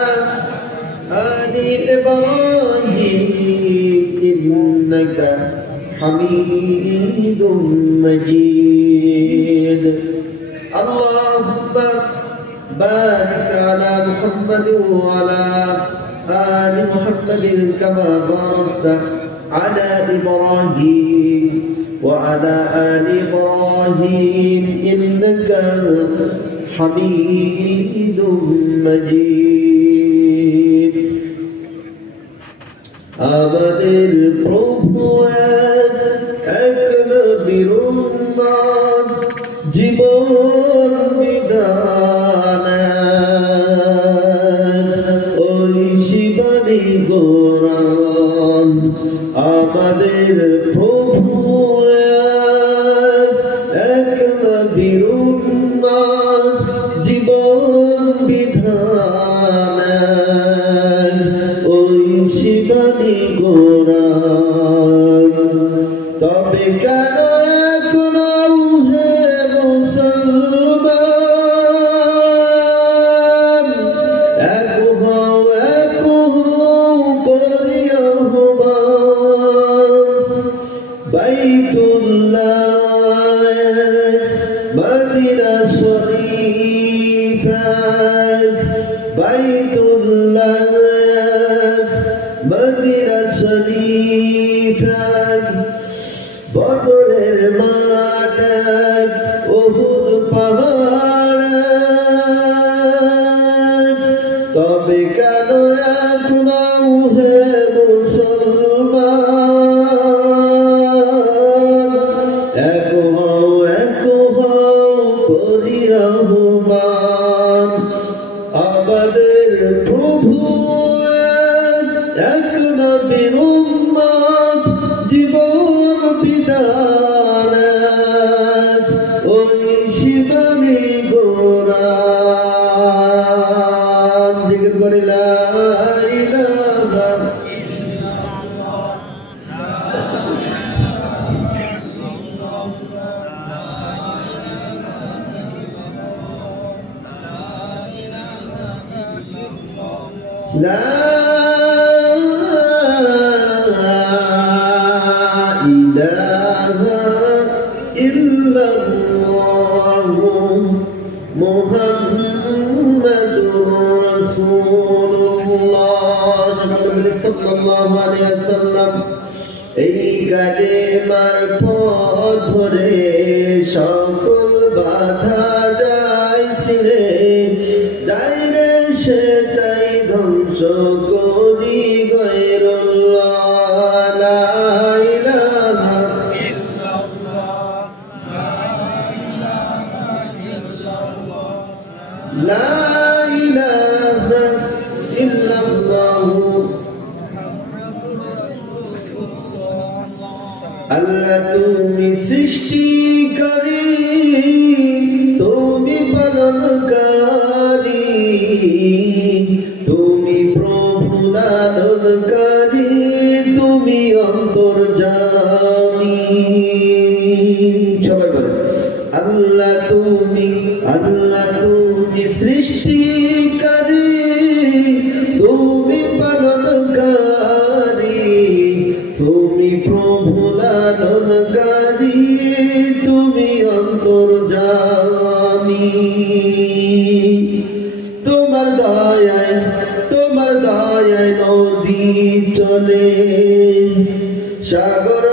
آل إبراهيم إنك حميد مجيد اللهم بارك على محمد وعلى آل محمد كما باركت على إبراهيم وعلى آل إبراهيم إنك حميد مجيد আমাদের প্রভু এক নবীর উম্মত জীবন বিধান ওই শিবানী কোরআন আমাদের প্রভু এক নবীর উম্মত জীবন বিধান ওই শিবানী কোরআন তবে কেন এখনো হে মুসলমান এক হও করি আহ্বান বাইতুল্লাহ মদিনা শরীফ বাইতুল্লাহ মদিনা শরীফ বদরের মাঠ উহুদ পাহাড় তবে কেন এখনো হে মুসলমান এক হও করি আহ্বান আমাদের প্রভু এক নবীর উম্মত জীবন বিধান ওই শিবানী কোরআন জিকির করি লা ইলাহা লা ইলাহা ইল্লাল্লাহু মুহাম্মাদুর রাসূলুল্লাহ সাল্লাল্লাহু আলাইহি ওয়াসাল্লাম এই কালেমার পথ ধরে সকল বাধা যায় ছিঁড়ে যায় রে সে তাই ধ্বংস করি গায়রুল্লাহ লা ইলাহা লা ইলাহা ইল্লাল্লাহ আল্লাহ তুমি সৃষ্টিকারী তুমি পালনকারী তুমি প্রভু লালনকারী তুমি অন্তর্যামী সবাই বলে আল্লাহ তুমি সৃষ্টিকারী তুমি পালনকারী তুমি প্রভু লালনকারী তুমি অন্তর্যামী তোমার দয়ায় নদী চলে সাগর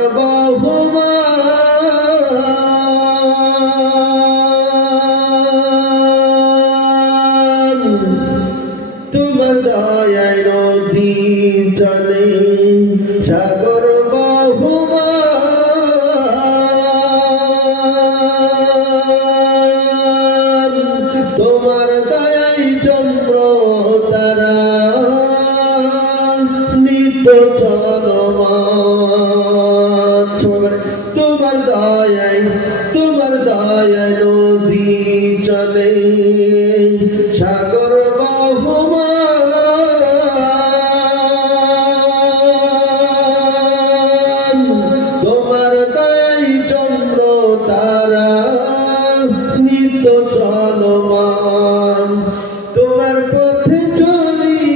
বহমান তোমার দয়ায় নদী চলে সাগর বহমান তোমার দয়ায় চন্দ্র তারা নিত্য চলমান তোমার দয়ায় নদী চলে সাগর বহমান তোমার দয়ায় চন্দ্র তারা নিত্য চলমান তোমার পথে চলি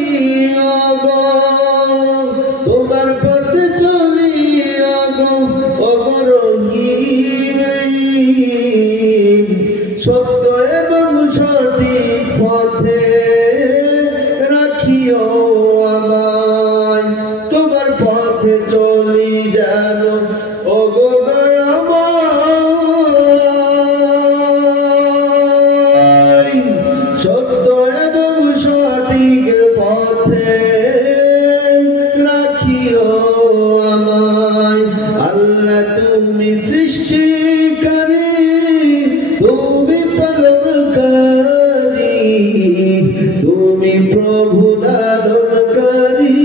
প্রভু লালনকারী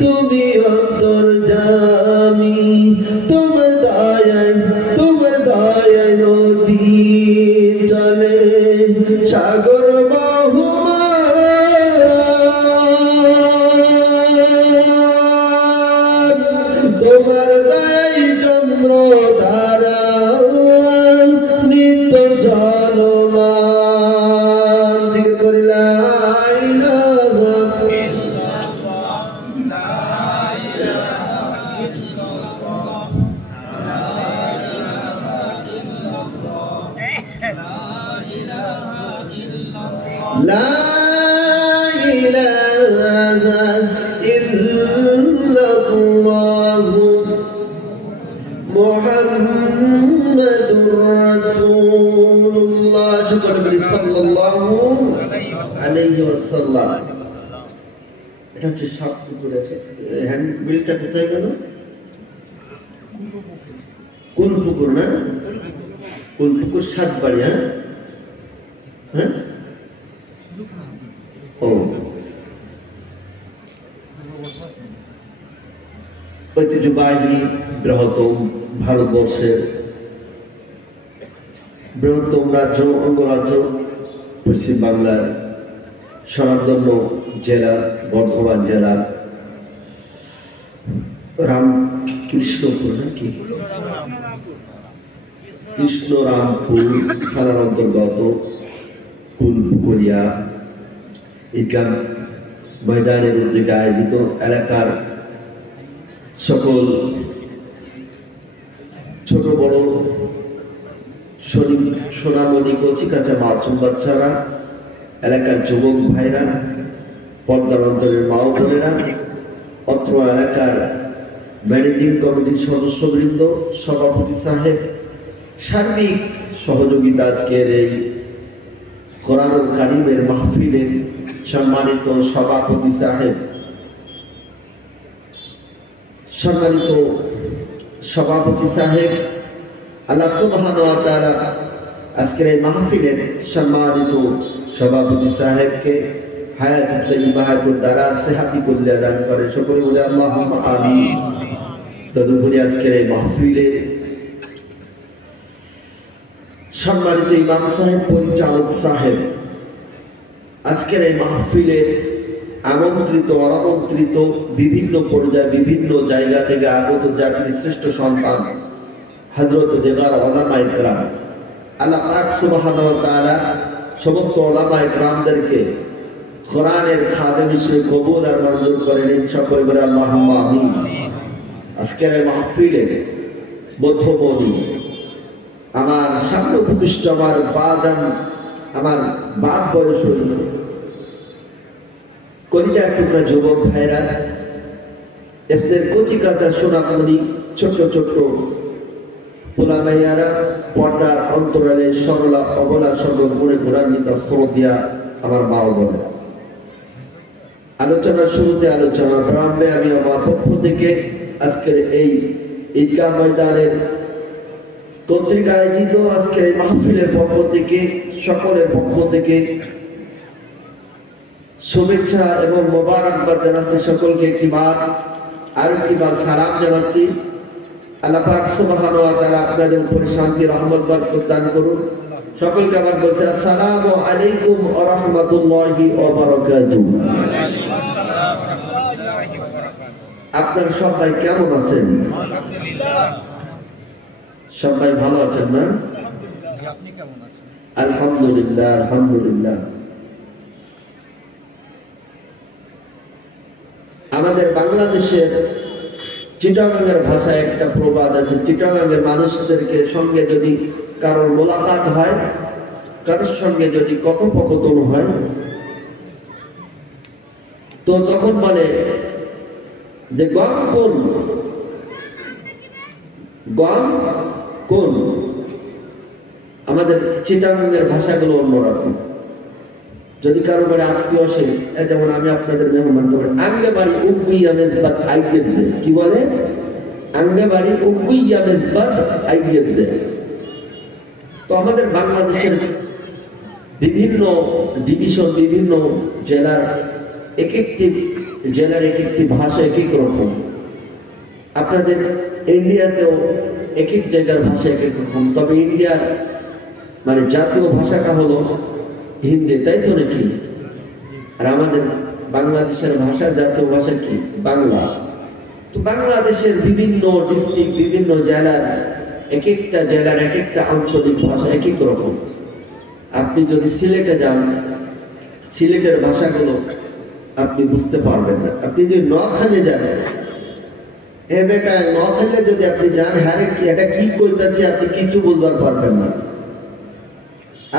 তুমি অন্তর্যামী তোমার দয়ায় নদী চলে সাগর বাহুমান তোমার দয়ায় চন্দ্র তারা নিত্য জলমান জিকির করি লা ইলাহা لا إله إلا الله محمد رسول الله شكرا صلى الله عليه وسلم এটা হচ্ছে সাত পুকুরের হ্যান্ড বিলটা কোথায় গেল কোন পুকুর না কোন পুকুর সাত বাড়ি হ্যাঁ হ্যাঁ ও ঐতিহ্যবাহী বৃহত্তম ভারতবর্ষের বৃহত্তম রাজ্য অঙ্গরাজ্য পশ্চিম বাংলার স্বনামধন্য জেলা বর্ধমান জেলার রামকৃষ্ণপুর নাকি কৃষ্ণরামপুর থানার অন্তর্গত কুলপুকুরিয়া ঈদগাহ ময়দানের উদ্যোগে আয়োজিত এলাকার সকল ছোট বড় সোনামণি কচি কাঁচা মাসুম বাচ্চারা এলাকার যুবক ভাইরা পর্দার অন্তরের মা ও বোনেরা অত্র এলাকার ম্যানেজিং কমিটির সদস্যবৃন্দ সভাপতি সাহেব সার্বিক সহযোগিতা আজকের এই কোরআনুল কারীমের মাহফিলের সম্মানিত সভাপতি সাহেব আল্লাহ সুবহানাহু ওয়া তাআলা আজকের এই মাহফিলের সম্মানিত সভাপতি সাহেবকে হায়াত তাইয়্যিবা হায়াতুদ দারার সেহাতি কল্যাণ দান করে সকলে বলে আল্লাহুম্মা আমিন। তদুপরি আজকের এই মাহফিলের সম্মানিত ইমাম সাহেব পরিচালক সাহেব আজকের এই মাহফিলের আমন্ত্রিত অনামন্ত্রিত বিভিন্ন পর্যায়ে বিভিন্ন জায়গা থেকে আগত জাতির শ্রেষ্ঠ সন্তান হযরত দেগার উলামায়ে কেরাম আল্লাহ পাক সুবহানাহু ওয়া তাআলা সমস্ত উলামায়ে কেরামদেরকে কোরআনের খাদেম হিসেবে কবুল আর মঞ্জুর করেন সকলে বলে আল্লাহুম্মা আমিন। আজকের এই মাহফিলে মধ্যমণি আমার সামনে উপবিষ্ট আমার বাপ বয়স হইল কলিজার টুকরা যুবক ভাইরা এসের কচি কাঁচা সোনামণি ছোট ছোট পোলা ভাইয়ারা পর্দার অন্তরালে সরলা অবলা সরল মনে ঘোরান্বিত শ্রদ্ধা আমার মা ও বোনেরা আলোচনার শুরুতে আলোচনার প্রারম্ভে আমি আমার পক্ষ থেকে আজকের এই ঈদগাহ ময়দানের কর্তৃক আয়োজিত আজকের এই মাহফিলের পক্ষ থেকে সকলের পক্ষ থেকে শুভেচ্ছা এবং মোবারকবাদ জানাচ্ছি সকলকে একটিবার সালাম জানাচ্ছি। আল্লাহ পাক সুবহানাহু ওয়া তাআলা আপনাদের উপর শান্তি রহমত বরকত দান করুন। সকলকে আবার বলছি আসসালামু আলাইকুম ওয়া রাহমাতুল্লাহি ওয়া বারাকাতুহু। আপনারা সবাই কেমন আছেন? সবাই ভালো আছেন না? আপনি কেমন আছেন? আলহামদুলিল্লাহ আলহামদুলিল্লাহ। আমাদের বাংলাদেশের চিটাগাংয়ের ভাষায় একটা প্রবাদ আছে, চিটাগাংয়ের মানুষদেরকে সঙ্গে যদি কারোর মোলাকাত হয়, কারোর সঙ্গে যদি কথোপকথন হয়, তো তখন বলে যে গম কোন গম কোন। আমাদের চিটাগাংয়ের ভাষাগুলো অন্যরকম। যদি কারো বাড়ি আত্মীয় আসে, যেমন আমি আপনাদের মেহমান তো আঙ্গে বাড়ি উকুইয়া মেজবাত আইগের দে, কি বলে? আঙ্গে বাড়ি উকুইয়া মেজবাত আইগের দে। তো আমাদের বাংলাদেশের বিভিন্ন ডিভিশন, বিভিন্ন জেলার এক একটি জেলার এক একটি ভাষা এক এক রকম। আপনাদের ইন্ডিয়াতেও এক এক জায়গার ভাষা এক এক রকম, তবে ইন্ডিয়ার মানে জাতীয় ভাষাটা হলো হিন্দি, তাই তো নাকি? আর আমাদের বাংলাদেশের ভাষা জাতীয় ভাষা কি? বাংলা। তো বাংলাদেশের বিভিন্ন ডিস্ট্রিক্ট, বিভিন্ন জেলার এক একটা জেলার এক একটা আঞ্চলিক ভাষা এক এক রকম। আপনি যদি সিলেটে যান, সিলেটের ভাষাগুলো আপনি বুঝতে পারবেন না। আপনি যদি নোয়াখালী যান, এ বেটা নোয়াখালী যদি আপনি যান, হারে কি এটা কি কইতাছে, আপনি কিছু বুঝবার পারবেন না।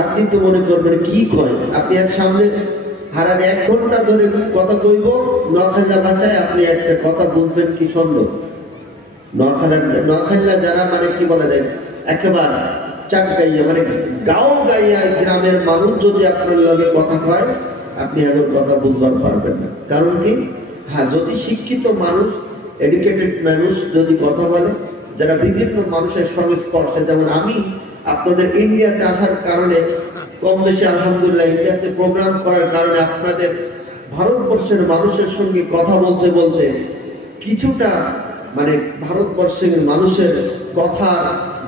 আপনি তো মনে করবেন কি কয়, আপনি এক সামনে হারারে 1 ঘন্টা ধরে কথা কইব নোয়াখালী ভাষায়, আপনি একটা কথা বুঝবেন কি সুন্দর। নোয়াখালী যারা মানে কি বলা যায়, একেবারে চাক গাইয়া মানে গাঁও গাইয়া গ্রামের মানুষ যদি আপনার লগে কথা কয়, আপনি এখন কথা বুঝবার পারবেন না। কারণ কি? হ্যাঁ, যদি শিক্ষিত মানুষ, এডুকেটেড মানুষ যদি কথা বলে, যারা বিভিন্ন মানুষের সংস্পর্শে, যেমন আমি আপনাদের ইন্ডিয়াতে আসার কারণে কম বেশি আলহামদুলিল্লাহ ইন্ডিয়াতে প্রোগ্রাম করার কারণে আপনাদের ভারতবর্ষের মানুষের সঙ্গে কথা বলতে বলতে কিছুটা মানে ভারতবর্ষের মানুষের কথা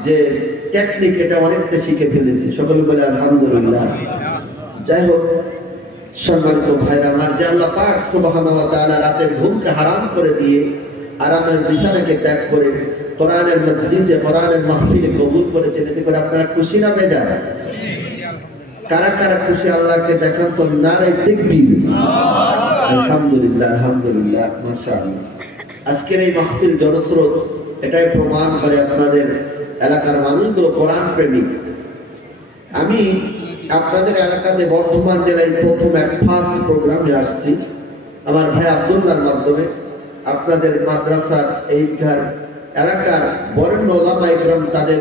যে টেকনিক, এটা অনেকটা শিখে ফেলেছি। সকলে বলে আলহামদুলিল্লাহ। যাই হোক, সম্মানিত ভাইরা আমার, যে আল্লাহ পাক সুবহানাহু ওয়া তাআলা রাতের ঘুমকে হারাম করে দিয়ে আরামের বিছানাকে ত্যাগ করে কোরআনের মজলিসে, কোরআনের মাহফিলে কবুল করেছেন, এতে করে আপনারা খুশি না বেজার? কারা কারা খুশি আল্লাহকে দেখান তো, নারে তাকবীর। আলহামদুলিল্লাহ, আলহামদুলিল্লাহ, মাশাআল্লাহ। আজকের এই মাহফিল জনস্রোত এটাই প্রমাণ করে আপনাদের এলাকার মানুষগুলো কোরআন প্রেমিক। আমি আপনাদের এলাকাতে বর্ধমান জেলায় প্রথম ফার্স্ট প্রোগ্রামে আসছি আমার ভাই আব্দুল্লাহর মাধ্যমে। আপনাদের মাদ্রাসার এই এলাকার বরেণ্য ওলামা ইকরাম তাদের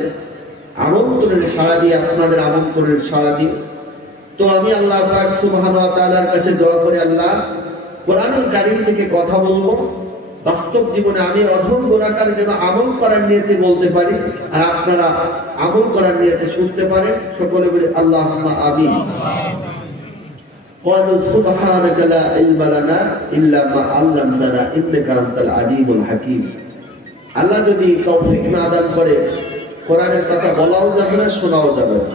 আমন্ত্রণের সাড়া দিয়ে, আপনাদের আমন্ত্রণের সাড়া দিয়ে, তো আমি আল্লাহ পাক সুবহানাহু ওয়া তাআলার কাছে দোয়া করি, আল্লাহ কোরআনুল কারীম থেকে কথা বলবো, বাস্তব জীবনে আমি অধম গুনাহগার যেন আমল করার নিয়তে বলতে পারি, আর আপনারা আমল করার নিয়তে শুনতে পারেন। সকলে বলি আল্লাহুম্মা আমিন। ক্বালু সুবহানাকা লা ইলমা লানা ইল্লা মা আল্লামতানা ইন্নাকা আনতাল আলিমুল হাকীম। আল্লাহ যদি তৌফিক না দান করে, কোরআনের কথা বলাও যাবে না, শোনাও যাবে না।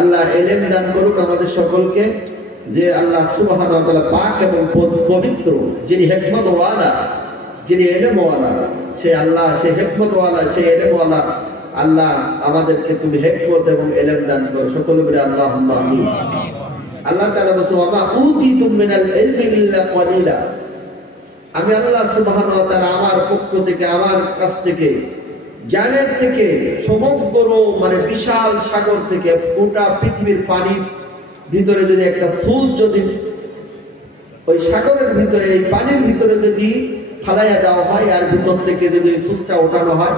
আল্লাহ ইলম দান করুক আমাদের সকলকে, যে আল্লাহ সুবহানাহু ওয়া তাআলা পাক এবং পবিত্র, যিনি হিকমত ওয়ালা, যিনি ইলম ওয়ালা, সেই আল্লাহ, সেই হিকমত ওয়ালা, সেই ইলম ওয়ালা আল্লাহ আমাদেরকে তুমি হিকমত এবং ইলম দান করো। সকলে বলে আল্লাহুম্মা আমিন। আল্লাহ তাআলা বলেন, ওয়া মা উতিতুম মিনাল ইলমি ইল্লা কলিলা। আমি আল্লাহ সুবহানাহু ওয়া তাআলা আমার পক্ষ থেকে, আমার কাছ থেকে, জ্ঞানের থেকে, সমগ্র মানে বিশাল সাগর থেকে, গোটা পৃথিবীর পানির ভিতরে যদি একটা সুচ, যদি ওই সাগরের ভিতরে, এই পানির ভিতরে যদি ফালাইয়া দেওয়া হয়, আর ভিতর থেকে যদি ওই সুচটা ওঠানো হয়,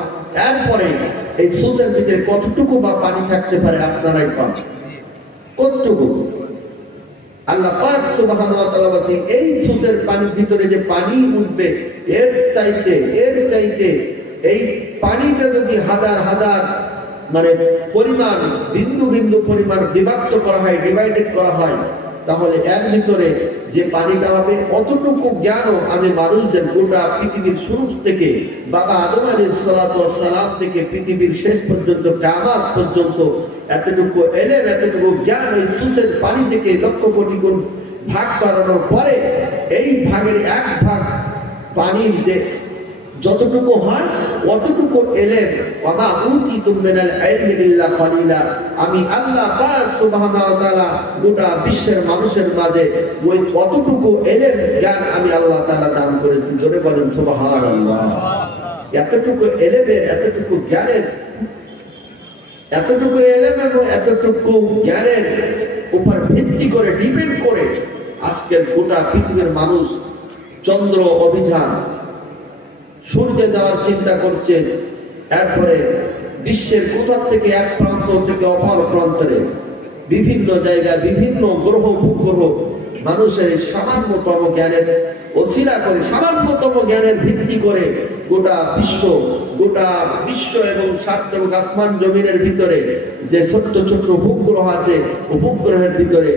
এরপরে এই সুচের ভিতরে কতটুকু বা পানি থাকতে পারে আপনারাই পান, কতটুকু? আল্লাহ পাক সুবহানাহু ওয়া তাআলা বলেন, এই সুচের পানির ভিতরে যে পানি উঠবে, এর চাইতে এই পানিটা যদি হাজার হাজার মানে পরিমাণ, বিন্দু বিন্দু পরিমাণ বিভক্ত করা হয়, ডিভাইডেড করা হয়, তাহলে এর ভিতরে যে পানিটা হবে, অতটুকু জ্ঞানও আমি মানুষদের গোটা পৃথিবীর শুরু থেকে, বাবা আদম আলাইহিস সালাতু ওয়াস সালাম থেকে পৃথিবীর শেষ পর্যন্ত, কিয়ামত পর্যন্ত, এতটুকু এলেম, এতটুকু জ্ঞান এই সুচের পানি থেকে লক্ষ কোটি গুণ ভাগ করানোর পরে, এই ভাগের 1 ভাগ পানির যে যতটুকু হয়, অতটুকু এলেম, ওয়া মা উতিতুম মিনাল ইলমি ইল্লা কলিলা। আমি আল্লাহ পাক সুবহানাহু ওয়া তাআলা গোটা বিশ্বের মানুষের মাঝে ওই অতটুকু এলেম, জ্ঞান আমি আল্লাহ তাআলা দান করেছি। জোরে বলেন সুবহানাল্লাহ। এতটুকু এলেমের, এতটুকু জ্ঞানের, এতটুকু এলেম এবং এতটুকু জ্ঞানের উপর ভিত্তি করে, ডিপেন্ড করে আজকের গোটা পৃথিবীর মানুষ চন্দ্র অভিযান, সূর্যে যাওয়ার চিন্তা করছে, এরপরে বিশ্বের কোথা থেকে এক প্রান্ত থেকে অপর প্রান্তরে বিভিন্ন জায়গায়, বিভিন্ন গ্রহ উপগ্রহ মানুষের সামান্যতম জ্ঞানের ওসিলা করে, সামান্যতম জ্ঞানের ভিত্তি করে গোটা বিশ্ব এবং সাত এবং আসমান জমিনের ভিতরে যে ছোট্ট ছোট্ট উপগ্রহ আছে, উপগ্রহের ভিতরে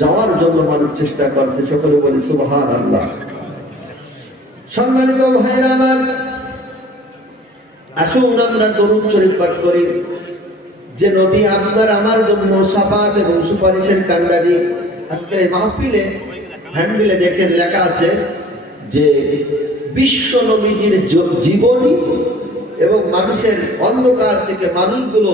যাওয়ার জন্য মানুষ চেষ্টা করছে। সকলে বলি সুবহানাল্লাহ। সম্মানিত ভাইরা আমার, আসুন আমরা দরুদ শরীফ পাঠ করি। যে নবী আপনার আমার জন্য শাফাত এবং সুপারিশের কান্ডারি। আজকে এই মাহফিলে হ্যান্ডবিলে দেখেন লেখা আছে যে বিশ্ব নবীজির জীবনী এবং মানুষের অন্ধকার থেকে, মানুষগুলো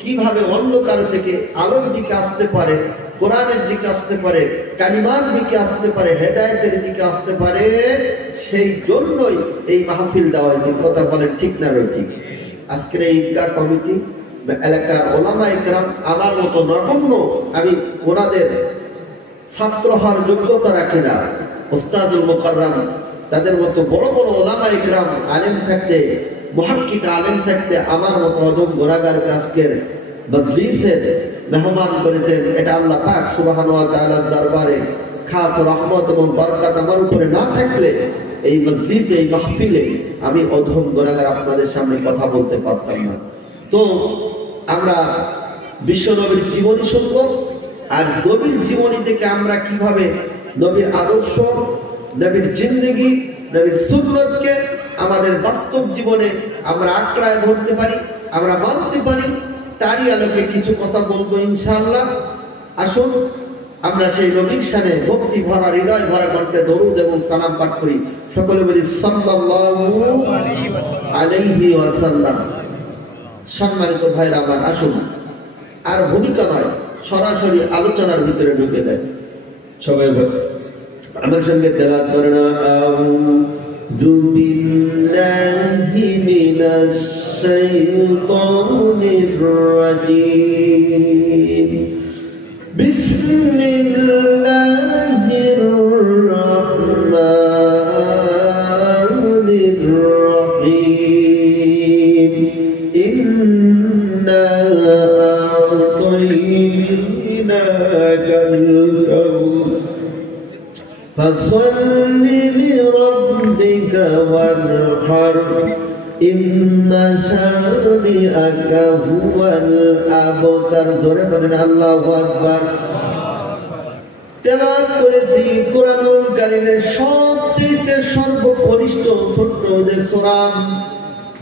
কিভাবে অন্ধকার থেকে আলোর দিকে আসতে পারে, কোরআনের দিকে আসতে পারে, কালিমার দিকে আসতে পারে, হেদায়েতের দিকে আসতে পারে, সেই জন্যই এই মাহফিল দেওয়া হয়েছে। কথা বলেন ঠিক না ঠিক? আজকের এই ঈদগাহ কমিটি, এলাকার ওলামা ইকরাম আমার মতো নগণ্য, আমি ওনাদের ছাত্র হওয়ার যোগ্যতা রাখি না, ওস্তাদুল মুকাররম তাদের মতো বড় বড় ওলামা ইকরাম আলেম থাকতে, মুহাক্কিক আলেম থাকতে আমার মতো অদম গুনাহগার আজকের মজলিসের মেহমান করেছেন। এটা আল্লাহ পাক সুবহানাহু ওয়া তাআলার দরবারে খাস রহমত এবং বরকত আমার উপরে না থাকলে এই মজলিসে, এই মাহফিলে আমি অদম গুনাহগার আপনাদের সামনে কথা বলতে পারতাম না। তো আমরা বিশ্ব নবীর জীবনী শুনব, আর নবীর জীবনী থেকে আমরা কিভাবে নবীর আদর্শ, নবীর জিন্দেগি, নবীর সুন্নতকে আমাদের বাস্তব জীবনে আমরা আঁকড়ায় ধরতে পারি, আমরা মানতে পারি, তারই আলোকে কিছু কথা বলবো ইনশাআল্লাহ। আসুন আমরা সেই নবীর শানে ভক্তি ভরা, হৃদয় ভরা কণ্ঠে দরুদ এবং সালাম পাঠ করি। সকলে বলি সাল্লাল্লাহু আলাইহি ওয়াসাল্লাম। সম্মানিত ভাইরা আমার, আসুন আর ভূমিকা নয়, সরাসরি আলোচনার ভিতরে ঢুকে দেয়। সবাই আমার সঙ্গে তেলাওয়াত করেন, আউযু বিল্লাহি মিনাশ শাইতানির রাজীম, বিসমিল্লাহির রাহমানির রাহিম, ইন্না আ'তাইনাকাল কাউসার ফাসাল্লি লিরাব্বিকা ওয়ানহার, ইন্না শানিআকা হুয়াল আবতার। জোরে বলেন আল্লাহু আকবার। তেলাওয়াত করেছি কোরআনুল কারীমের সবচেয়ে সর্বকনিষ্ঠ ছোট্ট যে সূরা,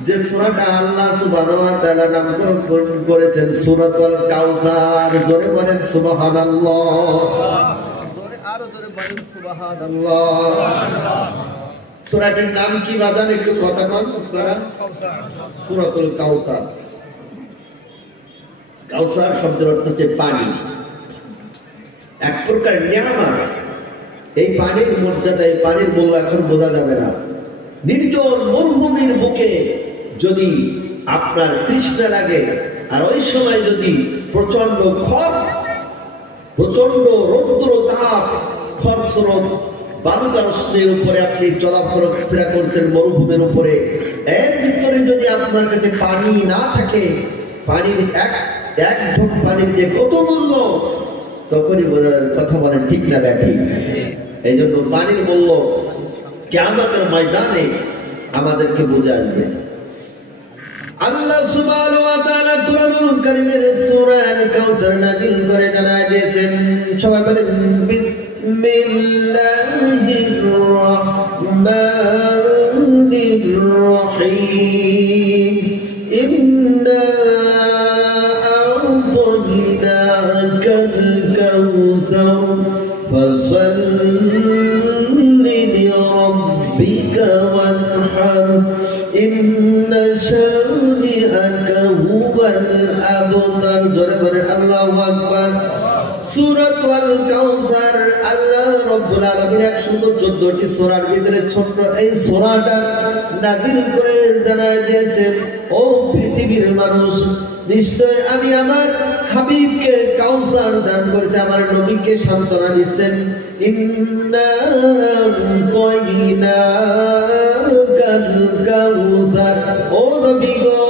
যে সূরাটা আল্লাহ সুবহানাহু ওয়া তাআলা নামকরণ করেছেন সূরাতুল কাউসার। জোরে বলেন সুবহানাল্লাহ। জোরে আরো জোরে বলেন সুবহানাল্লাহ। সূরাটির নাম কি বাজান? একটু কথা বল। সূরাতুল কাউসার। কাউসার শব্দের অর্থ হচ্ছে পানি, এক প্রকার নিয়ামত। এই পানির মর্যাদা, এই পানির মূল্য এখন বোঝা যাবে না। নির্জন মরুভূমির বুকে যদি আপনার তৃষ্ণা লাগে, আর ওই সময় যদি প্রচন্ড খর, প্রচন্ড রৌদ্র তাপ, খরস্রোত বালুকারস্নের উপরে আপনি চলাফেরা করছেন মরুভূমির উপরে, এর ভিতরে যদি আপনার কাছে পানি না থাকে, পানির এক ঢোক পানির যে কত মূল্য, তখনই বোঝা যাবে। কথা বলেন ঠিক না ব্যাঠি? এই জন্য পানির মূল্য কিয়ামতের ময়দানে আমাদেরকে বুঝে আসবে। আল্লাহ সুবহানাহু ওয়া তাআলা কুরআনুল কারীমের সূরা আল কাউসার নাযিল করে জানায় দিয়েছেন, সবাই বলেন বিসমিল্লাহির রাহমানির রাহিম, ইন্না আ'তাইনাকাল কাউসার ফাসাল্লি লিরাব্বিকা ওয়ানহার, ইন্না শানিআকা হুয়াল আবতার। জোরে বলেন আল্লাহু আকবার। সূরাতুল কাউসার আল্লাহ রাব্বুল আলামিন 114টি সূরার ভিতরে ছোট্ট এই সূরাটা নাযিল করে জানায় দিয়েছেন, ও পৃথিবীর মানুষ, নিশ্চয় আমি আমার হাবিবকে কাউসার দান করেছি, আমার নবীকে সান্ত্বনা দিচ্ছেন। ইন্না আ'তাইনাকাল কাউসার, ও নবী গো,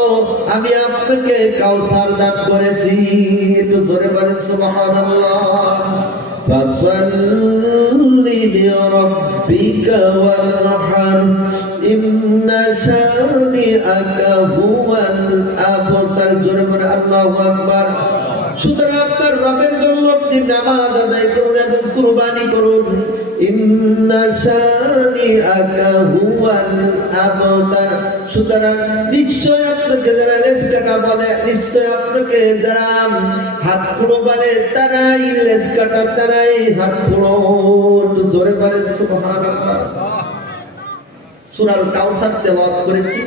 আমি আপনাকে কাউসার দান করেছি। একটু জোরে বলেন সুবহানাল্লাহ। ফাসাল্লি লিরাব্বিকা ওয়ানহার, ইন্না শানিআকা হুয়াল আবতার। জোরে বলেন আল্লাহু আকবার। সুতরাং আপনার রবের জন্য আপনি নামাজ আদায় করুন এবং কুরবানি করুন। ইন্না শানিআকা হুয়াল আবতার। সুতরাং নিশ্চয় আপনাকে যারা লেজ কাটা বলে, নিশ্চয় আপনাকে যারা হাত পুরো বলে, তারাই লেজ কাটা, তারাই হাত পুরো। জোরে বলেন সুবহানাল্লাহ। সূরা আল কাউসার তেলাওয়াত করেছি।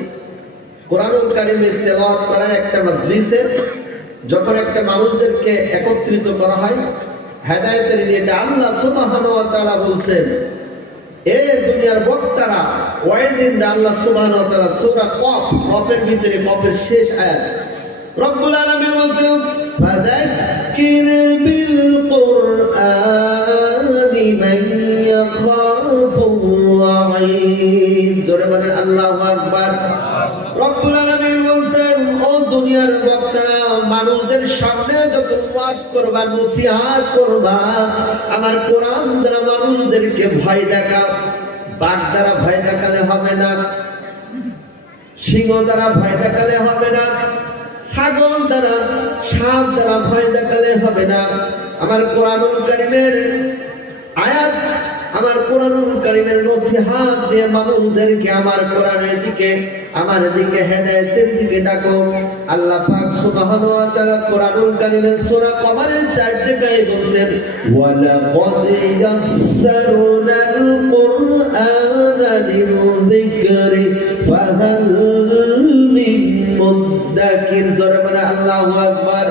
কোরআনুল কারীমের তেলাওয়াত করার একটা মাজলিসে যখন একটা মানুষদেরকে একত্রিত করা হয় হেদায়েতের নিয়তে, আল্লাহ সুবহানাহু ওয়া তাআলা বলছেন, এ দুনিয়ার বক্তারা, ওয়াইদিনরা, আল্লাহ সুবহানাহু ওয়া তাআলা সূরা কফ, কফের ভিতরে কফের শেষ আয়াত রব্বুল আলামিন বলছেন, ফাযাক্কির বিল কুরআনি মান ইয়াখাফু ওয়াঈদ। জোরে বলেন আল্লাহু আকবার। রব্বুল আলামিন বলছেন, ও দুনিয়ার বক্তারা, মানুষদের সামনে যখন ওয়াজ করবা, নসিহত করবা, আমার কোরআন দ্বারা মানুষদেরকে ভয় দেখাও। বাঘ দ্বারা ভয় দেখালে হবে না, সিংহ দ্বারা ভয় দেখালে হবে না, ছাগল দ্বারা, সাপ দ্বারা ভয় দেখালে হবে না। আমার কোরআনুল কারীমের আয়াত, আমার কোরআনুল কারীমের নসিহত দিয়ে মানুষদেরকে আমার কোরআনের দিকে, আমার দিকে, হেদায়েতের দিকে ডাকো। আল্লাহ পাক সুবহানাহু ওয়া তাআলা কোরআনুল কারীমের সূরা কমারের 4 জায়গায় বলেন, ওয়ালাকাদ ইয়াসসারনাল কুরআনা লিযিকরি ফাহাল মিন মুদ্দাকির। জোরে বলে আল্লাহু আকবার।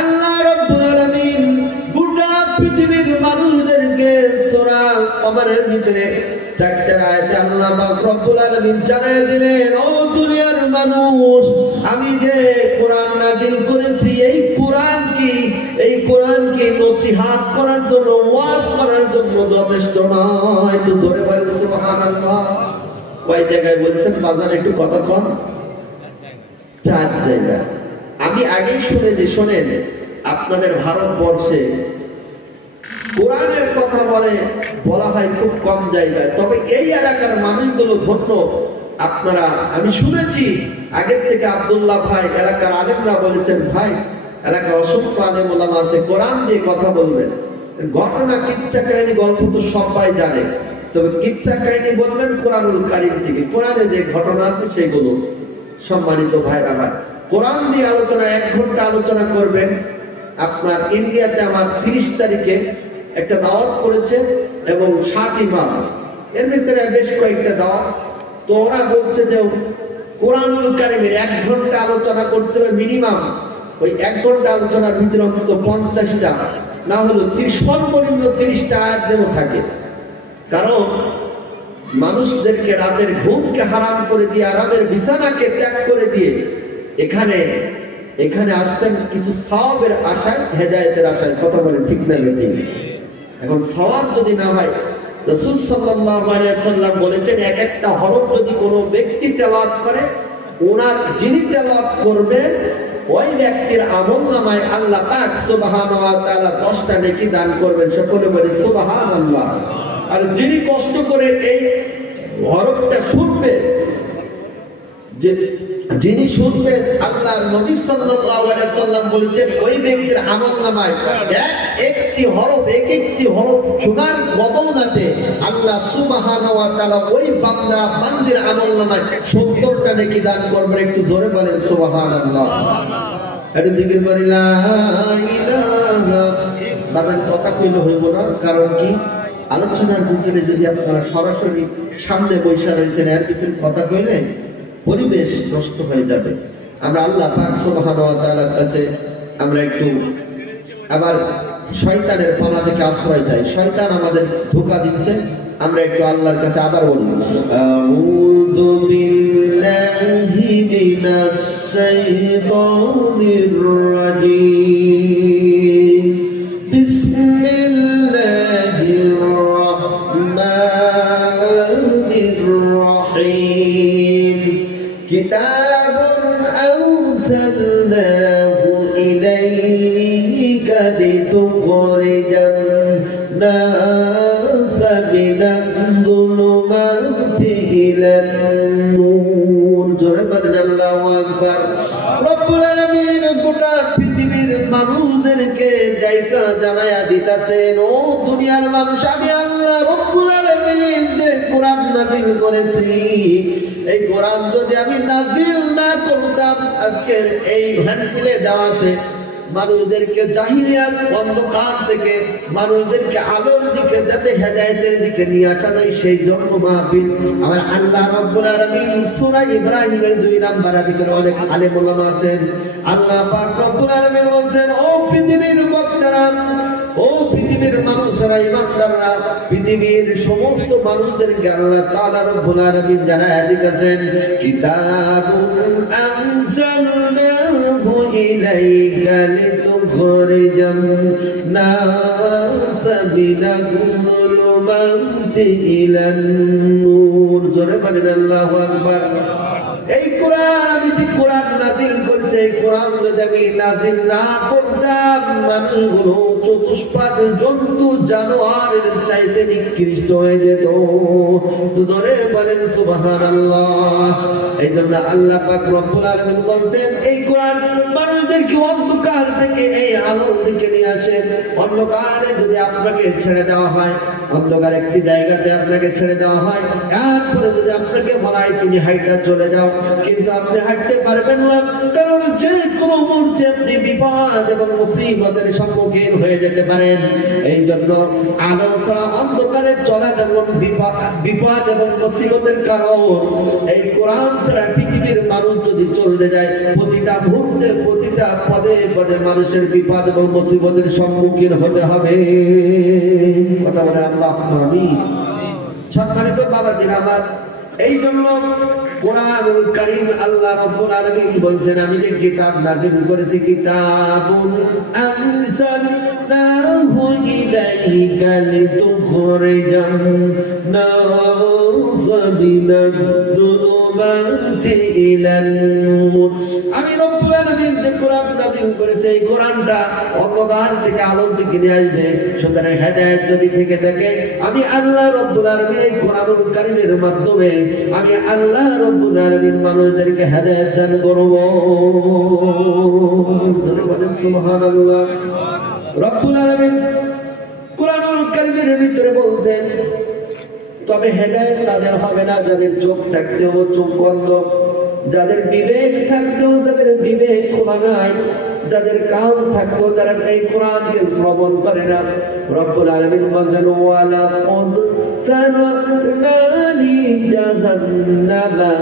আল্লাহ রাব্বুল আলামিন গোটা পৃথিবীর মানুষদেরকে সূরা কমারের ভিতরে 4টা আয়াতে আল্লাহ পাক রব্বুল আলামিন জানায় দিলেন, ও দুনিয়ার মানুষ, আমি যে কোরআন নাযিল করেছি, এই কোরআন কি নসিহত করার জন্য, ওয়াজ করার জন্য যথেষ্ট নয়? একটু ধরে বলেন সুবহানাল্লাহ। কয় জায়গায় বলছেন বাজার, একটু কথা কম? 4 জায়গায়। আমি আগেই শুনেছি, শোনেন, আপনাদের ভারতবর্ষে কোরআনের কথা বলা হয় খুব কম জায়গায়, তবে এই এলাকার মানুষগুলো ধন্য। আপনারা, আমি শুনেছি আগের থেকে আব্দুল্লাহ ভাই, এলাকার আলেমরা বলেছেন, ভাই এলাকার অসংখ্য আলেম ওলামা আছে, কোরআন দিয়ে কথা বলবেন। ঘটনা, কিচ্ছা কাহিনী, গল্প তো সবাই জানে, তবে কিচ্ছা কাহিনী বলবেন কোরআনুল কারীম থেকে, কোরআনে যে ঘটনা আছে সেগুলো। সম্মানিত ভাইরা, ভাই কোরআন দিয়ে আলোচনা 1 ঘন্টা আলোচনা করবেন। আপনার ইন্ডিয়াতে আমার 30 তারিখে একটা দাওয়াত করেছে এবং 7ই মার্চ, এর ভিতরে বেশ কয়েকটা দাওয়াত। তো ওরা বলছে যে কোরআনুল কারীমের 1 ঘন্টা আলোচনা করতে হবে মিনিমাম। ওই 1 ঘন্টা আলোচনার ভিতরে অন্তত 50টা, না হলো সর্বনিম্ন 30টা আয়াত যেন থাকে। কারণ মানুষদেরকে রাতের ঘুমকে হারাম করে দিয়ে, আরামের বিছানাকে ত্যাগ করে দিয়ে এখানে আসছেন কিছু সওয়াবের আশায়, হেদায়েতের আশায়। কথা বলেন ঠিক না বেঠিক? এখন সওয়াব যদি না হয়, রাসূল সাল্লাল্লাহু আলাইহি ওয়াসাল্লাম বলেছেন, এক একটা হরফ যদি কোনো ব্যক্তি তেলাওয়াত করে, ওনার যিনি তেলাওয়াত করবেন ওই ব্যক্তির আমলনামায় আল্লাহ পাক সুবহানাহু ওয়া তাআলা 10টা নেকি দান করবেন। সকলে বলে সুবহানাল্লাহ। আর যিনি কষ্ট করে এই হরফটা শুনবে, যিনি শুনবেন, আল্লাহর নবী সাল্লাল্লাহু আলাইহি ওয়াসাল্লাম বলেছেন, ওই ব্যক্তির আমলনামায় একটি হরফ শোনার বদৌলতে আল্লাহ সুবহানাহু ওয়া তাআলা ওই বান্দা বান্দির আমলনামায় 70টা নেকি দান করবেন। একটু জোরে বলেন সুবহানাল্লাহ। একটু জিকির করি লা ইলাহা। বাবার কথা কইলে হইব না, কারণ কি আলোচনার ভিতরে যদি আপনারা সরাসরি সামনে বৈশা রয়েছেন, এর ভিতরে কথা কইলে পরিবেশ নষ্ট হয়ে যাবে। আমরা আল্লাহ পাক সুবহানাহু ওয়া তাআলার কাছে আমরা একটু আবার শয়তানের পালা থেকে আশ্রয় চাই। শয়তান আমাদের ধোঁকা দিচ্ছে, আমরা একটু আল্লাহর কাছে আবার বলি, আউযু বিল্লাহি মিনাশ শাইতানির রাজীম, বিসমিল্লাহির রাহমানির রাহিম, কিতাবুন আনজালনাহু ইলাইকা লিতুখরিজান নাসা মিনায-যুলুমাতি ইলান-নূর। জোরে বলেন আল্লাহু আকবার। রব্বুল আলামিন গোটা পৃথিবীর মানুষদেরকে জায়গা জানায়া দিতেছেন, ও দুনিয়ার মানুষ, আমি আল্লাহ রব্বুল আলামিন যে কোরআন নাযিল করেছি, এই কোরআন যদি আমি নাযিল না করতাম, আজকের এই হ্যান্ডবিলে দেওয়াতে মানুষদেরকে জাহিলিয়াত অন্ধকার থেকে মানুষদেরকে আলোর দিকে, যাতে হেদায়েতের দিকে নিয়ে আসা যায়, সেই জন্য মাহফিল। আমার আল্লাহ রাব্বুল আলামিন সূরা ইব্রাহিমের 2 নম্বর আয়াতের অনেক আলেম ওলামা আছেন। আল্লাহ পাক রব্বুল আলামিন বলেন, ও পৃথিবীর বক্তারা, ও পৃথিবীর মানুষেরা, ইমানদাররা, পৃথিবীর সমস্ত মানুষদেরকে আল্লাহ তাআলা রব্বুল আলামিন জানায়া দিতেছেন, কিতাবুন আনজালনাহু ইলাইকা লিতুখরিজান নাসা মিনাল-যুলুমাতি ইলান-নূর। জোরে বলেন আল্লাহু আকবার। এই কোরআন, আমি যে কোরআন নাযিল করেছি, এই কোরআন যদি আমি নাযিল না করতাম, মানুষগুলো চতুষ্পাদ জন্তু জানোয়ারের চাইতে নিকৃষ্ট হয়ে যেত। ধরে বলেন সুবহানাল্লাহ। এই জন্য আল্লাহ পাক রব্বুল আলামিন বলছেন, এই কোরআন মানুষদেরকে অন্ধকার থেকে এই আলোর দিকে নিয়ে আসে। অন্ধকারে যদি আপনাকে ছেড়ে দেওয়া হয়, অন্ধকার একটি জায়গাতে আপনাকে ছেড়ে দেওয়া হয়, এরপরে যদি আপনাকে বলা হয় তুমি হাইটা চলে যাও, কিন্তু আপনি হাঁটতে পারবেন না, কারণ যে কোনো মুহূর্তে আপনি বিপদ এবং মুসিবতের সম্মুখীন হয়ে যেতে পারেন। এই জন্য আলো ছাড়া অন্ধকারে চলা যেমন বিপদ এবং মুসিবতের কারণ, এই কোরআন ছাড়া পৃথিবীর মানুষ যদি চলতে যায়, প্রতিটা মুহূর্তে, প্রতিটা পদে পদে মানুষের বিপদ এবং মুসিবতের সম্মুখীন হতে হবে। কথা বলে আল্লাহ আমিন। সম্মানিত বাবাজিরা আমার, এই জন্য কোরআনুল কারীম আল্লাহ রাব্বুল আলামিন বলেন, আমি যে কিতাব নাযিল করেছি, কিতাবুন আনজালনাহু ইলাইকা লিতুখরিজান নাসা মিনাল-যুলুমাতি ইলান-নূর। আমি রব্বুল আলামিন যে কোরআন নাযিল করেছি, এই কোরআনটা অন্ধকার থেকে আলোর দিকে নিয়ে আসবে। সুতরাং হেদায়েত যদি থেকে থাকে, আমি আল্লাহ রব্বুল আলামিন এই কোরআনুল কারীমের মাধ্যমে আমি আল্লাহ রব্বুল আলামিন মানুষদেরকে হেদায়েত দান করব। বলেন সুবহানাল্লাহ। রব্বুল আলামিন কোরআনুল কারীমের ভিতরে বলছেন, তবে হেদায়েত তাদের হবে না যাদের চোখ থাকতেও চোখ বন্ধ, যাদের বিবেক থাকতেও তাদের বিবেক খোলা নাই, যাদের কান থাকতেও তারা এই কোরআনকে শ্রবণ করে না। রব্বুল আলামিন বলেন, ওয়ালাকাদ তারাকনা লিজাহান্নামা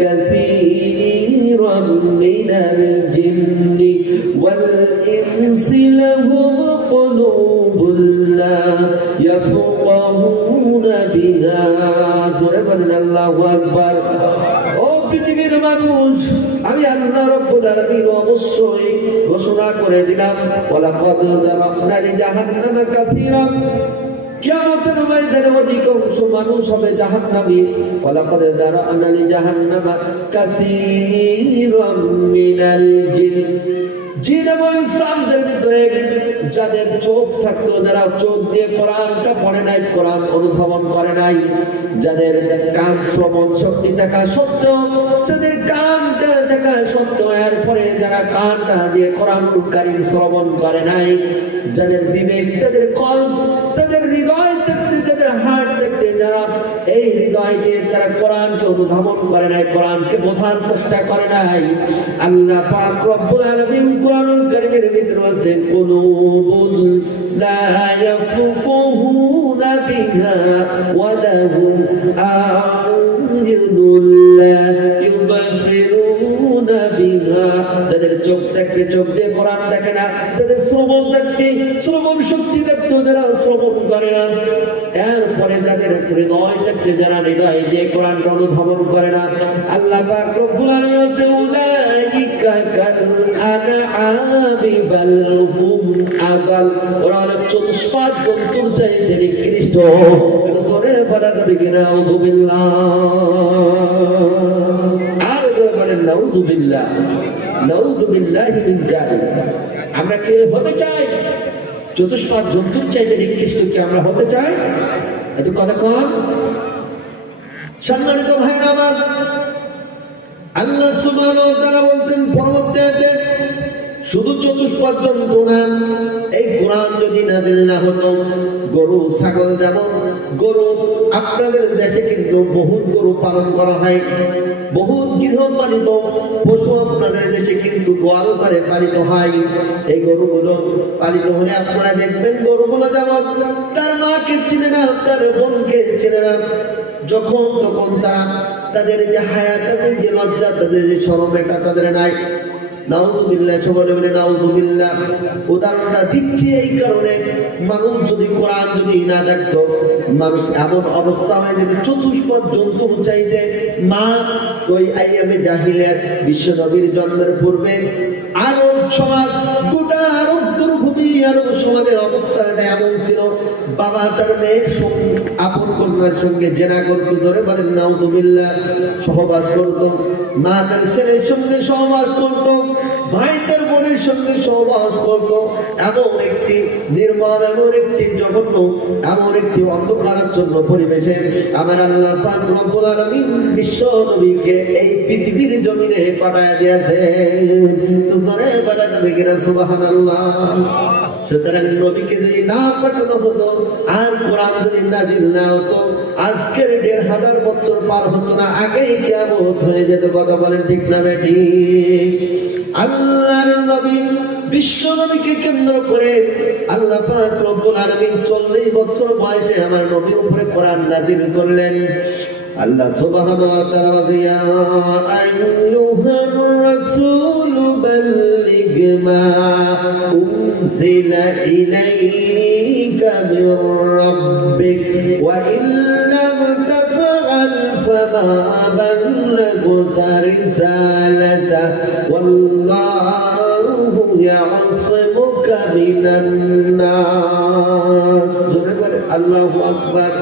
কাসীরাম মিনাল জিন্নি ওয়াল ইনসি লাহুম কুলুবুন লা ইয়াফকাহুনা বিহা। জোরে বলেন আল্লাহু আকবার। ও পৃথিবীর মানুষ, আমি আল্লাহ রব্বুল আলামিন অবশ্যই ঘোষণা করে দিলাম, ওয়ালাকাদ যারাকনা লিজাহান্নামা কাসীরাম, কিয়ামতের ময়দানে অধিকাংশ মানুষ হবে জাহান্নামী। ওয়ালাকাদ যারাকনা লিজাহান্নামা কাসীরাম মিনাল জিন, জিন এবং ইনসানদের ভিতরে যাদের চোখ থাকতো, যারা চোখ দিয়ে কোরআনটা পড়ে নাই, কোরআন অনুধাবন করে নাই, যাদের কান শ্রবণ শক্তি থাকা সত্ত্বেও, যাদের কান দেখা সত্ত্বেও এরপরে যারা কানটা দিয়ে কোরআনুল কারীম শ্রবণ করে নাই, যাদের বিবেক, যাদের কল্প, যাদের হৃদয় থাকতে, যাদের হার্ট থাকতে, যারা এই হৃদয় দিয়ে যারা কোরআনকে অনুধাবন করে নাই, কোরআনকে বোঝার চেষ্টা করে নাই, আল্লাহ পাক রব্বুল আলামিন কোরআনুল কারীমের ভিতরে বলেন, কুলুবুন লা ইয়াফকাহুনা বিহা ওয়া লাহুম আ'য়ুনুন লা ইউবসিরুনা বিহা। যাদের চোখ থাকতে চোখ দিয়ে কোরআন দেখে না, যাদের শ্রবণ থাকতে শ্রবণ শক্তি থাকতে যারা শ্রবণ করে না, এরপরে যাদের হৃদয় থাকতে যারা হৃদয় দিয়ে কোরআনকে অনুধাবন করে না, আল্লাহ পাক রব্বুল আলামিন বলেন, উলাইকা কাল আনআমি বাল হুম আযাল। ওরা হলো চতুষ্পাদ জন্তুর চাইতে নিকৃষ্ট। করে বলা যাবে কিনা আউযুবিল্লাহ, আর বলেন নাউযুবিল্লাহ, নাউযুবিল্লাহি মিন যালিক। আমরা কি হতে চাই? চতুষ্পাদ জন্তুর চাইতে নিকৃষ্ট কি আমরা হতে চাই? এত কথা কম। সম্মানিত ভাইরা আমার, আল্লাহ সুবহানাহু ওয়া তাআলা বলতেন পরবর্তী আয়াতে শুধু চতুষ্পদ জন্তু না, এই কোরআন যদি নাযিল না হতো, গরু ছাগল যেমন গরু আপনাদের দেশে কিন্তু বহুত গরু পালন করা হয়, বহুত গৃহপালিত পশু আপনাদের দেশে কিন্তু গোয়াল ঘরে পালিত হয়। এই গরুগুলো পালিত হলে আপনারা দেখবেন গরুগুলো যেমন তার মাকে চিনে না, তার বোনকে চিনে না, যখন তখন তারা তাদের যে হায়া, তাদের যে লজ্জা, তাদের যে শরম, এটা তাদের নাই। নাউযুবিল্লাহ, সবাই বলে নাউযুবিল্লাহ। উদাহরণটা দিচ্ছি এই কারণে, মানুষ যদি কোরআন যদি না দেখতো, মানুষ এমন অবস্থা হয়ে যেত চতুষ্পদ জন্তু চাইতে মা ওই আইয়ামে জাহিলিয়াত বিশ্ব নবীর জন্মের পূর্বে আরব সমাজ, গোটা আরব দুর্ভূমি আরব সমাজের অবস্থাটা এমন ছিল, বাবা তার মেয়ের আপন কন্যার সঙ্গে জেনা করতো, ধরে বলেন নাউযুবিল্লাহ, সহবাস করতো, মা তার ছেলের সঙ্গে সহবাস করতো, ভাই তার বোনের সঙ্গে সহবাস করতো। এমন একটি নির্মম, এমন একটি জঘন্য, এমন একটি অন্ধকারাচ্ছন্ন পরিবেশে আমার আল্লাহ পাক রব্বুল আলামিন বিশ্ব নবীকে এই পৃথিবীর জমিনে পাঠায় দিয়েছেন। তোমরা বলেন কিনা সুবহানাল্লাহ। সুতরাং নবীকে যদি না পাঠানো হতো, আর কোরআন যদি নাযিল না হতো, আজকের ১৫০০ বছর পার হতো না, আগেই কিয়ামত হয়ে যেত। কথা বলেন ঠিক না বেঠিক? আল্লাহর নবী, বিশ্ব নবীকে কেন্দ্র করে আল্লাহ পাক রব্বুল আলামিন ৪০ বছর বয়সে আমার নবীর উপরে কোরআন নাযিল করলেন। আল্লাহ সুবহানাহু ওয়া তাআলা বলেন, ইয়া আইয়ুহার রাসূল বাল্লিগ মা উনজিলা ইলাইকা মির রাব্বিক ওয়া ইল্লাম তাফআল ফামা বাল্লাগতা রিসালাতা ওয়াল্লাহু ইয়াসিমুকা মিনান নাস। জোরে বলে আল্লাহু আকবার।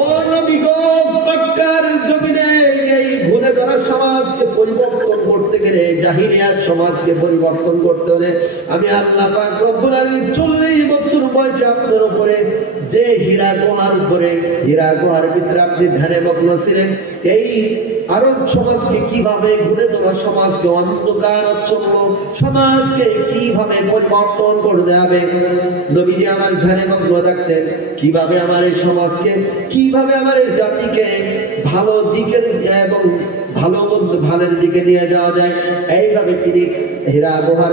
ও নবী গো, মক্কার জমিনে এই ঘুরে ধরা সমাজকে পরিবর্তন করতে গেলে, জাহিলিয়াত সমাজকে পরিবর্তন করতে হলে আমি আল্লাহ পাক রব্বুল আলামিন ৪০ বছর বয়সে আপনার উপরে যে হীরা গুহার উপরে, হীরা গুহার ভিতরে আপনি ধ্যানে মগ্ন ছিলেন, এই আরব সমাজকে কিভাবে ঘুরে ধরা সমাজকে, অন্ধকারাচ্ছন্ন সমাজকে কিভাবে পরিবর্তন করতে হবে, নবীজি আমার ধ্যানে মগ্ন থাকতেন, কিভাবে আমার এই সমাজকে, কিভাবে আমার এই জাতিকে ভালো দিকের এবং ভালোর দিকে নিয়ে যাওয়া যায়, এইভাবে তিনি হীরা গুহার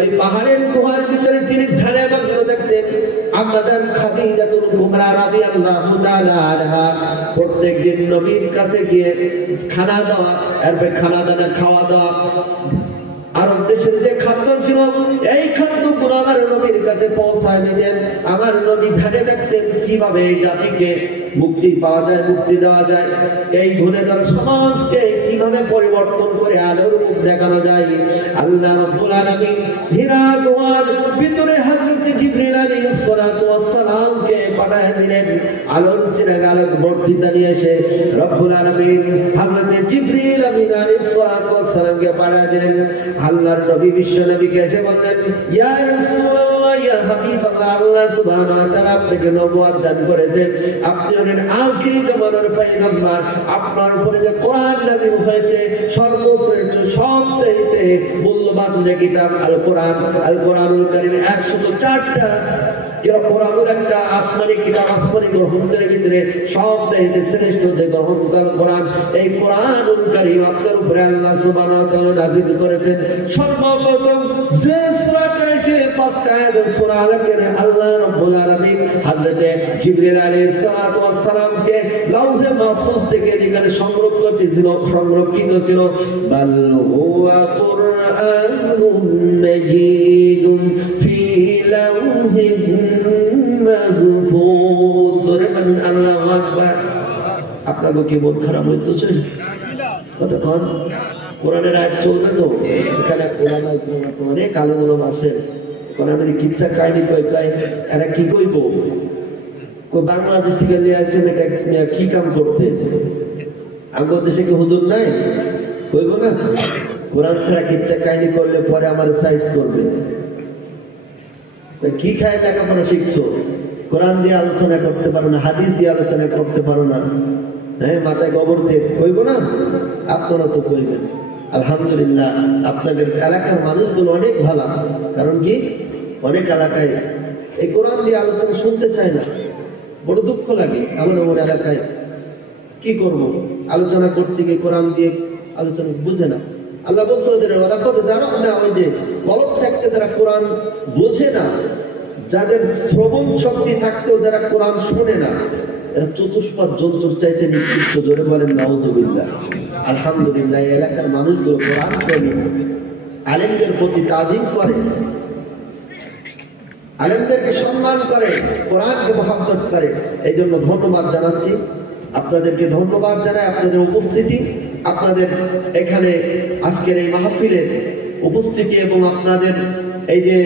ওই পাহাড়ের গুহার ভিতরে তিনি ধ্যানে মগ্ন থাকতেন। আমাদের খাদিজাতুল কুবরা রাদিয়াল্লাহু তাআলা আনহা প্রত্যেকদিন নবীর কাছে গিয়ে খানা দেওয়া, এরপর খানা দানা খাওয়া দাওয়া, আরব দেশের যে খাদ্য ছিল এই খাদ্যগুলো আমার নবীর কাছে পৌঁছায় দিতেন। আমার নবী ধ্যানে থাকতেন কিভাবে এই জাতিকে মুক্তি পাওয়া যায়, মুক্তি দেওয়া যায়, এই ঘুরে ধরা সমাজকে কিভাবে পরিবর্তন করে আলোর মুখ দেখানো যায়। আল্লাহ রাব্বুল আলামিন হীরা গুহার ভিতরে হযরত জিবরিল আলাইহিস সালাতু ওয়াস সালামকে পাঠিয়ে দিলেন। আলোর চিরাগ, আলোক বর্তিতা নিয়ে এসে রব্বুল আলামিন হযরত জিবরিল আলাইহিস সালাতু ওয়াস সালামকে পাঠিয়ে দিলেন। আল্লাহর নবী বিশ্ব নবীকে এসে বললেন, ইয়া রাসূলুল্লাহ, ইয়া হাবিবাল্লাহ, আল্লাহ সুবহানাহু ওয়া তাআলা আপনাকে নবুয়ত দান করেছেন, আপনি হলেন আখিরি জামানার পয়গম্বর, আপনার উপরে যে কোরআন নাযিল হয়েছে সর্বশ্রেষ্ঠ, সবচেয়ে মূল্যবান যে কিতাব আল কোরআন, আল কোরআনুল কারীম ১০৪টা কোরআনুল একটা আসমানি কিতাব, আসমানি গ্রন্থের ভিতরে সবচেয়ে শ্রেষ্ঠ যে গ্রন্থ আল কোরআন, এই কোরআনুল কারীম আপনার উপরে আল্লাহ সুবহানাহু ওয়া তাআলা নাযিল করেছেন। সর্বপ্রথম যে সূরাটা এসে ৫টা আয়াত সূরা আলাকের আল্লাহ রাব্বুল আলামিন হযরত জিবরিল আলাইহিস সালাতু ওয়াস সালামকে লাউহে মাহফুজ থেকে যেখানে সংরক্ষিত ছিল, বাল হুয়া কুরআনুম মাজিদুন ফি লাউহিন মাহফুজ। আল্লাহু আকবার। আপনাদের কি মন খারাপ হইতেছে? কতক্ষণ কোরআনের আয়াত চলবে তো, এখানে কোরআন অনেক আলেম আছে, কোরআনের কিচ্ছা কাহিনী কয় এরা কি কইব, বাংলাদেশ থেকে নিয়ে আসছেন এটা কি কাম করতে, আমার দেশে কি হুজুর নাই, কইব না কোরআন ছাড়া কিচ্ছা কাহিনী করলে পরে আমার সাইজ করবে। কি খায় লেখাপড়া শিখছো, কোরআন দিয়ে আলোচনা করতে পারো না, হাদিস দিয়ে আলোচনা করতে পারো না, হ্যাঁ মাথায় গোবর দিয়ে কইব না। আপনারা তো কইবেন। আলহামদুলিল্লাহ, আপনাদের এলাকার মানুষগুলো অনেক ভালো। কারণ কি, অনেক এলাকায় এই কোরআন দিয়ে আলোচনা শুনতে চায় না, বড় দুঃখ লাগে। এমন এমন এলাকায় কি করব, আলোচনা করতে গিয়ে কোরআন দিয়ে আলোচনা বুঝে না। আল্লাহ বলছে ওদের ওয়ালাকাদ যারানা, ওই যে গলত থাকতে যারা কোরআন বোঝে না, যাদের শ্রবণ শক্তি থাকতেও যারা কোরআন শুনে না, এরা চতুষ্পদ জন্তুর চাইতে নিকৃষ্ট। জোরে বলেন নাউযুবিল্লাহ। আলহামদুলিল্লাহ, এলাকার মানুষগুলো কোরআন প্রেমী, আলেমদের প্রতি তাজিম করে, আলেমদেরকে সম্মান করে, কোরআনকে মহব্বত করে। এই জন্য ধন্যবাদ জানাচ্ছি আপনাদেরকে, ধন্যবাদ জানাই আপনাদের উপস্থিতি, আপনাদের এখানে আজকের এই মাহফিলের উপস্থিতি এবং আপনাদের এই যে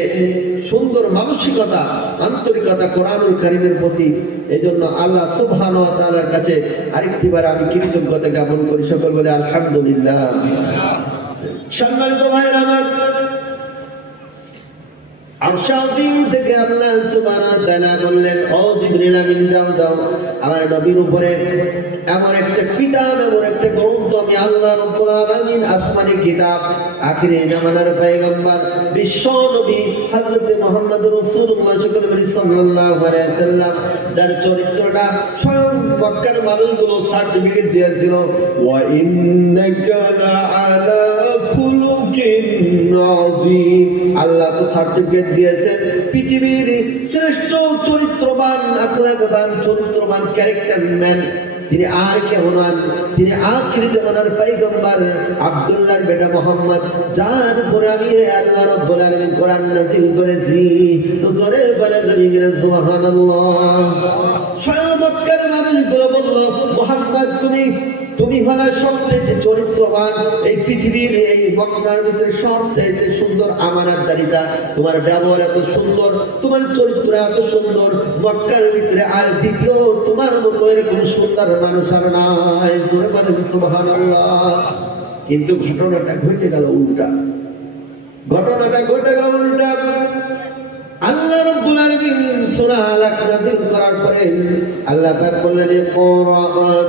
সুন্দর মানসিকতা, আন্তরিকতা কোরআনুল কারীমের প্রতি। এই জন্য আল্লাহ সুবহানাহু ওয়া তাআলার কাছে আরেকটিবার আমি কৃতজ্ঞতা জ্ঞাপন করি। সকল বলে আলহামদুলিল্লাহ। সম্মানিত ভাইরা আমার, আরশাদিন থেকে আল্লাহ সুবহানাহু ওয়া তাআলা বললেন, ও জিবরিল আমিন যাও যাও, আমার নবীর উপরে এমন একটা কিতাব, এমন একটা গ্রন্থ আমি আল্লাহ রাব্বুল আলামিন, আসমানি কিতাব, আখিরে জামানার পয়গম্বর বিশ্ব নবী হযরত মুহাম্মদ রাসূলুল্লাহ সাল্লাল্লাহু আলাইহি ওয়াসাল্লাম, যার চরিত্রটা স্বয়ং মক্কার মানুষগুলো সার্টিফিকেট দিয়েছিল, ওয়া ইন্নাকা লাআলা খুলুকিন আযীম। আল্লাহ তো সার্টিফিকেট দিয়েছেন পৃথিবীর শ্রেষ্ঠ চরিত্রবান, আখলাকবান, চরিত্রবান, ক্যারেক্টার ম্যান। তিনি আর কেমন, তিনি আখির জামানার পয়গম্বর আব্দুল্লাহর বেটা মুহাম্মদ, যার উপরে আমি আল্লাহ রাব্বুল আলামিন কোরআন নাযিল করেছি। তো জোরে বলে জমিনে সুবহানাল্লাহ। স্বয়ং মক্কার মানুষগুলো বলল, মুহাম্মদ তুমি হলে সবচেয়ে চরিত্রবান, এই পৃথিবীর এই মক্কার ভিতরে সবচেয়ে সুন্দর আমানতদারিতা, তোমার ব্যবহার এত সুন্দর, তোমার চরিত্র এত সুন্দর, মক্কার ভিতরে আর দ্বিতীয় তোমার মতো এরকম সুন্দর মানুষ আর নাই। জোরে বলেন সুবহানাল্লাহ। কিন্তু ঘটনাটা ঘটে গেল উল্টা, ঘটনাটা ঘটে গেল উল্টা। আল্লাহ রাব্বুল আলামিন সূরা আলাক নাযিল করার পরে আল্লাহ পাক বললেন, ইকরা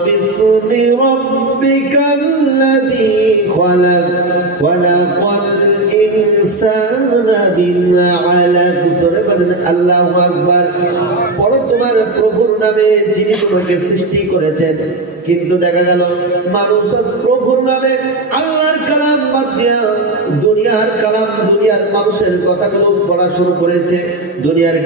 বিসমি রাব্বিকাল্লাযী খালাক খালাকাল ইনসানা মিন আলাক। সূরা বলেন আল্লাহু আকবার। পড়ো তোমার প্রভুর নামে, যিনি তোমাকে সৃষ্টি করেছেন। কিন্তু দেখা গেল মানুষ প্রভুর নামে আল্লাহর কালাম বাদ দিয়া দুনিয়ার কালাম, দুনিয়ার মানুষের কথাগুলো পড়া শুরু করেছে। দুনিয়ার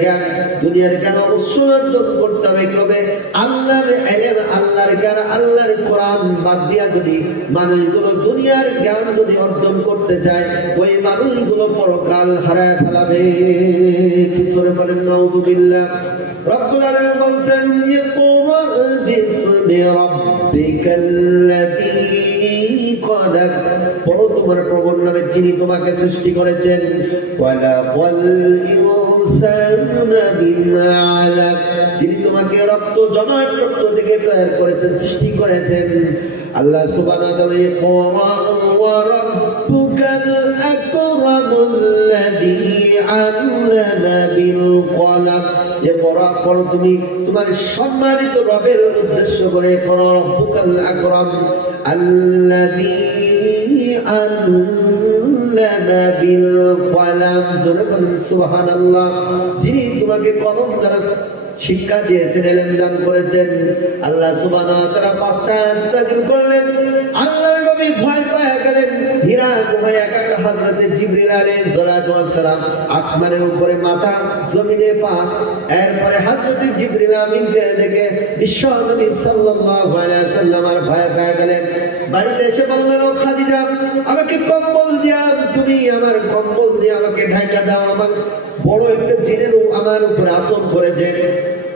জ্ঞান অবশ্যই অর্জন করতে হবে। কবে? আল্লাহর ইলম, আল্লাহর জ্ঞান, আল্লাহর কোরআন বাদ দিয়া যদি মানুষগুলো দুনিয়ার জ্ঞান যদি অর্জন করতে যায়, ওই মানুষগুলো পরকাল হারায় ফেলাবে। কি করে বলেন নাউযুবিল্লাহ। রব্বুল আলামিন বলেন, ইকরা বিসমি রাব্বিকাল্লাযী খালাক। পড়ো তোমার প্রভুর নামে, যিনি তোমাকে সৃষ্টি করেছেন। খালাকাল ইনসানা মিন আলাক, যিনি তোমাকে রক্ত জমাট রক্ত থেকে তৈরি করেছেন, সৃষ্টি করেছেন। আল্লাহ সুবহানাহু ওয়া তাআলা, ইকরা ওয়া রাব্বুকাল আকরামুল্লাযী আল্লামা বিল কলম। ইকরা, পড়ো তুমি তোমার সম্মানিত রবের উদ্দেশ্য করে। ইকরা রাব্বুকাল আকরাম আল্লাযী আল্লামা বিল কলম। জোরে বলুন সুবহানাল্লাহ। যিনি তোমাকে কলম দ্বারা শিক্ষা দিয়েছেন, ইলম দান করেছেন। আল্লাহ সুবহানাহু ওয়া তাআলা পাঁচটা আয়াত নাযিল করলেন। আল্লাহর নবী ভয় পেয়ে গেলেন। হীরা গুহায় একা হযরত জিবরিল আলাইহিস সালাম, আসমানের উপরে মাথা, জমিনে পা। এরপরে হযরত জিবরিল আমিনকে দেখে বিশ্ব নবী সাল্লাল্লাহু আলাইহি ওয়াসাল্লাম আর ভয় পেয়ে গেলেন। বাড়িতে এসে বললেন, ও খাদিজা, আমাকে কম্বল দিয়া, তুমি আমার কম্বল দিয়ে আমাকে ঢাকা দাও। আমার বড় একটা জিনের আমার উপরে আসন করেছে,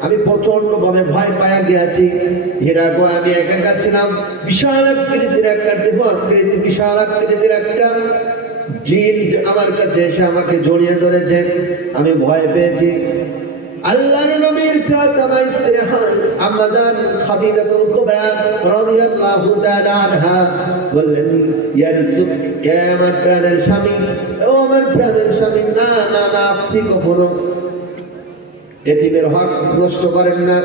আমি প্রচন্ড ভাবে ভয় পায়া গিয়েছি। হীরা গো, আমি একা ছিলাম। বিশাল আকৃতির একটা দেহ আকৃতি, বিশাল আকৃতির একটা জিন আমার কাছে এসে আমাকে জড়িয়ে ধরেছে, আমি ভয় পেয়েছি। আল্লাহর নবীর ফাতেমা স্ত্রী আম্মা জান খাদিজাতুল কুবরা রাদিয়াল্লাহু তাআলা আনহা বললেন, ইয়া রাসূল, ইয়া আমার প্রাণের স্বামী, ও আমার প্রাণের স্বামী, না না না, আপনি কখনো এতিমের হক নষ্ট করেন না,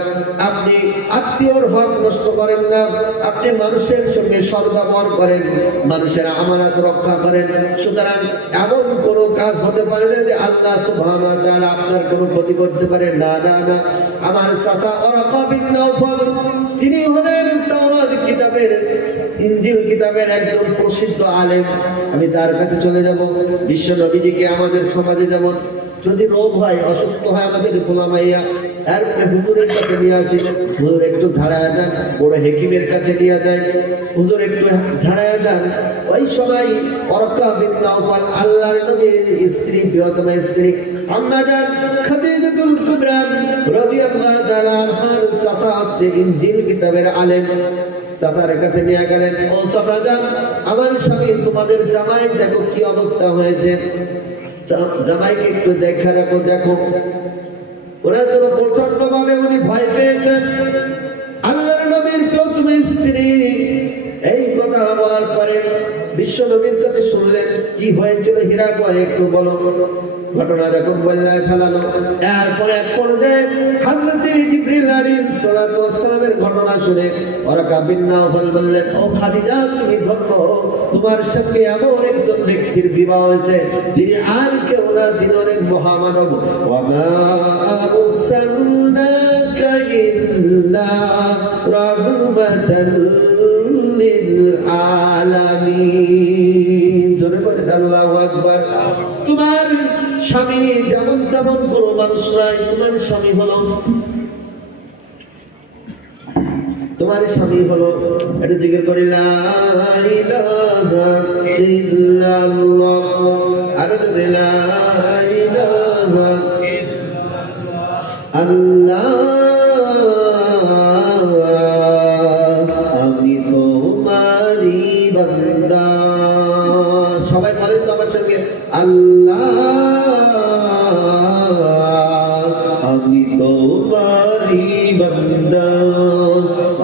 আপনি আত্মীয়র হক নষ্ট করেন না, আপনি মানুষের সঙ্গে সদ্ব্যবহার করেন, মানুষের আমানত রক্ষা করেন। সুতরাং এমন কোনো কাজ হতে পারে না যে আল্লাহ সুবহানাহু ওয়া তাআলা আপনার কোনো ক্ষতি করতে পারে না। না না, আমার চাচা ওয়ারাকা বিন নাওফাল, তিনি হলেন তাওরাত কিতাবের, ইনজিল কিতাবের একজন প্রসিদ্ধ আলেম। আমি তার কাছে চলে যাব। বিশ্ব নবীজিকে আমাদের সমাজে যেমন যদি রোগ হয়, অসুস্থ হয়, আমাদের গোলামাইয়া এরপরে হুজুরের কাছে নিয়ে আসি, হুজুর একটু ঝাড়ায় যান, বড় হেকিমের কাছে নিয়ে যায়, হুজুর একটু ঝাড়ায় যান। ওই সময় ওয়ারাকা বিন নাওফাল আল্লাহর নবীর স্ত্রী, প্রিয়তমা স্ত্রী আম্মা জান খাদিজাতুল কুবরা রাদিয়াল্লাহু তাআলা আনহার চাচা হচ্ছে ইনজিল কিতাবের আলেম। চাচার কাছে নিয়ে গেলেন, ও চাচা যান, আমার স্বামী তোমাদের জামাই দেখো কি অবস্থা হয়েছে, জামাইকে একটু দেখা রাখো, দেখো। ওরা যেন প্রচন্ড ভাবে উনি ভয় পেয়েছেন। আল্লাহর নবীর প্রথম স্ত্রী এই কথা বলার পরে বিশ্ব নবীর কাছে শুনলেন কি হয়েছিল, হীরা কয় একটু বলো। ঘটনা যখন বললায় ফেলানো, এরপরে এক পর্যায়ে হযরত জিবরিল আলাইহিস সালাতু ওয়াস সালামের ঘটনা শুনে ওয়ারাকা বিন নাওফাল বললেন, ও খাদিজা তুমি ধন্য, তোমার সঙ্গে এমন একজন ব্যক্তির বিবাহ হয়েছে যিনি আর কেউ না, তিনি অনেক মহামানব। ওয়া মা আরসালনাকা ইল্লা রাহমাতাল লিল আলামিন। জোরে বলেন আল্লাহু আকবার। তোমার স্বামী যেমন তেমন কোন মানুষ নয়, তোমার স্বামী হলো এটা জিকির করি লা ইলাহা ইল্লাল্লাহ, আর যদি লা ইলাহা আল্লাহ, আমি তোমারই বান্দা। সবাই বলেন তো আমার সঙ্গে, আল্লাহ আমি তোমারই বান্দা,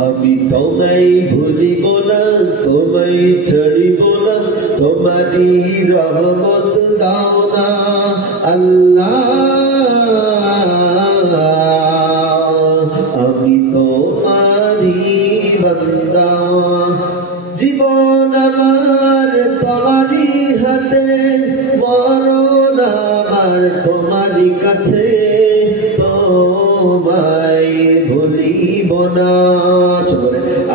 আমি তোমায় ভুলিব না, তোমায় ছাড়িব না, তোমারই রহমত দাও না আল্লাহ, আমি তোমারই বান্দা। জীবন আমার তোমারই হাতে, মরণ আমার তোমারই কাছে, তোমায় ভুলিব না।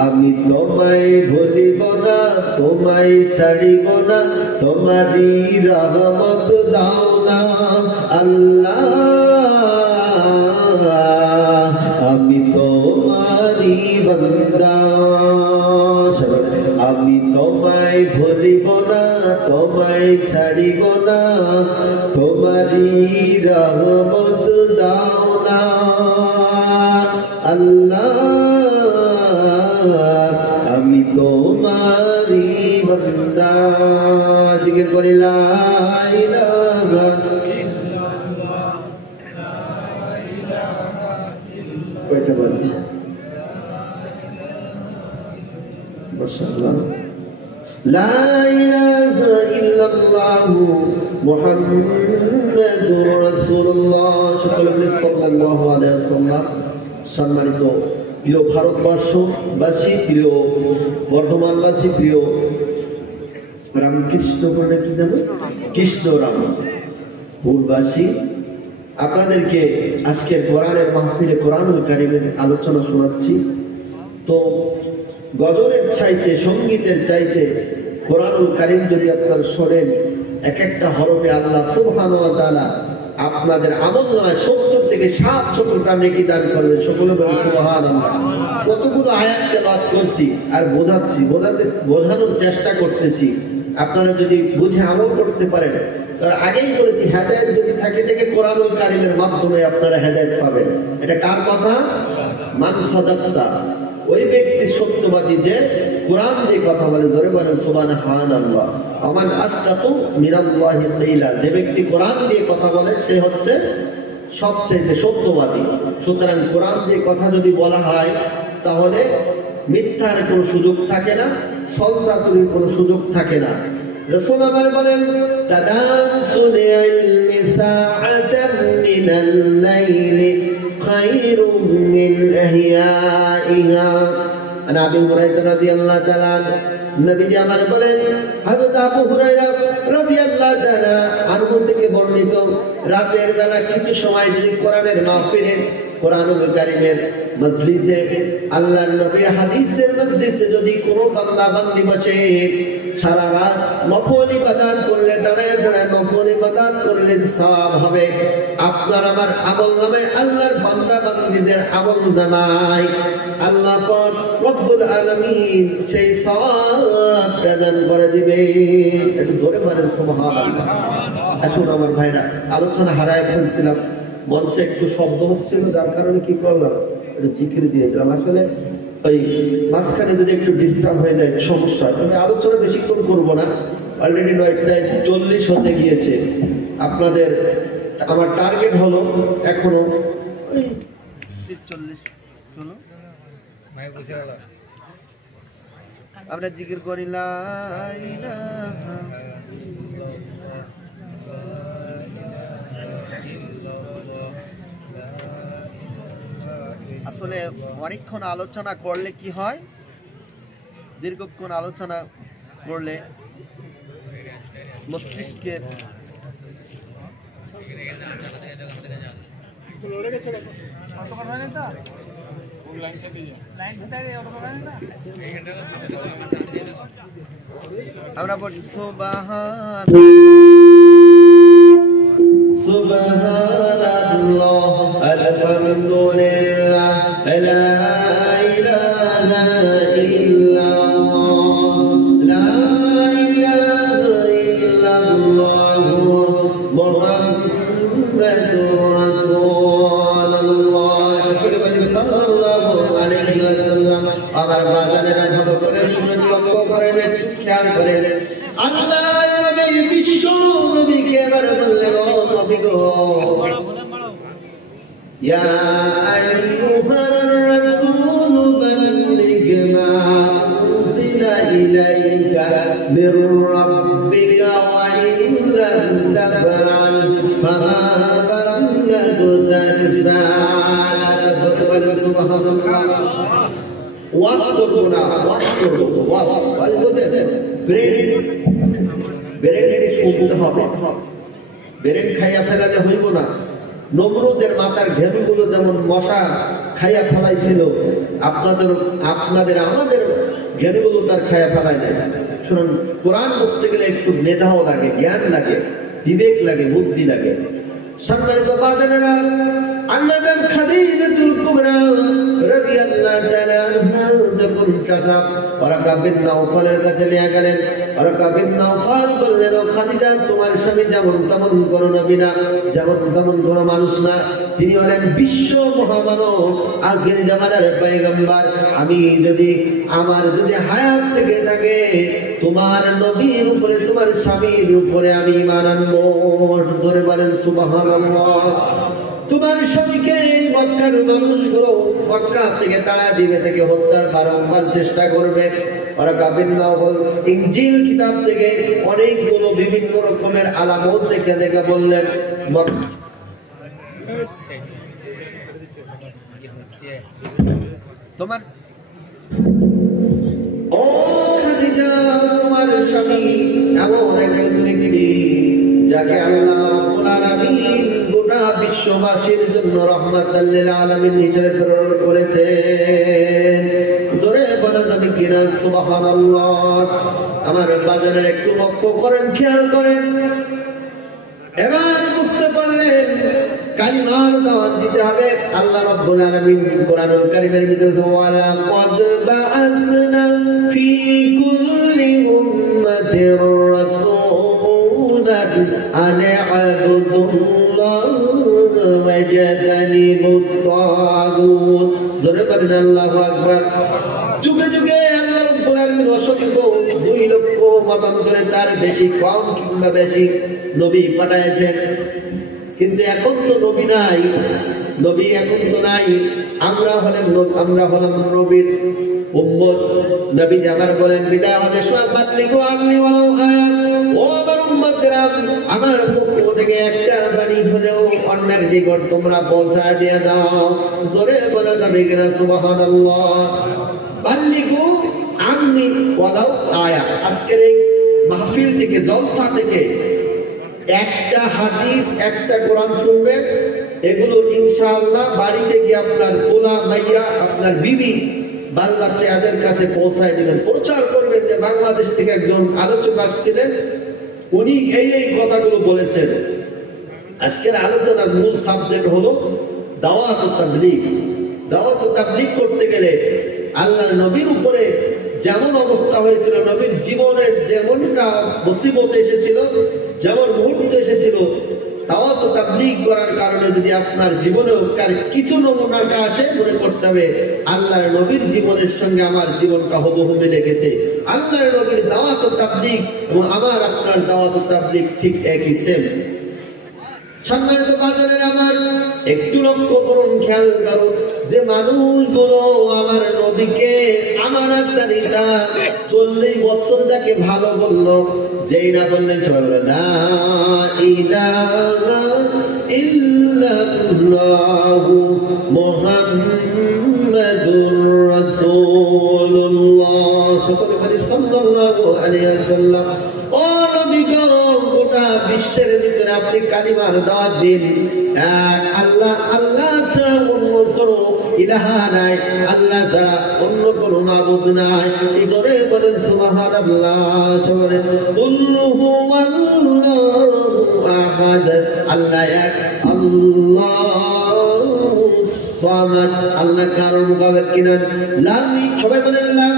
আমি তোমায় ভুলিব না, তোমায় ছাড়িব না, তোমারই রহমত দাও না আল্লাহ, আমি তোমারই বান্দা। আমি তোমায় ভুলিব না, তোমায় ছাড়িব না, তোমারই রহমত দাও না আল্লাহ, আমি তোমারই বান্দা। জিকির করি লা ইলাহা ইল্লাল্লাহ, লা ইলাহা ইল্লাল্লাহ। কয়টা বাজে? মাশাআল্লাহ। লা ইলাহা ইল্লাল্লাহ মুহাম্মাদুর রাসূলুল্লাহ সাল্লাল্লাহু আলাইহি ওয়াসাল্লাম। সম্মানিত প্রিয় ভারতবর্ষবাসী, প্রিয় বর্ধমানবাসী, প্রিয় রামকৃষ্ণ বলে কি জানো, কৃষ্ণ রামপুরবাসী, আপনাদেরকে আজকের কোরআনের মাহফিলে কোরআনুল কারীমের আলোচনা শোনাচ্ছি। তো গজলের চাইতে, সঙ্গীতের চাইতে কোরআনুল কারীম যদি আপনারা শোনেন, এক একটা হরফে আল্লাহ সুবহানাহু ওয়া তাআলা আপনাদের আমলনামায় 70 থেকে 70টা নেকি দান করবে। সকলে বলে সুবহানাল্লাহ। কতগুলো আয়াত তেলাওয়াত করছি আর বোঝানোর চেষ্টা করতেছি। আপনারা যদি বুঝে আমল করতে পারেন, তার আগেই বলেছি হেদায়েত যদি থাকে কোরআনুল কারীমের মাধ্যমে আপনারা হেদায়েত পাবেন। এটা কার কথা? মান সাদাক্তা, ওই ব্যক্তি সত্যবাদী যে কোরআন দিয়ে কথা বলে। ধরে বলেন সুবহানাল্লাহ। আমান আসদাকু মিনাল্লাহি কিলা, যে ব্যক্তি কোরআন দিয়ে কথা বলে সে হচ্ছে সবচেয়ে সত্যবাদী। সুতরাং কোরআন দিয়ে কথা যদি বলা হয় তাহলে মিথ্যার কোনো সুযোগ থাকে না, ছলচাতুরির কোনো সুযোগ থাকে না। রাসূল আমার বলেন তাদাসুল ইলমি সাআতান মিনাল লাইলি খায়রুম মিন ইহয়াইহা। আনা আবি হুরায়রা রাদিয়াল্লাহু তাআলা নবীজি আমার বলেন, হযরত আবু হুরায়রা রাদিয়াল্লাহু তাআলা আনহু থেকে বর্ণিত, রাতের বেলা কিছু সময় যদি কোরআনের মাহফিলে, কোরআনুল কারীমের মজলিসে, আল্লাহর নবীর হাদিসের মজলিসে যদি কোনো বান্দা বান্দি বসে সারা রাত নফল ইবাদত করলে, দাঁড়ায় দাঁড়ায় নফল ইবাদত করলে সওয়াব হবে। আপনার আমার আমলনামায়, আল্লাহর বান্দা বান্দীদের আমলনামায় আল্লাহ পাক রব্বুল আলামিন সেই সওয়াব দান করে দিবে। একটু জোরে বলেন সুবহানাল্লাহ। আসুন আমার ভাইরা, আলোচনা হারায় ফেলছিলাম, মঞ্চে একটু শব্দ হচ্ছিল, যার কারণে কি করলাম, একটু জিকির দিয়ে দিলাম। আসলে ওই মাঝখানে যদি একটু ডিস্টার্ব হয়ে যায় সমস্যা। তবে আলোচনা বেশিক্ষণ করবো না, অলরেডি 9:40 হতে গিয়েছে। আপনাদের আমার টার্গেট হলো এখনো ওই 43 হলো। আমরা জিকির করি লা ইলাহা আসলে অনেকক্ষণ আলোচনা করলে কি হয়, দীর্ঘক্ষণ আলোচনা করলে মস্তিষ্কের আমরা বলি সুবহান সুবহানাল্লাহ আলহামদুলিল্লাহ লা ইলাহা ইল্লাল্লাহ লা ইলাহা ইল্লাল্লাহ মুহাম্মাদুর রাসূলুল্লাহ সাল্লাল্লাহু আলাইহি ওয়াসাল্লাম। আমার বাজারেরা ভালো করে শুনুন, লক্ষ্য করেন, খেয়াল করেন। আল্লাহ নবী বিশ্ব নবীকে এবার বললেন, ও নবী গো, ইয়া আইয়ুহার রাসূল বাল্লিগ মা উনজিলা ইলাইকা মির রাব্বিকা ওয়া ইন লাম তাফআল ফামা বাল্লাগতা রিসালাতাহু সুবহানাল্লাহ। ওয়াজ করবো না, ওয়াজ বলতে ব্রেন শুনতে হবে, ব্রেন খাইয়া ফেলালে হইব না। নমরুদের মাথার ঘেনুগুলো যেমন মশা খাইয়া ফেলাইছিল, আপনাদের আমাদের ঘেনুগুলো তার খাইয়া ফেলাই নাই। শুনুন, কোরআন বুঝতে গেলে একটু মেধাও লাগে, জ্ঞান লাগে, বিবেক লাগে, বুদ্ধি লাগে। সম্মানিত বাজারেরা, আম্মাজান খাদিজাতুল কুবরা রাদিয়াল্লাহু তাআলা আনহা যখন চাচা ওয়ারাকা বিন নাওফালের কাছে নিয়ে গেলেন, ওয়ারাকা বিন নাওফাল বললেন, ও খাদিজা, তোমার স্বামী যেমন তেমন কোনো নবী না, যেমন তেমন কোনো মানুষ না, তিনি হলেন বিশ্ব মহামানব, আখির জামানার পয়গম্বর। আমার যদি হায়াত থেকে থাকে, তোমার নবীর উপরে, তোমার স্বামীর উপরে আমি ঈমান আনবো। ধরে বলেন সুবহানাল্লাহ। তোমার স্বামীকে মক্কার মানুষগুলো মক্কা থেকে তাড়া দিবে, থেকে হত্যার বারংবার চেষ্টা করবে। ওয়ারাকা বিন নাওফাল ইনজিল কিতাব থেকে অনেকগুলো বিভিন্ন রকমের আলামত দেখে বললেন, তোমার ও খাদিজা, তোমার স্বামী এমন একজন ব্যক্তি যাকে আল্লাহ রাব্বুল আলামিন গোটা বিশ্ববাসীর জন্য রাহমাতাল লিল আলামিন হিসেবে প্রেরণ করেছেন। ধরে বলা যাবে কিনা সুবহানাল্লাহ। আমার বাজারে একটু লক্ষ্য করেন, খেয়াল করেন, এবার বুঝতে পারলেন কালিমার দাওয়াত দিতে হবে। আল্লাহ রাব্বুল আলামিন কোরআনুল কারীমের ভিতরে ওয়ালা ক্বাদ বাআসনা ফি কুল্লি উম্মাতির রাসূলান আন আ'বুদুল্লাহ ওয়াজতানিবুত তাগুত। জোরে বলেন আল্লাহু আকবার। যুগে যুগে আল্লাহ রাব্বুল আলামিন অসংখ্য 2 লক্ষ মতান্তরে তার বেশি, কম কিংবা বেশি নবী পাঠাইছেন, কিন্তু এখন তো নবী নাই, নবী এখন তো নাই। আমরা হলাম নবীর উম্মত। নবী আমার বলেন বিদায় হওয়ার সময় বাল্লিগু আননি ওয়ালাউ আয়া, ও আমার উম্মতরা, আমার পক্ষ থেকে একটা বাণী হলেও অন্যের নিকট তোমরা পৌঁছায় দিয়ে দাও। জোরে বলে যাবে কিনা সুবহানাল্লাহ। বাল্লিগু আননি ওয়ালাউ আয়া। আজকের এই মাহফিল থেকে, জলসা থেকে একটা হাদিস, একটা কোরআন শুনবেন, এগুলো ইনশাআল্লাহ বাড়িতে গিয়ে আপনার পোলা মাইয়া, আপনার বিবি, বাল বাচ্চা এদের কাছে পৌঁছায় দিবেন। প্রচার করবেন যে বাংলাদেশ থেকে একজন আলোচক আসছিলেন, উনি এই এই কথাগুলো বলেছেন। আজকের আলোচনার মূল সাবজেক্ট হলো দাওয়াত ও তাবলীগ। দাওয়াত ও তাবলীগ করতে গেলে আল্লাহর নবীর উপরে যেমন অবস্থা হয়েছিল, নবীর জীবনের যেমনটা মুসিবত এসেছিল, যেমন মুহূর্ত এসেছিল, দাওয়াত ও তাবলীগ করার কারণে যদি আপনার জীবনেও কিছু নমুনাটা আসে, মনে করতে হবে আল্লাহর নবীর জীবনের সঙ্গে আমার জীবনটা হুবহু মিলে গেছে। আল্লাহর নবীর দাওয়াত ও তাবলীগ এবং আমার আপনার দাওয়াত ও তাবলীগ ঠিক একই, সেম। সম্মানিত বাজারের আমার একটু লক্ষ্য করুন, খেয়াল করুন যে মানুষগুলো আমার নবীকে আমানতদারিতা 40 বছর তাকে ভালো বললো, যেই না বললেন সবাই বলে লা ইলাহা ইল্লাল্লাহু মুহাম্মাদুর রাসূলুল্লাহ, সকলে বলি সাল্লাল্লাহু আলাইহি ওয়াসাল্লাম। ও নবী গো, গোটা বিশ্বের ভিতরে আপনি কালিমার দাওয়াত দিন, এক আল্লাহ, আল্লাহ ছাড়া অন্য কোনো ইলাহা নাই, আল্লাহ ছাড়া অন্য কোনো মাবুদ নাই। জোরে বলেন সুবহানাল্লাহ। সবাই কুল হুয়াল্লাহু আহাদ, আল্লাহ এক, আল্লাহুস সামাদ, আল্লাহ কারো মুকাবিল কিনান, লাম, সবাই বলেন লাম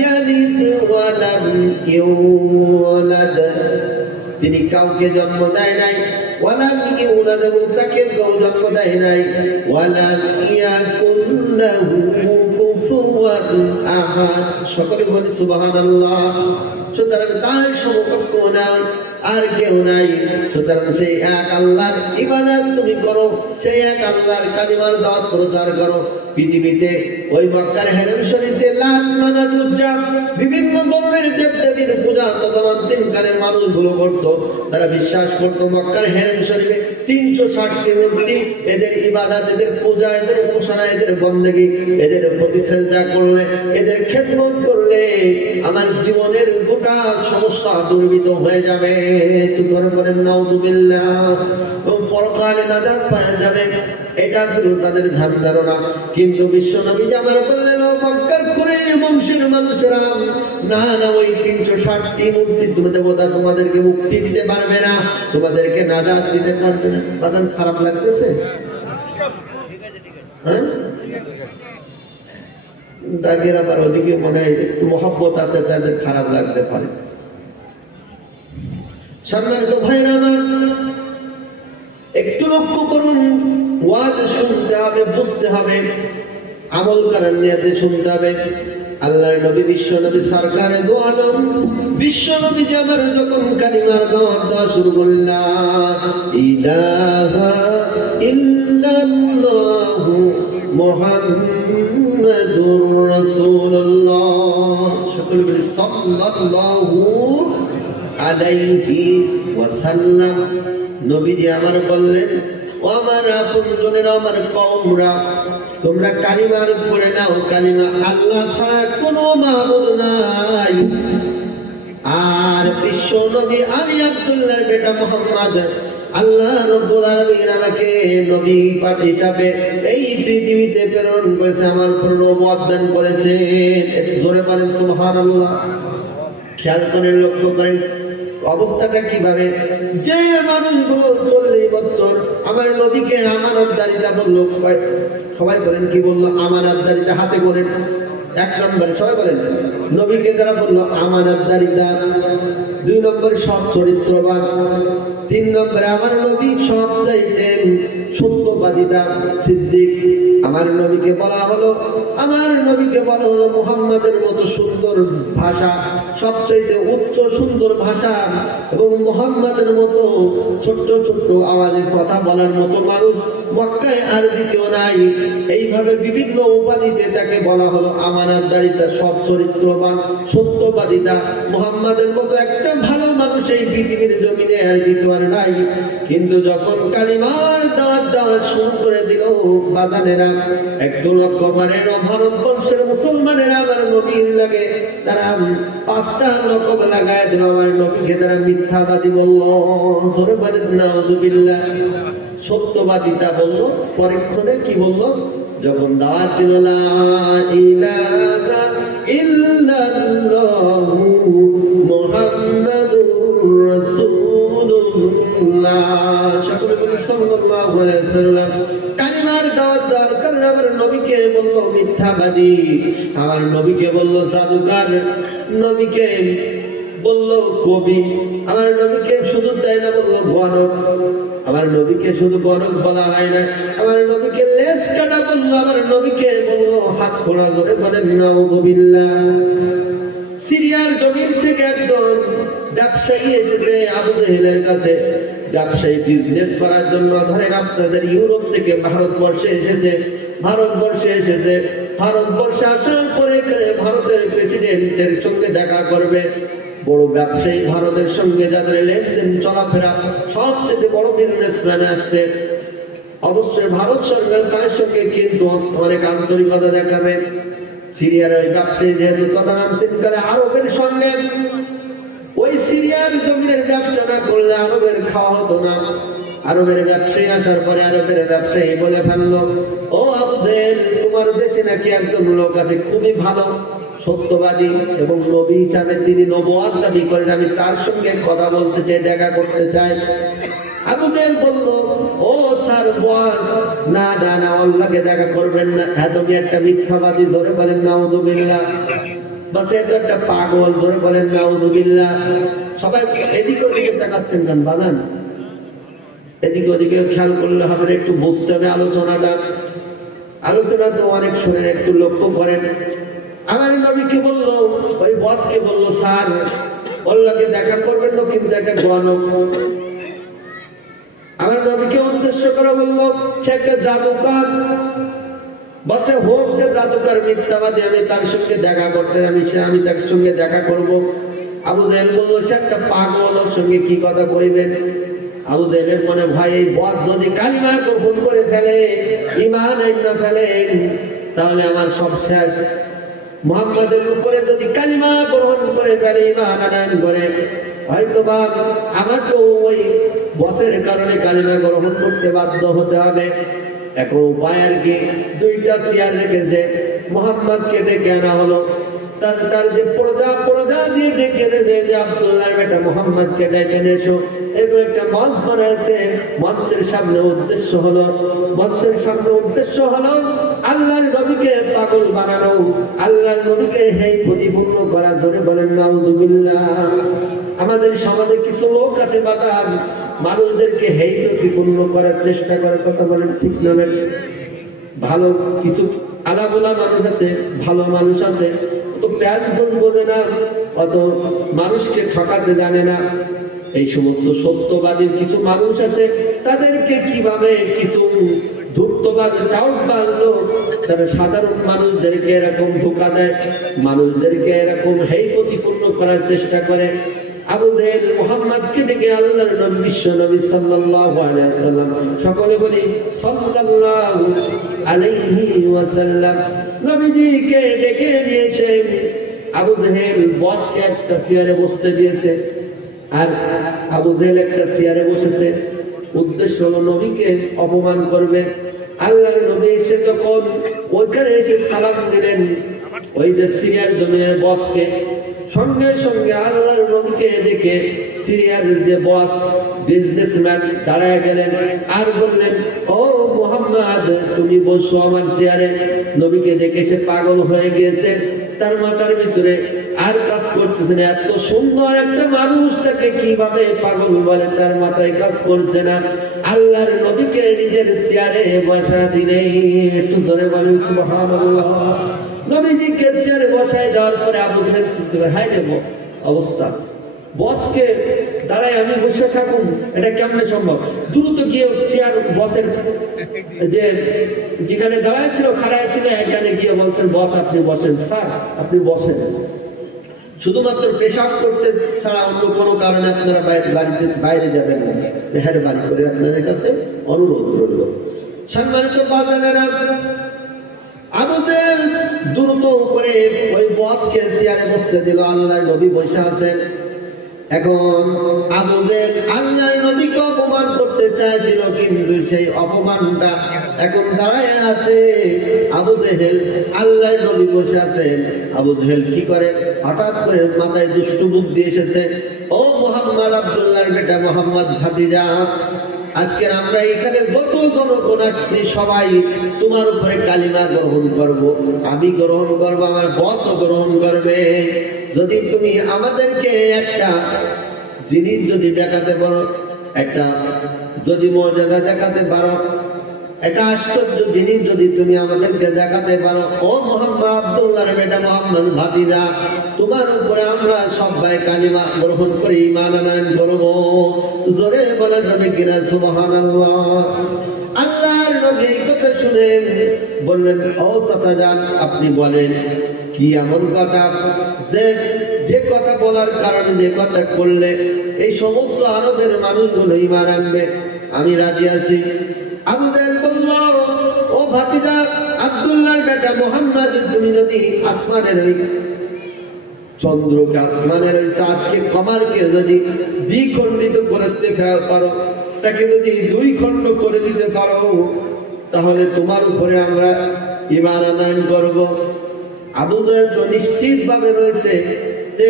ইয়ালিদ ওয়া লাম ইউলাদ, তিনি কাউকে জন্ম দেয় নাই, ওয়ালাম ইউলাদ, এবং তাকে কেউ জন্ম দেয় নাই, ওয়ালাম ইয়াকুল লাহু কুফুওয়ান আহাদ, সকলে বলি সুবহানাল্লাহ। সুতরাং তার সমকক্ষ নাই, আর কেউ নাই। সুতরাং সেই এক আল্লাহর ইবাদত তুমি করো, সেই এক আল্লাহর কালিমার দাওয়াত প্রচার করো। পৃথিবীতে ওই মক্কার হেরেম শরীফে লাত, মানাত, উজ্জা, বিভিন্ন ধরনের দেবদেবীর পূজা তদানীন্তন কালে মানুষগুলো করতো। তারা বিশ্বাস করতো মক্কার হেরেম শরীফে 360টি মূর্তি, এদের ইবাদত, এদের পূজা, এদের উপাসনা, এদের বন্দেগী, এদের প্রতি সেজদা করলে, এদের খেদমত করলে আমার জীবনের গোটা সমস্যা দূরীভূত হয়ে যাবে। পরকালে নাজাত পাওয়া যাবে, এটা ছিল তাদের ধ্যান ধারণা। কিন্তু বিশ্ব নবী আমার বললেন, মক্কার কুরাইশ বংশের মানুষেরা, না না, ওই 360টি মূর্তি তুমি দেবতা তোমাদেরকে মুক্তি দিতে পারবে না, তোমাদেরকে নাজাত দিতে পারবে না। বাদান খারাপ লাগতেছে? হ্যাঁ, তাদের আবার ওদিকে মনে হয় একটু মহব্বত আছে, তাদের খারাপ লাগতে পারে। সম্মানিত ভাইরা আমার, একটু লক্ষ্য করুন, ওয়াজ শুনতে হবে, বুঝতে হবে, আমল করার নিয়তে শুনতে হবে। আল্লাহর নবী, বিশ্ব নবী সরকারে দো আলম, বিশ্ব নবী যে আমার যখন কালিমার দাওয়াত দেওয়া শুরু করলেন, ইলাহা ইল্লাল্লাহু মুহাম্মাদুর রাসূলুল্লাহ, সকলে বলি সাল্লাল্লাহু আলাইহি ওয়াসাল্লাম। নবীজি আমার বললেন, ও আমার আপনজনেরা, আমার কওমরা, তোমরা কালিমার পড়ে নাও, কালিমা আল্লাহ ছাড়া কোনো মাবুদ নাই। আর বিশ্ব নবী আমি আব্দুল্লাহর বেটা মুহাম্মদ, আল্লাহ রাব্বুল আলামিন আমাকে নবী পাঠী হিসাবে এই পৃথিবীতে প্রেরণ করেছে, আমার উপর নবুয়ত দান করেছে। একটু জোরে বলেন সুবহানাল্লাহ। খেয়াল করে লক্ষ্য করেন অবস্থাটা কিভাবে। যে মানুষগুলো 40 বছর আমার নবীকে আমানতদারিতা বললো, সবাই বলেন কি বললো? আমানতদারিতা, হাতে করেন। 1 নম্বরে সবাই বলেন, নবীকে যারা বললো আমানতদারিতা। 2 নম্বরে সৎ চরিত্রবান। 3 নম্বরে আমার নবী সব চাইতেন সত্যবাদিতা, সিদ্দিক। আমার নবীকে বলা হলো আমার নবীকে বলা হলো মুহাম্মাদের মতো সুন্দর ভাষা, সবচেয়ে উচ্চ সুন্দর ভাষা এবং মুহাম্মাদের মতো ছোট্ট ছোট্ট আওয়াজে কথা বলার মতো মানুষ মক্কায় আর দ্বিতীয় নাই। এইভাবে বিভিন্ন উপাধিতে তাকে বলা হলো আমানতদারিতা, সৎ চরিত্রবান, সত্যবাদিতা। মুহাম্মাদের মতো একটা ভালো মানুষ এই পৃথিবীর জমিনে আর দ্বিতীয় আর নাই। কিন্তু যখন কালিমার দাওয়াত শুরু করে দিল বাদানেরা, একটু লক্ষ্য করেন ভারতবর্ষের মুসলমানেরা আমার নবীর লাগে তারা 5টা লকব লাগায় দিল। আমার নবীকে তারা মিথ্যাবাদী বললো, ধরে বলেন নাউযুবিল্লাহ। সত্যবাদিতা বললো, পরক্ষণে কি বললো? যখন দাওয়াত দিল লা ইলাহা ইল্লাল্লাহু মুহাম্মাদুর রাসূলুল্লাহ, সকলে বলি সাল্লাল্লাহু আলাইহি ওয়াসাল্লাম। কালিমার দাওয়াত দেওয়ার কারণে আমার নবীকে বলল মিথ্যাবাদী, আমার নবীকে বলল জাদুকর, নবীকে বলল কবি, আমার নবীকে শুধু তাই না বলল গণক। আমার নবীকে শুধু গণক বলা হয় না, আমার নবীকে লেজ কাটা বললো, আমার নবীকে বললো হাত খোলা ধরে বলেন নাউযুবিল্লাহ। সিরিয়ার জমিন থেকে একজন ব্যবসায়ী এসেছে আবু জেহেলের কাছে, ব্যবসায়ী বিজনেস করার জন্য। ধরেন আপনাদের ইউরোপ থেকে ভারতবর্ষে এসেছে, ভারতবর্ষে আসার পরে এখানে ভারতের প্রেসিডেন্টের সঙ্গে দেখা করবে। বড় ব্যবসায়ী, ভারতের সঙ্গে যাদের লেনদেন চলাফেরা সবচেয়ে বড় বিজনেসম্যান আসছে, অবশ্যই ভারত সরকার তার সঙ্গে কিন্তু অনেক আন্তরিকতা দেখাবে। সিরিয়ার ওই ব্যবসায়ী যেহেতু তদানীন্তনকালে আরবের সঙ্গে, ওই সিরিয়ার জমিনের ব্যবসা না করলে আরবের খাওয়া হতো না। আরবের ব্যবসায়ী আসার পরে আরবের ব্যবসায়ী বলে ফেললো, ও আবু জেহেল, তোমার দেশে নাকি একজন লোক আছে খুবই ভালো, সত্যবাদী এবং নবী হিসাবে তিনি নবুয়ত দাবি করে, আমি তার সঙ্গে কথা বলতে চাই, দেখা করতে চাই। আবু জেহেল বলল, ও স্যার বস, না না না, আল্লাহকে দেখা করবেন না, তুমি একটা মিথ্যাবাদী, ধরে বলেন নাউযুবিল্লাহ। বাস একটা পাগল, ধরে বলেন নাউযুবিল্লাহ। সবাই এদিক ওদিকে তাকাচ্ছেন কেন বাদান? এদিক ওদিকে খেয়াল করলে হবে, একটু বুঝতে হবে আলোচনা তো অনেক শোনেন, একটু লক্ষ্য করেন। আমার নবীকে বললো, ওই বসকে বললো, স্যার আল্লাহকে দেখা করবেন না, কিন্তু একটা গণক। আমার নবীকে উদ্দেশ্য করে বললো, সে একটা জাদুকর। বসে হোক যে জাদুকর, মিথ্যাবাদী, আমি তার সঙ্গে দেখা করতে, আমি তার সঙ্গে দেখা করব। আবু জেহেল বললো, সে একটা পাগল, ওর সঙ্গে কি কথা কইবেন? আবু জেহেলের মনে ভয়, এই বস যদি কালিমা গ্রহণ করে ফেলে, ঈমান আইনা ফেলে, তাহলে আমার সব শেষ। মুহাম্মাদের উপরে যদি কালিমা গ্রহণ করে ফেলে, ঈমান আনয়ন করে, হয়তোবা আমাকেও ওই বসের কারণে কালিমা গ্রহণ করতে বাধ্য হতে হবে। এখন উপায় আর কি, 2টা চেয়ার রেখেছে, মুহাম্মদকে ডেকে আনা হলো। তার যে প্রজা দিয়ে ডেকে এনেছে যে আব্দুল্লাহ বেটা মুহাম্মদকে ডেকে এসো। এরকম একটা মঞ্চ বানাচ্ছে, মঞ্চের সামনে উদ্দেশ্য হলো আল্লাহর নবীকে পাগল বানানো, আল্লাহর নবীকে হেয় প্রতিপূর্ণ করা, ধরে বলেন নাউযুবিল্লাহ। আমাদের সমাজে কিছু লোক আছে বাদান, মানুষদেরকে হেয় প্রতিপূর্ণ করার চেষ্টা করে, কথা বলেন ঠিক না? ভালো কিছু আলাবোলা মানুষ আছে, ভালো মানুষ আছে, তো প্যাজ বোঝে না, অত মানুষকে ঠকাতে জানে না। এই সমস্ত সত্যবাদী কিছু মানুষ আছে, তাদেরকে কিভাবে কিছু ধূর্তবাদ চাউটবাদ লোক, তারা সাধারণ মানুষদেরকে এরকম ধোঁকা দেয়, মানুষদেরকে এরকম হেয় প্রতিপূর্ণ করার চেষ্টা করে। আবু জেহেল মুহাম্মদকে ডেকে আল্লাহর নবী বিশ্ব নবী সাল্লাল্লাহু আলাইহি ওয়াসাল্লাম, সকলে বলি সাল্লাল্লাহু আলাইহি ওয়াসাল্লাম, নবীজিকে ডেকে নিয়েছে। আবু জেহেল বসকে একটা চেয়ারে বসতে দিয়েছে, আর আবু জেহেল একটা চেয়ারে বসেছে। উদ্দেশ্য হলো নবীকে অপমান করবে। আল্লাহর নবী এসে যখন ওইখানে এসে সালাম দিলেন ওই যে সিরিয়ার জমির বসকে, সঙ্গে সঙ্গে আল্লাহর নবীকে দেখে সিরিয়ার যে বস বিজনেসম্যান দাঁড়ায় গেলেন আর বললেন, ও মুহাম্মদ, তুমি বসো আমার চেয়ারে। নবীকে দেখে সে পাগল হয়ে গিয়েছে, তার মাথার ভিতরে আর কাজ করতেছে না। এত সুন্দর একটা মানুষটাকে কিভাবে পাগল বলে, তার মাথায় কাজ করছে না। আল্লাহর নবীকে নিজের চেয়ারে বসা দিলে, একটু ধরে বলেন সুবহানাল্লাহ। নবীজিকে চেয়ারে বসায় দেওয়ার পরে আবু জাহেল চিন্তা করে, হায় রে অবস্থা, বসকে দাঁড়ায় আমি বসে থাকুন, এটা কেমনে সম্ভব? দ্রুত গিয়ে চেয়ার বসের যেখানে দাঁড়ায় ছিল, খাড়ায় ছিল, এখানে গিয়ে বলতেন, বস আপনি বসেন, স্যার আপনি বসেন। শুধুমাত্র পেশাব করতে ছাড়া অন্য কোনো কারণে আপনারা বাইরে যাবেন না, মেহেরবানি করে আপনাদের কাছে অনুরোধ রইল। সম্মানিত বাজানেরা, আবু জাহেল দ্রুত করে ওই বসকে চেয়ারে বসতে দিল। আল্লাহর নবী বসে আছেন। এখন আবু জাহেল আল্লাহর নবীকে অপমান করতে চাইছিল, কিন্তু সেই অপমানটা এখন দাঁড়ায় আছে। আবু জাহেল, আল্লাহর নবী বসে আছেন। আবু জাহেল কি করে, হঠাৎ করে মাথায় দুষ্টু বুদ্ধি এসেছে। ও মুহাম্মদ, আব্দুল্লাহর বেটা মুহাম্মদ ভাতিজা, আজকে আমরা এখানে যত জনগণ আসছি সবাই তোমার উপরে কালিমা গ্রহণ করব, আমি গ্রহণ করব, আমার বসও গ্রহণ করবে। যদি তুমি আমাদেরকে একটা জিনিস যদি দেখাতে পারো, একটা যদি মর্যাদা দেখাতে পারো, একটা আশ্চর্য জিনিস যদি তুমি আমাদেরকে দেখাতে পারো, ও মুহাম্মদ, আব্দুল্লাহর বেটা মুহাম্মদ ভাতিজা, তোমার উপরে আমরা সবাই কালিমা গ্রহণ করে ঈমান আনয়ন করব। জোরে বলা যাবে কিনা সুবহানাল্লাহ। আল্লাহর নবী এই কথা শুনে বললেন, ও চাচা যান, আপনি বলেন কি এমন কথা যে কথা বলার কারণে, যে কথা করলে এই সমস্ত আরবের মানুষগুলো ঈমান আনবে? আমি রাজি আছি। আবু জাহেল বলল, ও ভাতিজা আব্দুল্লাহর বেটা মুহাম্মদ, তুমি যদি আসমানের ওই চন্দ্রকে, আসমানের ওই চাঁদকে, কমারকে যদি দ্বিখণ্ডিত করতে পারো, তাকে যদি দুই খণ্ড করে দিতে পারো, তাহলে তোমার উপরে আমরা ঈমান আনয়ন করব। আবু জাহেল তো নিশ্চিত ভাবে রয়েছে যে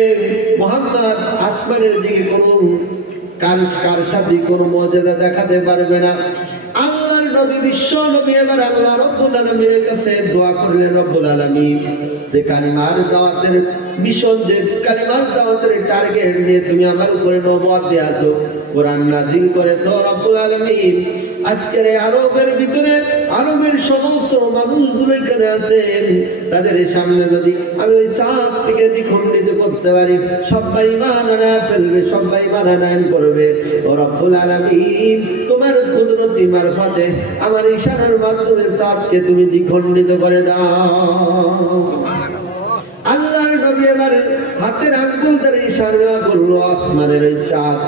মুহাম্মদ আসমানের দিকে কোনো কার সাথে কোনো মর্যাদা দেখাতে পারবে না। আল্লাহর নবী, বিশ্ব নবী এবার আল্লাহ রাব্বুল আলামিনের কাছে দোয়া করলেন, রব্বুল আলামিন যে কালিমার দাওয়াতের মিশন, যে কালিমার দাওয়াতের টার্গেট নিয়ে তুমি আমার উপরে নবুয়ত দিয়েছো, কোরআন নাযিল করেছো, রব্বুল আলামিন আজকের আরবের ভিতরে আরবের সমস্ত মানুষগুলো এখানে আছেন, তাদের সামনে যদি আমি ওই চাঁদ থেকে দ্বিখণ্ডিত করতে পারি, সবাই ঈমান আনা ফেলবে, সবাই ঈমান আনয়ন করবে। ও রব্বুল আলামিন, তোমার কুদরতি মারফতে আমার ইশারার মাধ্যমে চাঁদকে তুমি দ্বিখণ্ডিত করে দাও। আল্লাহর নবী এবার হাতের আঙ্গুল ধরে ইশারা করলো, আসমানের ওই চাঁদ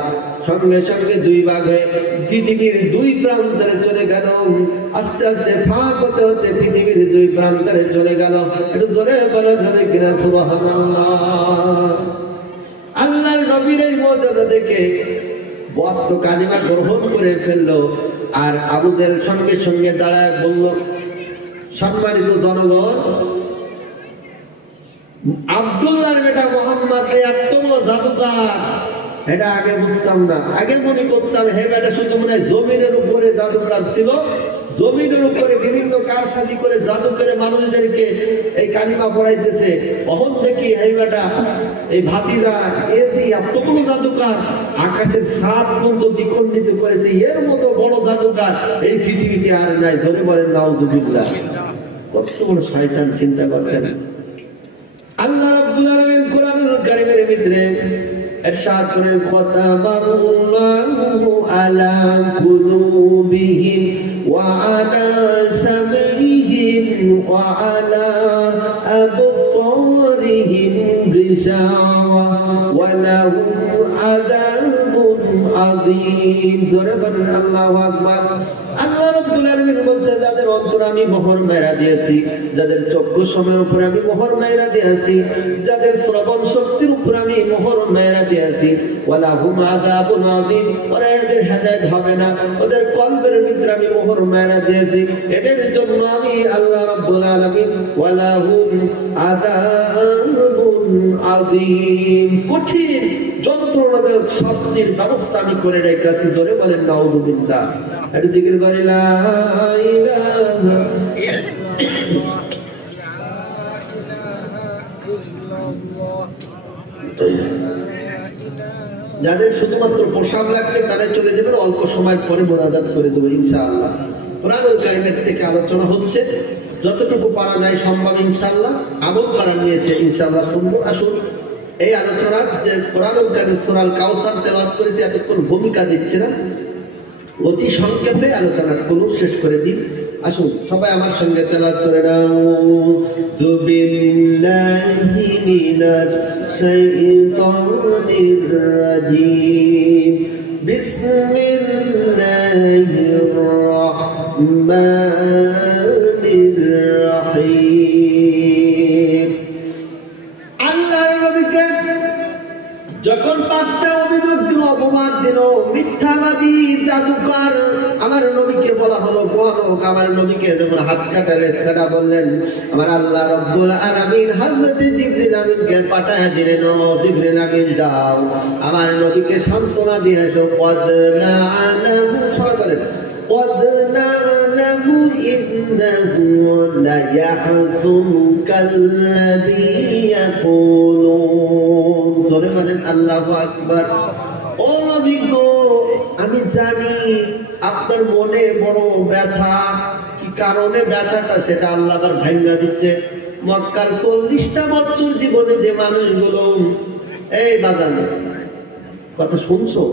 সঙ্গে সঙ্গে দুই ভাগ হয়ে পৃথিবীর দুই প্রান্তরে চলে গেল। আস্তে আস্তে ফাঁক হতে হতে পৃথিবীর দুই প্রান্তরে চলে গেল। একটু ধরে বলা যাবে কিনা সুবহানাল্লাহ। আল্লাহর নবীর এই মর্যাদা দেখে বস তো কালিমা গ্রহণ করে ফেললো। আর আবু জাহেল সঙ্গে সঙ্গে দাঁড়ায় বলল, সম্মানিত জনগণ, আব্দুল্লাহর বেটা মুহাম্মদ এত বড় জাদুকর, এটা আগে বুঝতাম না। আগে মনে করতাম হে বেটা শুধু মনে হয় জমিনের উপরে জাদুকর ছিল, জমিনের উপরে বিভিন্ন কারসাজি করে জাদু করে মানুষদেরকে এই কালিমা পড়াইতেছে। অহন দেখি হে বেটা, এই ভাতিজা এত বড় জাদুকর, আকাশের সাত পর্যন্ত দ্বিখণ্ডিত করেছে, এর মতো বড় জাদুকর এই পৃথিবীতে আর নাই। ধরে বলেন নাউযুবিল্লাহ। কত বড় শয়তান, চিন্তা করছেন। আল্লাহ রাব্বুল আলামিন কোরআনুল কারীমের ভিতরে ইরশাদ করেন, খাতামাল্লাহু আলা কুলুবিহিম ওয়া আলা সামঈহিম ওয়া আলা আবসারিহিম গিশাওয়া ওয়া লাহুম আযাবুন আযীম। জোরে বলেন আল্লাহু আকবার। আল্লাহ রাব্বুল আলামিন বলছে, যাদের অন্তর আমি মোহর মেরা দিয়েছি, যাদের চক্ষু সময়ের উপরে আমি মোহর মেরা দিয়েছি, যাদের শ্রবণ শক্তির উপরে আমি মোহর মেরা দিয়েছি, ওয়ালাহুম আযাবুন আযীম, ওরা এদের হেদায়েত হবে না, ওদের কলবের ভিতরে আমি মোহর মেরা দিয়েছি, এদের জন্য আমি আল্লাহ রাব্বুল আলামিন ওয়ালাহুম আযাবুন আযীম, কঠিন যন্ত্রণাদায়ক শাস্তির ব্যবস্থা আমি করে রেখেছি। জোরে বলেন নাউযুবিল্লাহ। একটু জিকির করে লা ইলাহা যাদের শুধুমাত্র প্রসাব লাগছে তারা চলে যাবেন, অল্প সময় পরে মোনাজাত করে দেবো ইনশাআল্লাহ। কোরআনুল কারীমের থেকে আলোচনা হচ্ছে, যতটুকু পারা যায় সম্ভব ইনশাআল্লাহ আমল করার নিয়েছে ইনশাআল্লাহ শুনবো। আসুন এই আলোচনার যে কোরআনুল কারীম সূরা আল কাউসার তেলাওয়াত করেছি, এতক্ষণ ভূমিকা দিচ্ছে না, অতি সংক্ষেপে আলোচনার কোন শেষ করে দিই। আসুন সবাই আমার সঙ্গে তেলাওয়াত করে নাও। যু বিল্লাহি মিনাশ শাইতানির রাজিম, বিসমিল্লাহির রাহমানির রহিম। আল্লাহর নবীকে যখন পাঁচটা অভিযোগ দিল, অপবাদ দিল, মিথ্যাবাদী, জাদুকর, আমার নবীকে বলা হলো গণক। আমার নবীকে যখন হাত কাটা রেস কাটা বললেন, আমার আল্লাহ রব্বুল আলামিন হযরত জিবরিল আমিনকে পাঠায় দিলেন, ও জিবরিল আমিন যাও আমার নবীকে সান্ত্বনা দিয়ে এসো। কদ না'লামু, সবাই বলেন قد نعلم إنه ليحزنك الذي يقولون। জোরে বলেন আল্লাহু আকবার। ও নবী গো, আমি জানি আপনার মনে বড় ব্যথা। কি কারণে ব্যথাটা সেটা আল্লাহ তার ভাঙা দিচ্ছে। মক্কার 40টা বছর জীবনে যে মানুষগুলো, এই বাজানে কথা শুনছো,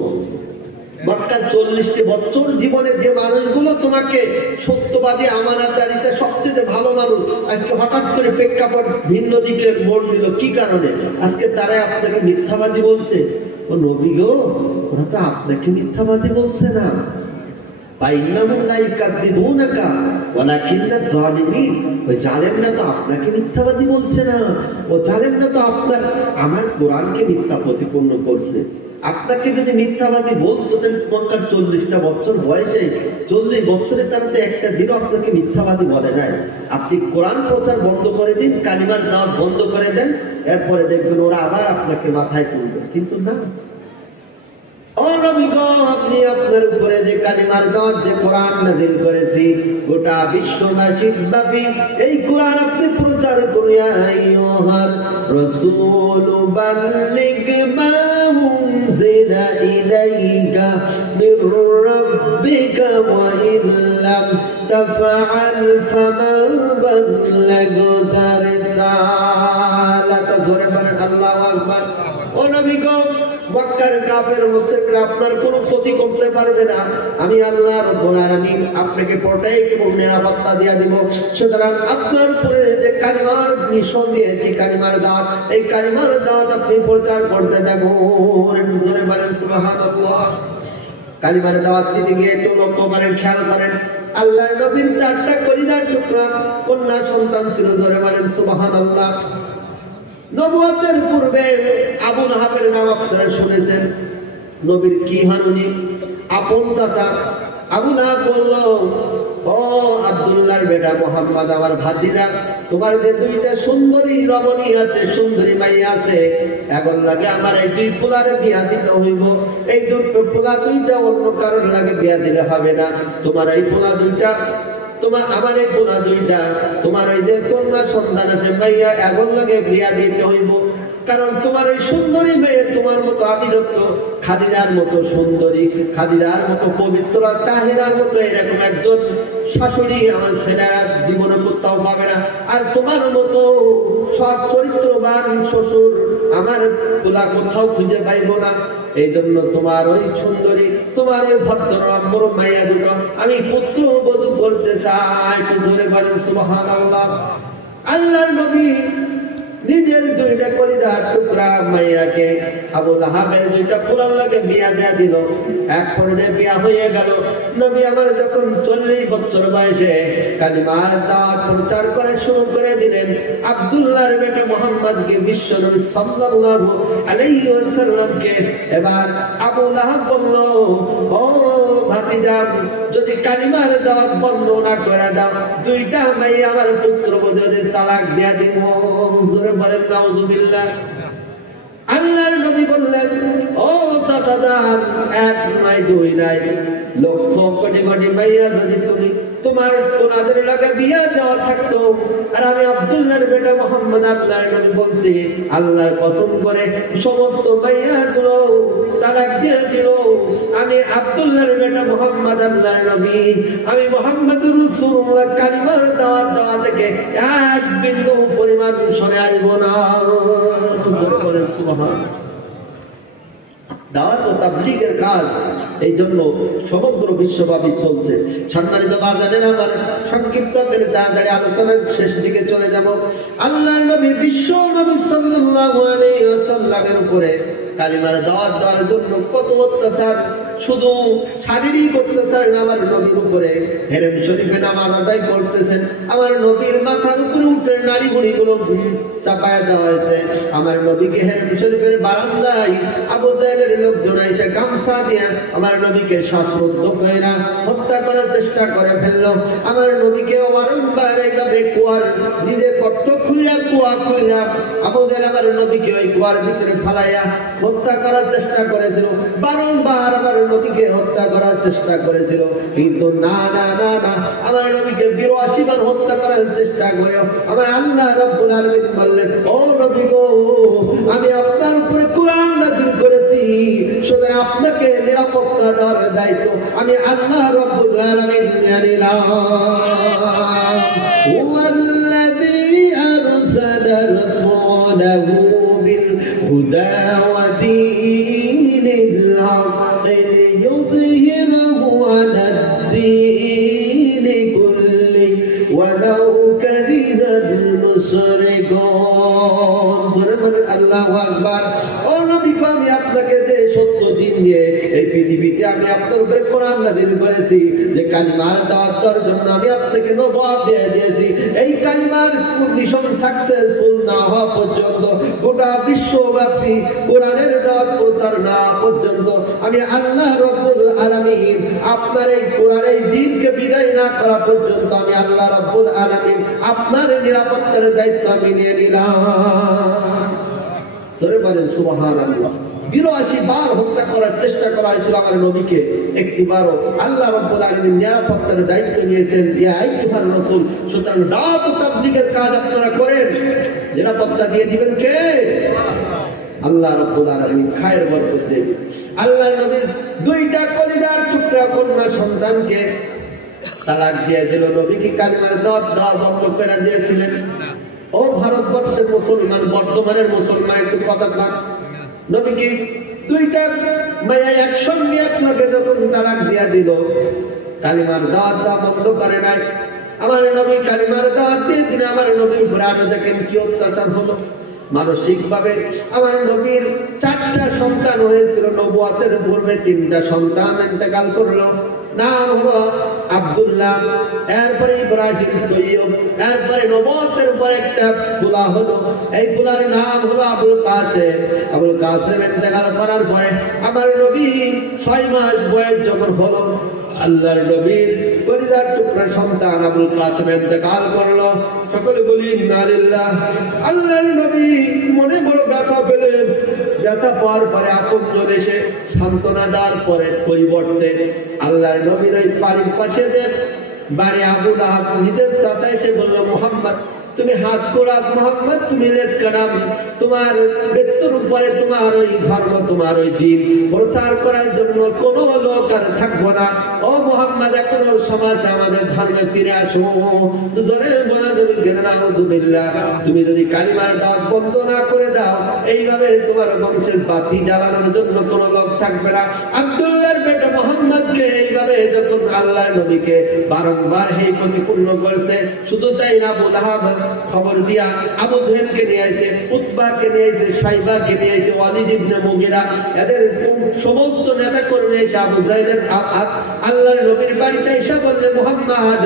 মক্কার 40টি বছর জীবনে যে মানুষগুলো তোমাকে সত্যবাদী, আমানতদারিতে সবচেয়ে ভালো মানুষ, আজকে হঠাৎ করে প্রেক্ষাপট ভিন্ন দিকে মোড় নিল। কি কারণে? আজকে তারা আপনাকে মিথ্যাবাদী বলছে। ও নবী গো, ওরা তো আপনাকে মিথ্যাবাদী বলছে না। আপনাকে মিথ্যাবাদী বলছে না, ও জালেমরা তো আপনার আমার কোরআনকে মিথ্যা প্রতিপন্ন করছে। আপনাকে যদি মিথ্যাবাদী বলতো তাহলে মক্কার 40টা বছর বয়সে, 40 বছরে তারা তো একটা দিন আপনাকে মিথ্যাবাদী বলে নাই। আপনি কোরআন প্রচার বন্ধ করে দিন, কালিমার দাওয়াত বন্ধ করে দেন, এরপরে দেখবেন ওরা আবার আপনাকে মাথায় তুলবে। কিন্তু না, ও নবী গো, আপনি আপনার উপরে যে কালিমার দাওয়াত, যে কোরআন নাযিল করেছি, গোটা বিশ্ববাসীর ব্যাপী এই কোরআন আপনি প্রচার করিয়া আইয়ুহার রাসূল বাল্লিগ মা উনজিলা ইলাইকা মির রাব্বিকা ওয়া ইল্লাম তাফআল ফামা বাল্লাগতা রিসালাতা। জোরে বলেন আল্লাহু আকবার। ও নবী গো, মক্কার কাফের মুশরিকরা আপনার কোনো ক্ষতি করতে পারবে না। আমি আল্লাহ রাব্বুল আলামিন আপনাকে প্রোটেক্ট এবং নিরাপত্তা দিয়ে দিব। সুতরাং আপনার উপরে যে কালিমার মিশন দিয়েছি, কালিমার দাওয়াত, এই কালিমার দাওয়াত আপনি প্রচার করতে থাকুন। একটু জোরে বলেন সুবহানাল্লাহ। কালিমার দাওয়াত দিতে গিয়ে একটু লক্ষ্য করেন, খেয়াল করেন, আল্লাহর নবীর 4টা কলিজার টুকরা কন্যা সন্তান ছিল। জোরে বলেন সুবহানাল্লাহ। নবুয়তের পূর্বে আবু লাহাবের নাম আপনারা শুনেছেন। নবীর কি হন উনি? আপন চাচা। আবু লাহাব বলল, ও আব্দুল্লাহর বেটা মুহাম্মদ, আমার ভাতিজা, তোমার যে 2টা সুন্দরী রমণী আছে, সুন্দরী মাইয়া আছে, এখন লাগে আমার এই 2 পোলারে বিয়া দিতে হইব। এই 2 পোলা 2টা অন্য কারোর লাগে বিয়া দিলে হবে না। তোমার এই পোলা 2টা, তোমার আমার এই পোলা 2টা, তোমার এই যে কন্যা সন্তান আছে মাইয়া, এখন লাগে বিয়া দিতে হইব। কারণ তোমার এই সুন্দরী মেয়ে তোমার মতো আবিদত্ত, খাদিজার মতো সুন্দরী, খাদিজার মতো পবিত্র, তাহেরার মতো এরকম একজন শাশুড়ি আমার ছেলেরা জীবনে কোথাও পাবে না। আর তোমার মতো সৎ চরিত্রবান শ্বশুর আমার পোলা কোথাও খুঁজে পাইব না। এই জন্য তোমার ওই সুন্দরী, তোমার ওই ভদ্র মাইয়া দুটো আমি পুত্র বধূ করতে চাই। একটু জোরে বলেন সুবহানাল্লাহ। আল্লাহর নবী নিজের 2টা কলিজার টুকরা মাইয়াকে আবু লাহাবের 2টা পোলার লাগে বিয়া দেয়া দিল। এক পর্যায়ে বিয়া হয়ে গেল। নবী আমার যখন 40 বছর বয়সে কালিমার দাওয়াত প্রচার করে শুরু করে দিলেন, আব্দুল্লাহর বেটা মুহাম্মদকে বিশ্বনবী সাল্লাল্লাহু আলাইহি ওয়াসাল্লামকে এবার আবু লাহাব বলল, ও ভাতিজা, যদি কালিমার দাওয়াত বন্ধ না করে দাও, 2টা মাইয়া আমার পুত্রবধূদের তালাক দেয়া দিব। জোরে বলেন নাউযুবিল্লাহ। আল্লাহর নবী বললেন, ও চাচাজান, 1 নাই 2 নাই, লক্ষ কোটি কোটি মাইয়া যদি তুমি তোমার ওনাদের লাগে বিয়া দেওয়া থাকতো, আর আমি আব্দুল্লাহর বেটা মোহাম্মদ আল্লাহর নবী বলছি আল্লাহর কসম করে সমস্ত মাইয়াগুলো তালাক দিয়ে দিল। আমি আব্দুল্লাহর বেটা মোহাম্মদ আল্লাহর নবী, আমি মোহাম্মদুর রাসূলুল্লাহ কালিমার দাওয়াত দেওয়া থেকে এক বিন্দু পরিমাণ সরে আসবো না। সুবহানাল্লাহ। দাওয়াত ও তাবলীগের কাজ এই জন্য সমগ্র বিশ্বব্যাপী চলছে। সম্মানিত বাজারের আমার সংক্ষিপ্ত করে তাড়াতাড়ি আলোচনার শেষ দিকে চলে যাব। আল্লাহর নবী বিশ্ব নবী সাল্লাল্লাহু আলাইহি ওয়াসাল্লামের উপরে কালিমার দাওয়াত দেওয়ার জন্য কত অত্যাচার, শুধু শারীরিক অত্যাচার না, আমার নবীর উপরে হেরেম শরীফে নামাজ আদায় করতেছেন, আমার নবীর মাথার উপরে উঠে নাড়ি ভুঁড়িগুলো চাপায় দেওয়া হয়েছে। আমার নবীকে হেরেম শরীফের বারান্দায় আবু জাহেলের লোকজন এসে গামছা দিয়ে আমার নবীকে শ্বাসরুদ্ধ কইরা হত্যা করার চেষ্টা করে ফেললো। আমার নবীকে বারংবার এইভাবে কুয়ার নিজে কষ্ট খুইরা কুয়া খুইরা আবু জাহেল আমার নবীকে ওই কুয়ার ভিতরে ফালাইয়া হত্যা করার চেষ্টা করেছিল, বারংবার আমার নবীকে হত্যা করার চেষ্টা করেছিল, কিন্তু না না না না, আমার নবীকে ৮২ বার হত্যা করার চেষ্টা করে আমার আল্লাহ রাব্বুল আলামিন বললেন, ও নবী গো, আমি আপনার উপরে কোরআন নাযিল করেছি, সুতরাং আপনাকে নিরাপত্তা দেওয়ার দায়িত্ব আমি আল্লাহ রাব্বুল আলামিন নিলাম। হুয়াল্লাযী আরসালা রাসূলাহু বিল হুদা ওয়া দীনিল হক লিইয়ুযহিরাহু আলাদ দীনি কুল্লি ওয়ালাউ কারিহাল মুশরিকুন। আল্লাহু আকবার। ও নবী, আমি আপনাকে যে সত্য দিন নিয়ে এই পৃথিবীতে আমি আপনার উপরে কোরআন নাযিল করেছি, যে কালিমার দাওয়াত দেওয়ার জন্য আমি আপনাকে নবুয়ত দিয়ে দিয়েছি, এই কালিমার মিশন সাকসেসফুল না হওয়া পর্যন্ত, গোটা বিশ্বব্যাপী কোরআনের দাওয়াত প্রচার না পর্যন্ত, আমি আল্লাহ রাব্বুল আলামিন আপনার এই কোরআন এই দ্বীনকে বিদায় না করা পর্যন্ত আমি আল্লাহ রাব্বুল আলামিন আপনার নিরাপত্তার দায়িত্ব আমি নিয়ে নিলাম। ধরে বলেন সুবহানাল্লাহ। ৮২ বার হত্যা করার চেষ্টা করা হয়েছিল আমার নবীকে, একটিবারও আল্লাহ রাব্বুল আলামিন নিরাপত্তার দায়িত্ব নিয়েছেন। ইয়া আইয়ুহার রাসূল, সুতরাং দাওয়াত ও তাবলীগের কাজ আপনারা করেন, নিরাপত্তা দিয়ে দিবেন কে? আল্লাহ রাব্বুল আলামিন খায়ের বরকত দেবেন। আল্লাহ নবীর ২টা কলিজার টুকরা কন্যা সন্তানকে তালাক দিয়ে দিল। নবী কি কালিমার দাওয়াত দেওয়া বন্ধ করে দিয়েছিলেন? ও ভারতবর্ষের মুসলমান, বর্তমানের মুসলমান, একটু কথা পান। নবী কি ২টা মায়া একসঙ্গে আপনাকে যখন তালাক দিয়া দিল, কালিমার দাওয়াত দেওয়া বন্ধ করে নাই। আমার নবী কালিমার দাওয়াত দিয়ে দিলে আমার নবীর উপরে আরো দেখেন কি অত্যাচার হলো। মানসিক ভাবে আমার নবীর ৪টা সন্তান হয়েছিল, নবুয়তের পূর্বে ৩টা সন্তান ইন্তেকাল করলো। নাম হলো আব্দুল্লাহ, এরপরে ইব্রাহিম তৈয়ব, এরপরে নবুয়তের পরে একটা পোলা হলো, এই পোলার নাম হলো আবুল কাসেম। আবুল কাসেম ইন্তেকাল করার পরে আমার নবী ৬ মাস বয়স যখন হলো, আল্লাহর নবীর কলিজার টুকরা সন্তান আবুল কাসেম ইন্তেকাল করলো। সকলে বলি ইন্না লিল্লাহ। আল্লাহর নবী মনে বড় ব্যথা পেলেন। ব্যথা পাওয়ার পরে আপনজন এসে সান্ত্বনা দেওয়ার পরে পরিবর্তে আল্লাহর নবীর ওই বাড়ির পাশে যে বাড়ি আবু লাহাব নিজের চাচা এসে বলল, মুহাম্মদ তুমি হাত করা, মুহাম্মদ তুমি লেজ কাটাম, তোমার মৃত্যুর উপরে তোমার ওই ধর্ম, তোমার ওই দিন প্রচার করার জন্য কোন লোক আর থাকবো না। ও মুহাম্মদ, এখনো সমাজ আমাদের ধর্মে ফিরে আসো। জোরে বলা যাবে নাউযুবিল্লাহ। তুমি যদি কালিমার দাওয়াত বন্ধ না করে দাও, এইভাবে তোমার বংশের বাতি জ্বালানোর জন্য কোন লোক থাকবে না। আব্দুল্লাহর বেটা মুহাম্মদকে এইভাবে যখন আল্লাহর নবীকে বারংবার এই প্রতিপূর্ণ করেছে, শুধু তাই না, আবু লাহাব খবর দিয়া আবু জাহেলকে নিয়ে আসে, উতবাকে নিয়ে আসে, শাইবাকে নিয়ে আসে, ওয়ালিদ ইবনে মুগিরা, এদের সমস্ত নেতা কর্মী এসে আবু জাহেলের আল্লাহর নবীর বাড়িতে এসে বললে, মুহাম্মদ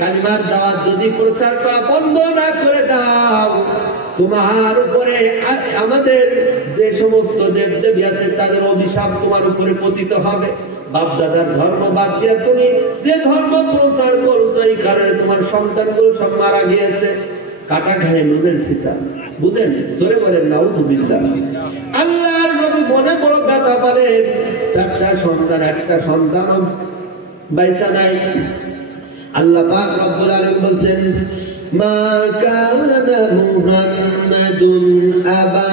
কালিমার দাওয়াত যদি প্রচার করা বন্ধ না করে দাও, তোমার উপরে আমাদের যে সমস্ত দেবদেবী আছে তাদের অভিশাপ তোমার উপরে পতিত হবে। বাপ দাদার ধর্ম বাদ দিয়ে তুমি যে ধর্ম প্রচার করছো, এই কারণে তোমার সন্তানগুলো সব মারা গিয়েছে। কাটা খায় নুনের সিসা, বুঝলেন? জোরে বলেন নাউযুবিল্লাহ। আল্লাহর নবী মনে বড় ব্যথা পেলেন। ৪টা সন্তান, একটা সন্তান বাইচা নাই। আল্লাহ পাক রব্বুল আলামিন বলছেন মা কানা মুহাম্মাদুন আবা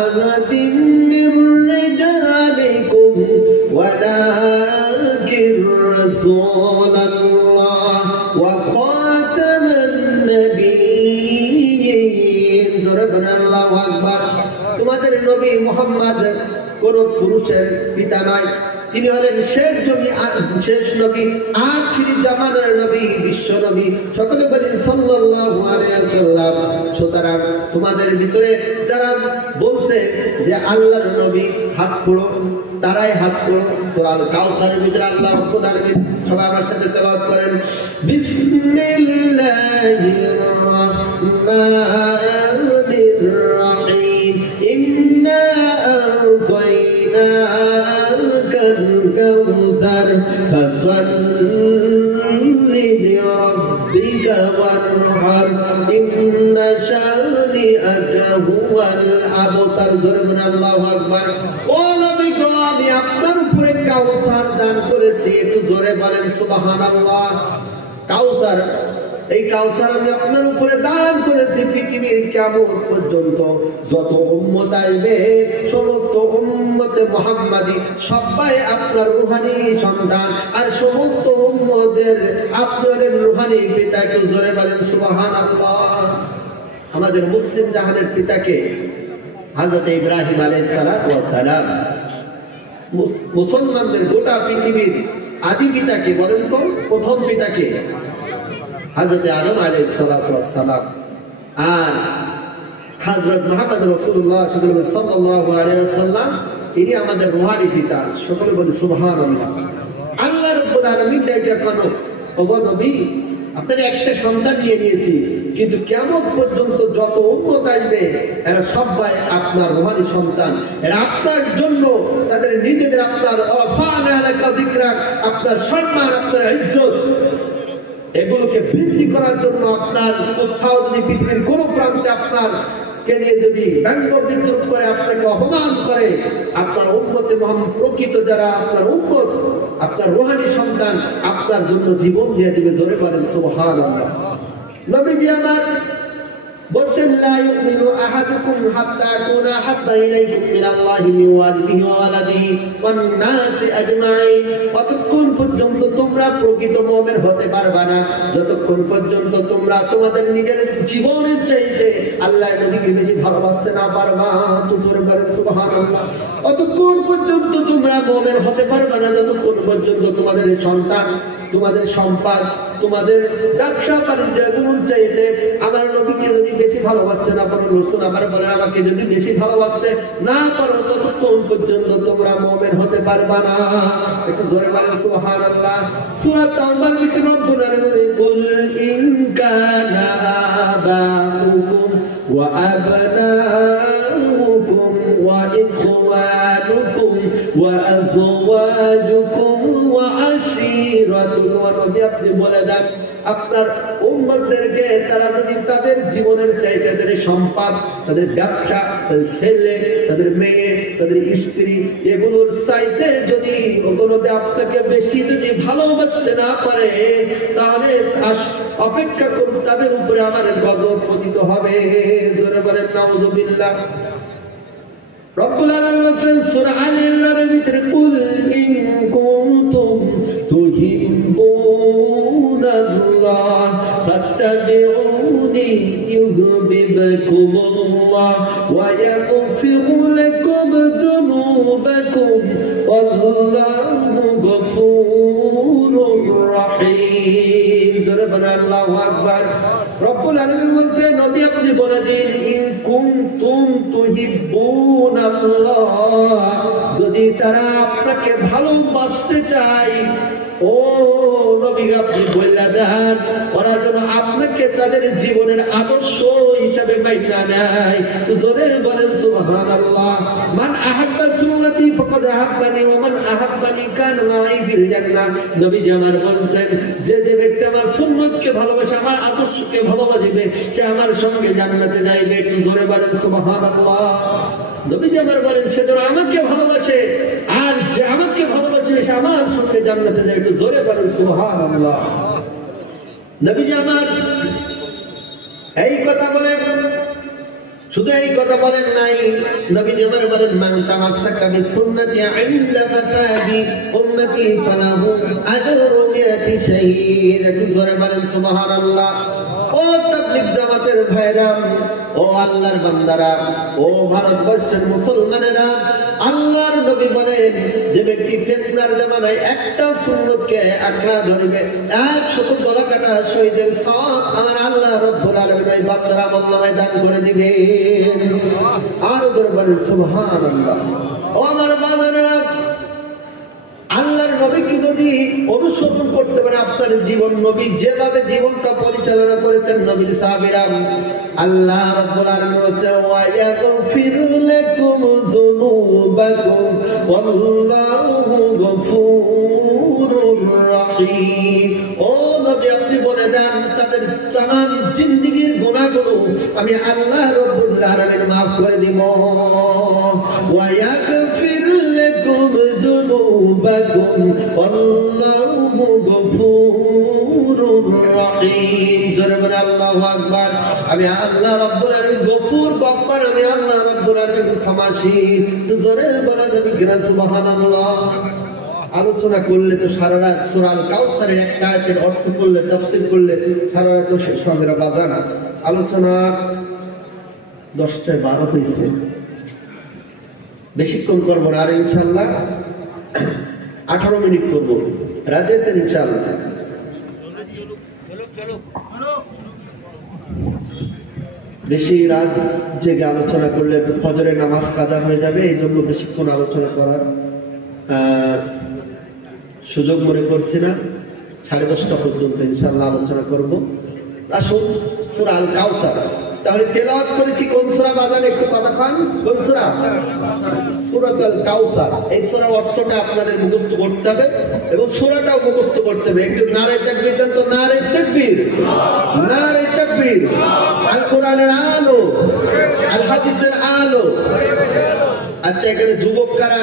আহাদিন মির রিজালিকুম ওয়ালাকিন রাসূলুল্লাহ ওয়া খাতামান নাবিয়্যিন। আল্লাহু আকবার। তোমাদের নবী মুহাম্মদ কোন পুরুষের পিতা নয়, তিনি হলেন শেষ নবী, আখিরি জামানার নবী, বিশ্ব নবী। সকলে বলেন সাল্লাল্লাহু আলাইহি ওয়াসাল্লাম। সুতরাং তোমাদের ভিতরে যারা বলছে যে আল্লাহর নবী, হাত খোড়ো, তারাই হাত খোড়ো। সূরা আল কাউসারের ভিতরে আল্লাহ রাব্বুল আলামিন, সবাই আমার সাথে তেলাওয়াত করেন, বিসমিল্লাহির রাহমানির রাহিম ইন্না আ'তাইনাকাল কাউসার ফাসাল্লি লিরাব্বিকা ওয়ানহার ইন্না শানিআকা হুয়াল আবতার। আল্লাহু আকবার। ও নবী গো, আমি আপনার উপরে কাউসার দান করেছি, একটু জোরে বলেন সুবহানাল্লাহ। কাউসার, এই কাউসার আমি আপনার উপরে দান করেছি। পৃথিবীর কিয়ামত পর্যন্ত যত উম্মত আসবে, সমস্ত উম্মতে মুহাম্মাদি সবাই আপনার রূহানি সন্তান, আর সমস্ত উম্মতের আপনার রূহানি পিতা। একটু জোরে বলেন সুবহানাল্লাহ। আমাদের মুসলিম জাহানের পিতাকে হযরত ইব্রাহিম আলাইহিস সালাম। মুসলমানদের গোটা পৃথিবীর আদি পিতাকে বলেন তো, প্রথম পিতাকে হযরত আদম আলাইহিস সালাম। আর হযরত মুহাম্মদ রাসূলুল্লাহ সাল্লাল্লাহু আলাইহি ওয়াসাল্লাম, ইনি আমাদের রূহানি পিতা। সকলে বলি সুবহানাল্লাহ। আল্লাহ রাব্বুল আলামিন ডাইকা কোন ওগো নবী, আপনারা একটা সন্তান নিয়েছি, কিন্তু কিয়ামত পর্যন্ত যত উম্মত আসবে এরা সবাই আপনার রূহানি সন্তান। এরা আপনার জন্য তাদের নিজেদের, আপনার আপনার সম্মান, আপনার ইজ্জত, এগুলোকে বৃদ্ধি করার জন্য আপনার কোথাও যদি পৃথিবীর কোন প্রান্তে আপনার কে নিয়ে যদি ব্যঙ্গ বিদ্রুপ করে, আপনাকে অপমান করে, আপনার উম্মতে মুহাম্মদ প্রকৃত যারা আপনার উম্মত, আপনার রূহানি সন্তান, আপনার জন্য জীবন দিয়ে দিবে। ধরে বলেন সুবহানাল্লাহ। নবীজি আমার বলতেন লা ইউমিনু আহাদুকুম হাত্তা আকুনা হাব্বা ইলাইকুম মিনাল্লাহি মিন ওয়ালিদিহি ওয়া ওয়ালাদিহি ওয়ান নাসি আজমাইন। কতক্ষণ পর্যন্ত তোমরা প্রকৃত মুমিন হতে পারবে না, যতক্ষণ পর্যন্ত তোমরা তোমাদের নিজের জীবনের চাইতে আল্লাহর নবীকে বেশি ভালোবাসতে না পারবা। তো জোরে বলেন সুবহানাল্লাহ। কতক্ষণ পর্যন্ত তোমরা মুমিন হতে পারবে না, যতক্ষণ পর্যন্ত তোমাদের সন্তান, তোমাদের সম্পদ, তোমাদের ব্যবসা বাণিজ্য এগুলোর চাইতে আমার নবীকে যদি বেশি ভালোবাসতে না পারো, রসুল আমার বলেন আমাকে যদি বেশি ভালোবাসতে না পারো, ততক্ষণ পর্যন্ত তোমরা মুমিন হতে পারবা না। একটু জোরে বলেন সুবহানাল্লাহ। সূরা তাওবার ভিতরে রব্বুল আলামিন কুল ইন কানা আবাউকুম ওয়া আবনাউকুম ওয়া ইখওয়ানুকুম ওয়া আযওয়াজুকুম ওয়া আশীরাতুকুম। নবী আপনি বলে দেন আপনার উম্মতদেরকে, তারা যদি তাদের জীবনের চাইতে, তাদের সম্পদ, তাদের ব্যবসা, তাদের ছেলে, তাদের মেয়ে, তাদের স্ত্রী, এগুলোর চাইতে যদি কোনো আপনাকে বেশি যদি ভালোবাসতে না পারে, তাহলে অপেক্ষা করুন, তাদের উপরে আমার গজব পতিত হবে। জোরে বলেন নাউযুবিল্লাহ। রব্বুল আলামিন বলেন সূরা আলে ইমরানের ভিতরে কুল ইন কুনতুম তুহিব্বুনাল্লাহ ফাত্তাবিউনি ইউহিব্বুকুমুল্লাহ ওয়া ইয়াগফির লাকুম যুনুবাকুম ওয়াল্লাহু গফুরুর রাহিম। জোরে বলেন আল্লাহু আকবার। রব্বুল আলামিন বলেন নবী আপনি বলে দিন ইন কুনতুম তুহিব্বুনাল্লাহ, যদি তারা আপনাকে ভালোবাসতে চায়, ও নবী আপনি বলে দেন ওরা যেন আপনাকে তাদের জীবনের আদর্শ হিসাবে মাইনা নেয়। জোরে বলেন সুবহানাল্লাহ। মান আহাব্বা সুন্নতি ফাকাদ আহাব্বানি ওয়া মান আহাব্বানি কানা মাই ফিল জান্নাহ। নবী আমার বলেন যে যে ব্যক্তি আমার সুন্নতকে ভালোবাসে, আমার আদর্শকে ভালোবাসবে, সে আমার সঙ্গে জান্নাতে যাইবে। একটু জোরে বলেন সুবহানাল্লাহ। নবী আমার বলেন সে যেন আমাকে ভালোবাসে, আর যে আমাকে ভালোবাসে সে আমার সঙ্গে জান্নাতে যায়। একটু জোরে বলেন সুবহানাল্লাহ। নবীজি আমার এই কথা বলেন, শুধু এই কথা বলেন নাই, নবীজি আমার বলেন মান তামাসসাকা বিসুন্নতি ইনদা ফাসাদি উম্মতি ফালাহু আজরু মিয়াতি শাহীদ। একটু জোরে বলেন সুবহানাল্লাহ। ও তাবলীগ জামাতের ভাইরা, ও আল্লাহর বান্দারা, ও ভারতবর্ষের মুসলমানেরা, আল্লাহর নবী বলেন যে ব্যক্তি ফিতনার জামানায় একটা সুন্নতকে আঁকড়া ধরবে 100 গলা কাটা শহীদের সওয়াব আমার আল্লাহ রাব্বুল আলামিন এই বান্দার আমলনামায় দান করে দিবেন। আর জোরে বলেন সুবহানাল্লাহ। ও আমার বান্দারা, আল্লাহর নবীকে যদি অনুসরণ করতে পারে আপনার জীবন, নবী যেভাবে জীবনটা পরিচালনা করেছেন নবীর সাহাবীরা, আল্লাহ রাব্বুল আলামিন বলেন ওয়া ইয়াগফিরু লাকুম যুনুবাকুম ওয়াল্লাহু গফুরুর রহিম। ও নবী আপনি বলে দেন তাদের तमाम জিন্দেগীর গুনাহগুলো আমি আল্লাহ রাব্বুল আলামিন maaf করে দিব। ওয়া ইয়াগফিরু লাকুম যুনুবাকুম ওয়াল্লাহু গফুরুর রহিম। জোরে বলে আল্লাহু আকবার। আমি আল্লাহ রাব্বুল আলামিন গফুর গফফার, আমি আল্লাহ রাব্বুল আলামিন ক্ষমাশীল। তো জোরে বলে দেবেন কিনা সুবহানাল্লাহ। আলোচনা করলে তো সারা রাত সূরা আল কাউসারের একটা আয়াতের অর্থ করলে, তাফসীর করলে সারা রাত তো শেষ হবে না বাজার। আলোচনা 10টায় 12 হয়েছে, বেশিক্ষণ করবো না, আর ইনশাআল্লাহ 18 মিনিট করবো, রাতে ইনশাআল্লাহ। বেশি রাত জেগে আলোচনা করলে ফজরের নামাজ কাজা হয়ে যাবে, এই জন্য বেশিক্ষণ আলোচনা করার সুযোগ মনে করছি না। 10:30 পর্যন্ত ইনশাআল্লাহ আলোচনা করব। আসুন সূরা আল কাউসার, তাহলে তেলাওয়াত করেছি কোন সূরা বাজান একটু কথা পান, কোন সূরা? সূরাতুল কাউসার। এই সূরার অর্থটা আপনাদের মুখস্থ করতে হবে এবং সূরাটাও মুখস্থ করতে হবে। একটু নারে তাকবীর দেন তো, নারে তাকবীর, নারে তাকবীর। আল কোরআনের আলো, আল হাদিসের আলো। আচ্ছা, এখানে যুবক কারা,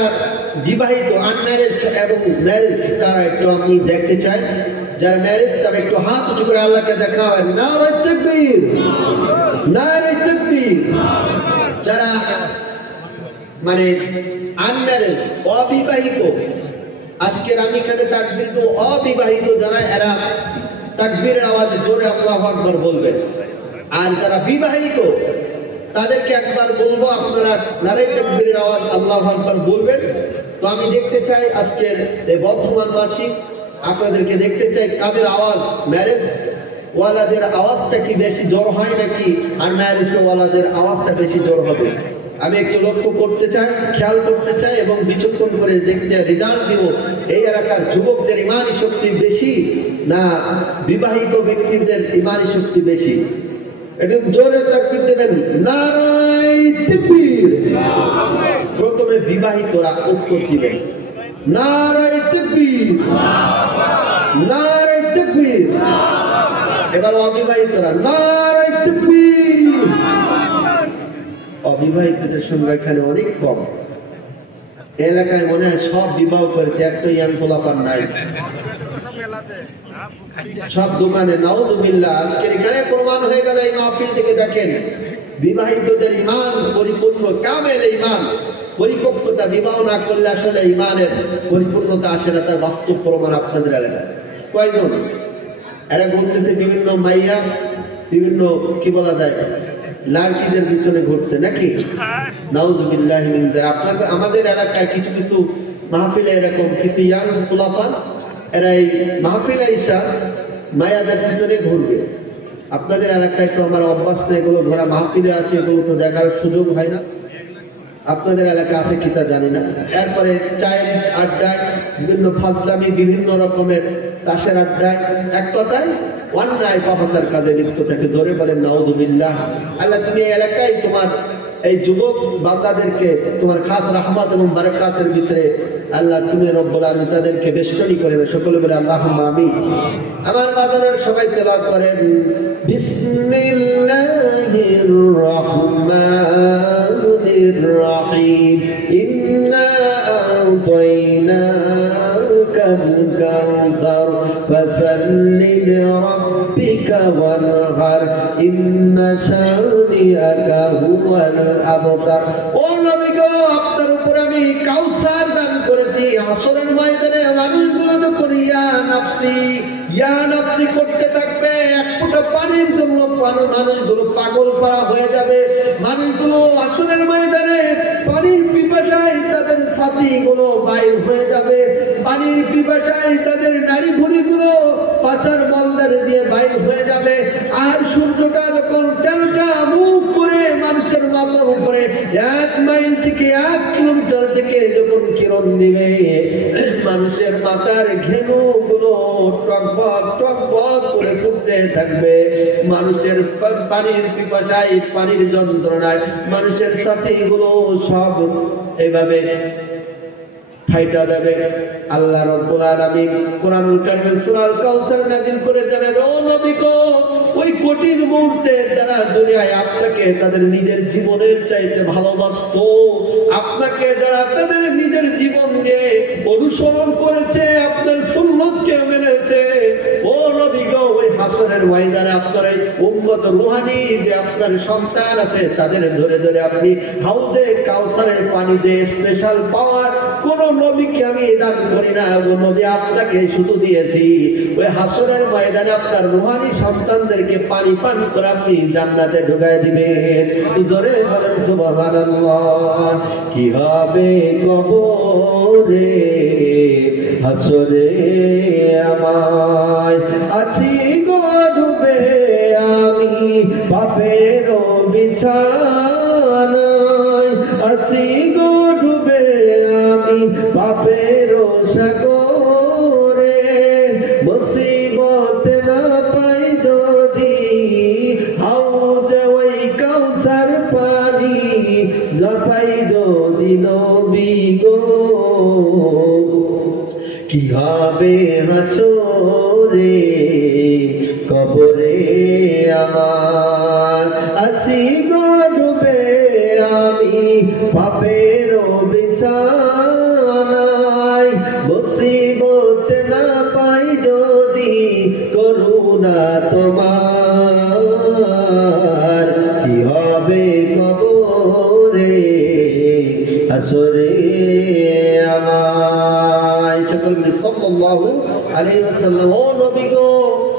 বিবাহিত, আনম্যারেজ এবং ম্যারেজ তারা একটু আমি দেখতে চাই। যারা ম্যারেজ তারা একটু হাত উঁচু করে আল্লাহকে দেখা হয়, নারে তাকবীর, নারে তাকবীর। যারা মানে আনম্যারেজ, অবিবাহিত, আজকের আমি এখানে তাকবীর তো অবিবাহিত যারা, এরা তাকবীরের আওয়াজে জোরে আল্লাহু আকবার বলবেন। আর যারা বিবাহিত তাদেরকে একবার বলবো, আপনারা নারে তাকবীরের আওয়াজ আল্লাহু আকবার বলবেন। তো আমি দেখতে চাই আজকের এই বর্তমান মাসিক আপনাদেরকে দেখতে চাই কাদের আওয়াজ, ম্যারেজ ওয়ালাদের আওয়াজটা কি বেশি জোর হয় নাকি আর ম্যারেজ ওয়ালাদের আওয়াজটা বেশি জোর হবে। আমি একটু লক্ষ্য করতে চাই, খেয়াল করতে চাই এবং বিচক্ষণ করে দেখতে রিজাল্ট দিব এই এলাকার যুবকদের ইমানি শক্তি বেশি না বিবাহিত ব্যক্তিদের ইমানি শক্তি বেশি। একটু জোরে তাকবীর দেবেন, নারে তাকবীর। প্রথমে বিবাহিতরা উত্তর দিবেন, নারে তাকবীর, নারে তাকবীর। এবার অবিবাহিতরা, নারে তাকবীর। অবিবাহিতদের সংখ্যা এখানে অনেক কম। এলাকায় মনে হয় সব বিবাহ করেছে, একটা ইয়াং পোলাপান নাই, সব দোকানে। নাউযুবিল্লাহ। আজকের এখানে প্রমাণ হয়ে গেল এই মাহফিল থেকে দেখেন বিবাহিতদের ঈমান পরিপূর্ণ, কামেল ঈমান, পরিপক্কতা। বিবাহ না করলে আসলে ঈমানের পরিপূর্ণতা আসে না, তার বাস্তব প্রমাণ আপনাদের এলাকায়। কয়জন? এরা ঘুরতেছে বিভিন্ন মাইয়া, বিভিন্ন কি বলা যায় লাড়কিদের পিছনে ঘুরছে নাকি? নাউযুবিল্লাহ মিন যালিক। আপনাকে আমাদের এলাকায় কিছু কিছু মাহফিলে এরকম কিছু ইয়াং পোলাপান, এরা এই মাহফিলে আইসা মায়াদের পিছনে ঘুরবে। আপনাদের এলাকায় তো আমার অভ্যাস নেই এগুলো ঘোরা, মাহফিলে আছে এগুলো তো দেখার সুযোগ হয় না। আপনাদের এলাকা আছে কি তা জানি না। এরপরে চায়ের আড্ডায়, বিভিন্ন ফাজলামি, বিভিন্ন রকমের তাসের আড্ডায়, এক কথায় অন্যায় পাপাচার কাজে লিপ্ত থাকে। ধরে বলেন নাউযুবিল্লাহ। আল্লাহ তুমি এই এলাকায় তোমার এই যুবক বান্দাদেরকে তোমার খাস রাহমাত এবং বারাকাতের ভিতরে আল্লাহ তুমি রব্বুল আলামিন তাদেরকে বেষ্টনী করে। সকলে বলে আল্লাহুম্মা আমিন। আমার বাজারের সবাই তেলাওয়াত করেন, বিসমিল্লাহির রহমানির রহিম, ইন্না আ'তাইনাকাল কাউসার ফাসাল্লি লিরাব্বিকা রাব্বিকা ওয়ানহার ইন্না শানিআকা হুয়াল আবতার। ও নবী গো, আপনার উপর আমি কাউসার দান করেছি। হাসরের ময়দানে মানুষগুলো যখন ইয়া নাফসি করতে থাকবে, এক ফোঁটা পানির জন্য মানুষগুলো পাগল পারা হয়ে যাবে। মানুষগুলো হাসরের ময়দানে পানির পিপাসায় তাদের ছাতিগুলো বাইর হয়ে যাবে, পানির পিপাসায় তাদের নাড়ি ভুঁড়িগুলো পাচার মলদার দিয়ে বাইর হয়ে যাবে। আর সূর্যটা যখন তেলটা মুখ করে মানুষের মাথার উপরে 1 মাইল থেকে 1 কিলোমিটার থেকে যখন কিরণ দিবে, মানুষের মাথার ঘেনুগুলো টকবক করে ফুটতে থাকবে। মানুষের পানির পিপাসায়, পানির যন্ত্রণায় মানুষের ছাতিগুলো সব এভাবে ফাইটা যাবে। আল্লাহ রাব্বুল আলামিন কোরআনুল কারীমে সূরা আল কাউসার নাযিল করে জানান, ও নবী গো, ওই কঠিন মুহূর্তে যারা দুনিয়ায় আপনাকে তাদের নিজের জীবনের চাইতে ভালোবাসতো, আপনাকে যারা তাদের নিজের জীবন দিয়ে অনুসরণ করেছে, আপনার সুন্নতকে মেনেছে, ও নবী গো, ওই হাসরের ময়দানে আপনার এই উম্মত রুহানি যে আপনার সন্তান আছে, তাদের ধরে ধরে আপনি হাউজে কাউসারের পানি দিয়ে স্পেশাল পাওয়ার কোন নবীকে আমি দান করি না। ও নবী, আপনাকে শুধু দিয়েছি ওই হাসরের ময়দানে আপনার রুহানি সন্তানদেরকে পানি পান করে আপনি জান্নাতে ঢুকায় দিবেন। জোরে বলেন সুবহানাল্লাহ। কি হবে কবরে হাসরে আমায়, আছি গো ডুবে আমি পাপের বিছানায়, আছি গো ডুবে আমি পাপের সাগরে, মুসিবত না পাই যদি হাউজে ওই কাউসার পানি না পাই যদি নবী গো। কি হবে হাসরে কবরে আমার, আছি গো ডুবে আমি পাপের বিছানায়, মুসিবত না পাই যদি করুণা তোমার। কি হবে কবরে হাসরে আমায়। সকল সাল্লাল্লাহু আলাইহি ওয়াসাল্লাম। ও নবী গো,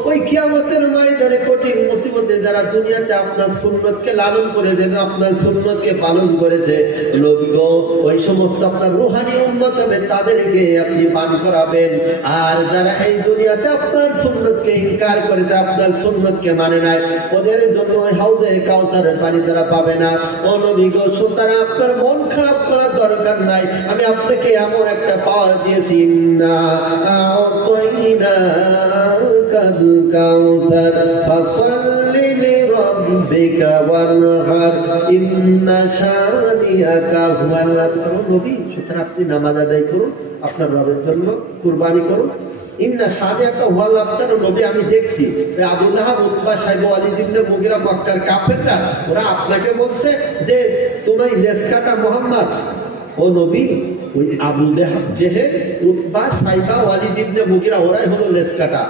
ওই কিয়ামতের ময়দানে কঠিন মুসিবতে যারা দুনিয়াতে আপনার সুন্নতকে লালন করেছে, আপনার সুন্নতকে পালন করেছে, নবী গো, ওই সমস্ত আপনার রূহানি উম্মত হবে, তাদেরকে আপনি পান করাবেন। আর যারা এই দুনিয়াতে আপনার সুন্নতকে ইনকার করেছে, আপনার সুন্নতকে মানে নাই, ওদের জন্য ওই হাউজে কাউসারের পানি তারা পাবে না। ও নবী গো, সুতরাং আপনার মন খারাপ করার দরকার নাই। আমি আপনাকে এমন একটা পাওয়ার দিয়েছি, ইন্না আ'তাইনাকাল কাউসার ফাসাল্লি লিরাব্বিকা ওয়ানহার ইন্না শানিআকা হুয়াল আবতার। নবী, সুতরাং আপনি নামাজ আদায় করুন, আপনার রবের জন্য কুরবানি করুন। ইন্না শানিআকা হুয়াল আবতার। নবী, আমি দেখছি আবু লাহাব, উতবা, সাইবা, ওয়ালিদ ইবনে মুগিরা, মক্কার কাফেররা, ওরা আপনাকে বলছে যে তুমি লেজ কাটা মুহাম্মদ। ও নবী, ওই আবু জেহেল, উতবা, সাইবা, ওয়ালিদ ইবনে মুগিরা, ওরাই হলো লেজ কাটা।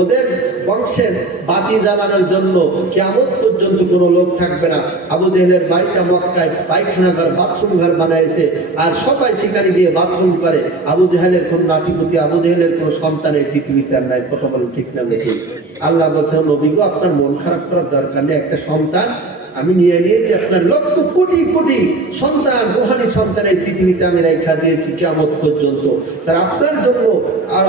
ওদের বংশের বাতি জ্বালানোর জন্য কিয়ামত পর্যন্ত কোনো লোক থাকবে না। আবু জেহেলের বাড়িটা মক্কায় পায়খানা ঘর, বাথরুম ঘর বানাইছে, আর সবাই সেখানে গিয়ে বাথরুম করে। আবু জেহেলের কোন নাতিপুতি, আবু জেহেলের কোন সন্তানের পৃথিবীতে আর নাই। কথা বলেন ঠিক না দেখি? আল্লাহ বলছে, নবী গো, আপনার মন খারাপ করার দরকার নেই। একটা সন্তান আমি নিয়ে নিয়েছি, আপনার লক্ষ কোটি কোটি সন্তান, রুহানি সন্তানের পৃথিবীতে আমি রেখা দিয়েছি কিয়ামত পর্যন্ত। তারা আপনার জন্য আর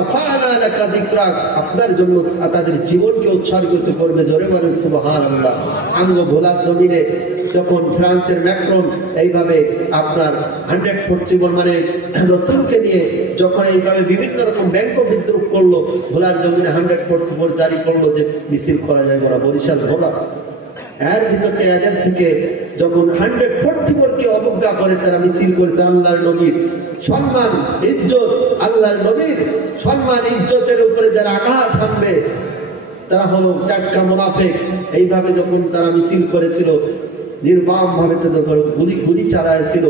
আপনার জন্য তাদের জীবনকে উৎসর্গিত করবে। জোরে বলেন সুবহানাল্লাহ। আঙ্গ ভোলার জমিনে যখন ফ্রান্সের ম্যাক্রন এইভাবে আপনার 140 মানে রসুলকে নিয়ে যখন এইভাবে বিভিন্ন রকম ব্যাংক বিদ্রোহ করলো, ভোলার জমিনে 144 জারি করলো যে মিছিল করা যায়, ওরা বরিশাল ভোলা। এর ভিতরে এদের থেকে যখন 144কে অবজ্ঞা করে তারা মিছিল করেছে আল্লাহর নবীর সম্মান ইজ্জত, আল্লাহর নবীর সম্মান ইজ্জতের উপরে যারা আঘাত হানবে তারা হলো টাটকা মুনাফিক। এইভাবে যখন তারা মিছিল করেছিল, নির্মম ভাবে তাদের গুলি চালাইছিল,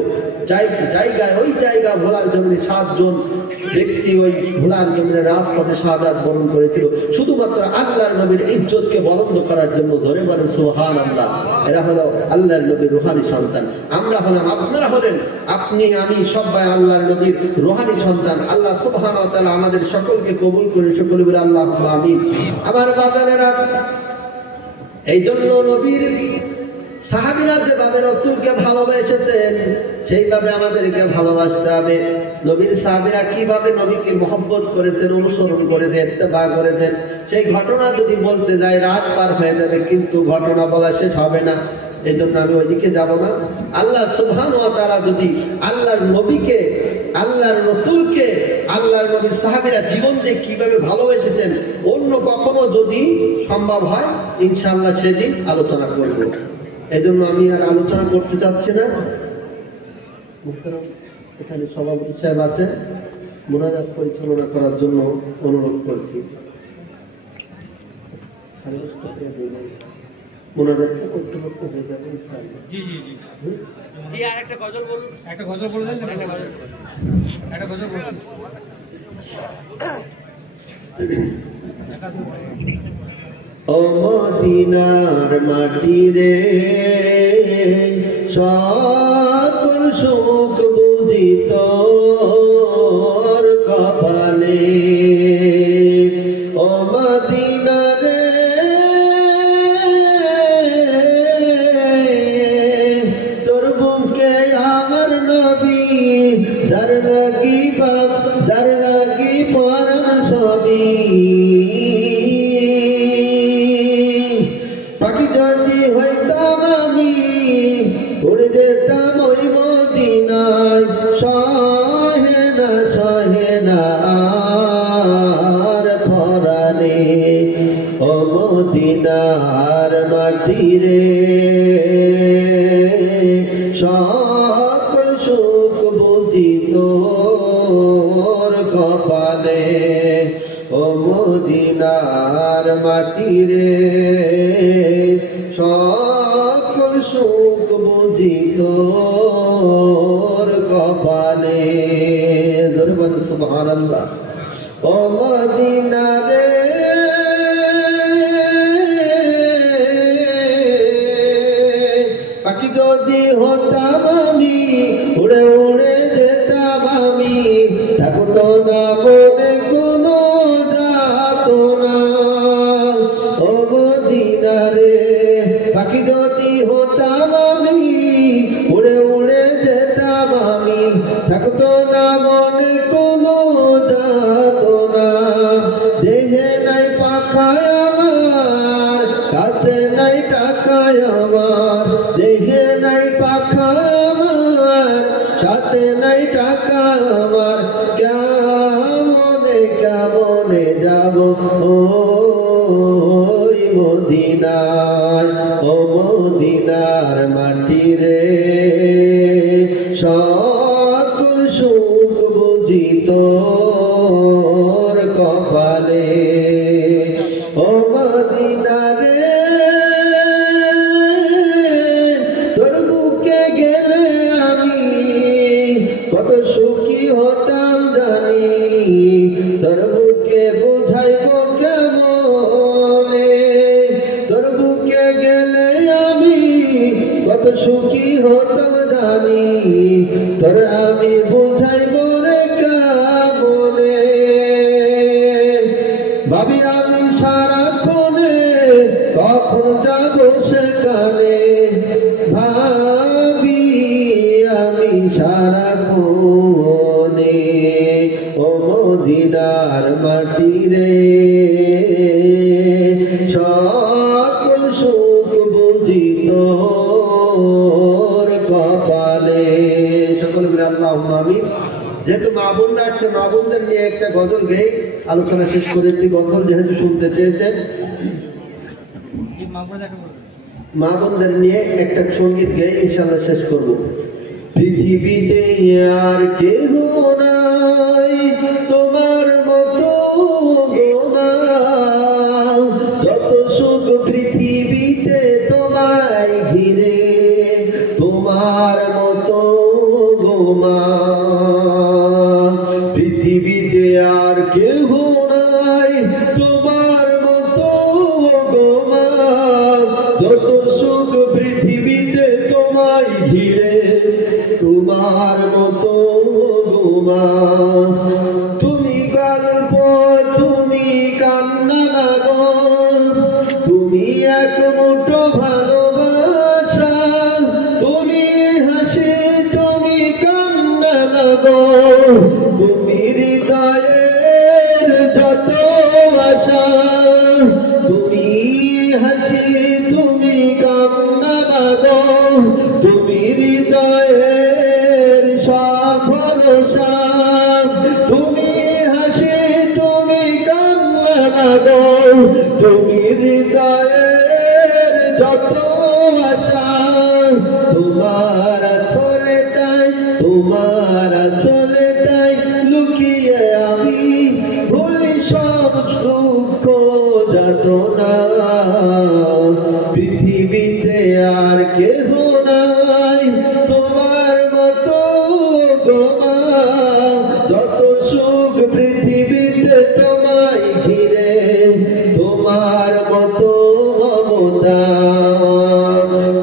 জায়গায় ওই জায়গা ভোলার জন্য 7 জন ব্যক্তি ওই ভোলার জন্য রাজপথে শাহাদাত বরণ করেছিল শুধুমাত্র আল্লাহর নবীর ইজ্জতকে বলন্দ করার জন্য। ধরে বলেন সুবহানাল্লাহ। এরা হলো আল্লাহর নবীর রূহানি সন্তান। আমরা হলাম, আপনারা হলেন, আপনি আমি সবাই আল্লাহর নবীর রূহানি সন্তান। আল্লাহ সুবহানাহু ওয়া তাআলা আমাদের সকলকে কবুল করে, সকলে বলে আল্লাহুম্মা আমিন। আমার বাজারেরা, এই জন্য নবীর সাহাবীরা যেভাবে রাসূলকে ভালোবেসেছেন সেইভাবে আমাদেরকে ভালোবাসতে হবে। নবীর সাহাবীরা কিভাবে নবীকে মহব্বত করেছেন, অনুসরণ করেছেন, ইত্তেবা করেছেন, সেই ঘটনা যদি বলতে যাই রাত পার হয়ে যাবে, কিন্তু ঘটনা বলা শেষ হবে না। এই জন্য আমি ওইদিকে যাব না। আল্লাহ সুবহানাহু ওয়া তাআলা যদি আল্লাহর নবীকে, আল্লাহর রাসূলকে, আল্লাহর নবীর সাহাবীরা জীবন দিয়ে কিভাবে ভালোবেসেছেন অন্য কখনো যদি সম্ভব হয় ইনশাআল্লাহ সেদিন আলোচনা করব। এই জন্য আমি আর আলোচনা করতে চাচ্ছি না। এখানে সভাপতি সাহেব আছেন, মোনাজাত পরিচালনা করার জন্য অনুরোধ করছি। মোনাজাত করতে করতে হয়ে যাবে ইনশাআল্লাহ। জি জি জি জি। আর একটা গজল বলুন, একটা গজল বলে দেন, একটা গজল বলুন। ও মদিনার মাটি রে, সকল সুখ বুঝি তোর কপালে। ও মদিনা রে, তোর বুকে আমার নবী, যার লাগি পরাণ সবই। পাখি যদি হইতাম আমি, উড়ে যেতাম ওই মদিনায়। সহে না আর পরাণে। ও মদিনার মাটি রে, সকল সুখ বুঝি তোর কপালে। ও মদিনার মাটি রে, সকল সুখ বুঝি তোর কপালে। দরবার সুবহানাল্লাহ। ও মদিনা রে, পাখি যদি হতাম আমি, উড়ে উড়ে যেতাম আমি। থাকতো না মনে কোনো যাতনা। ও মদিনা রে, পাখি যদি হতাম আমি, উড়ে উড়ে যেতাম আমি। থাকতো না মনে কোনো যাতনা। দেহে নাই পাখায় আমার, কাছে নাই টাকায় আমার। দেহে নাই পাখা আমার, সাথে নাই টাকা আমার। কেমনে যাব ওই মদিনায়। ও মদিনার মাটি রে, সকল সুখ বুঝি তোর কপালে। ও মদিনা রে, তোর বুকে গেলে আমি কত সুখী হতাম জানি। তোর বুকে বুঝাইব কেমনে, তোর বুকে গেলে আমি কত সুখী হতাম জানি। তোর আমি বুঝাইব রে কেমনে। ভাবি আমি সারাক্ষণে কখন যাব সেখানে। ভাবি আমি সারাক্ষণে। ও মদিনার মাটি রে, সকল সুখ বুঝি তোর কপালে। সকলে বলে আল্লাহুম্মা আমিন। যেহেতু মা বোনরা আছে, মা বোনদের নিয়ে একটা গজল গেয়ে আলোচনা শেষ করেছি। গজল যেহেতু শুনতে চেয়েছেন, মা বোনদের নিয়ে একটা সঙ্গীত গেয়ে ইনশাআল্লাহ শেষ করব। পৃথিবীতে আর কেহ নাই তোমার মতো গোমাল। যত সুখ পৃথিবীতে তোমায় ঘিরে, তোমার মতো মা, পৃথিবীতে আর কেহ নাই তোমার মতো গো মা। যত সুখ পৃথিবীতে তোমায় ঘিরে, তোমার মতো গো মা। তুমি গল্প, তুমি কান্না গো, তুমি এক মুঠো ভালোবাসা, তুমি হাসি, তুমি কান্না গো, তুমি হৃদয়ের যত আশা। তুমি হাসি, তুমি কান্না গো, তুমি হৃদয়ের সব ভরসা। তুমি হাসি, তুমি কান্না গো, তুমি হৃদয়ের যত আশা। তোমার চলে যাই, তোমার চলে যাই লুকিয়ে আমি, ভুলি সব দুঃখ যাতনা। পৃথিবীতে আর কেহ নাই তোমার মতো গো মা। যত সুখ পৃথিবীতে তোমায় ঘিরে, তোমার মতো মমতা।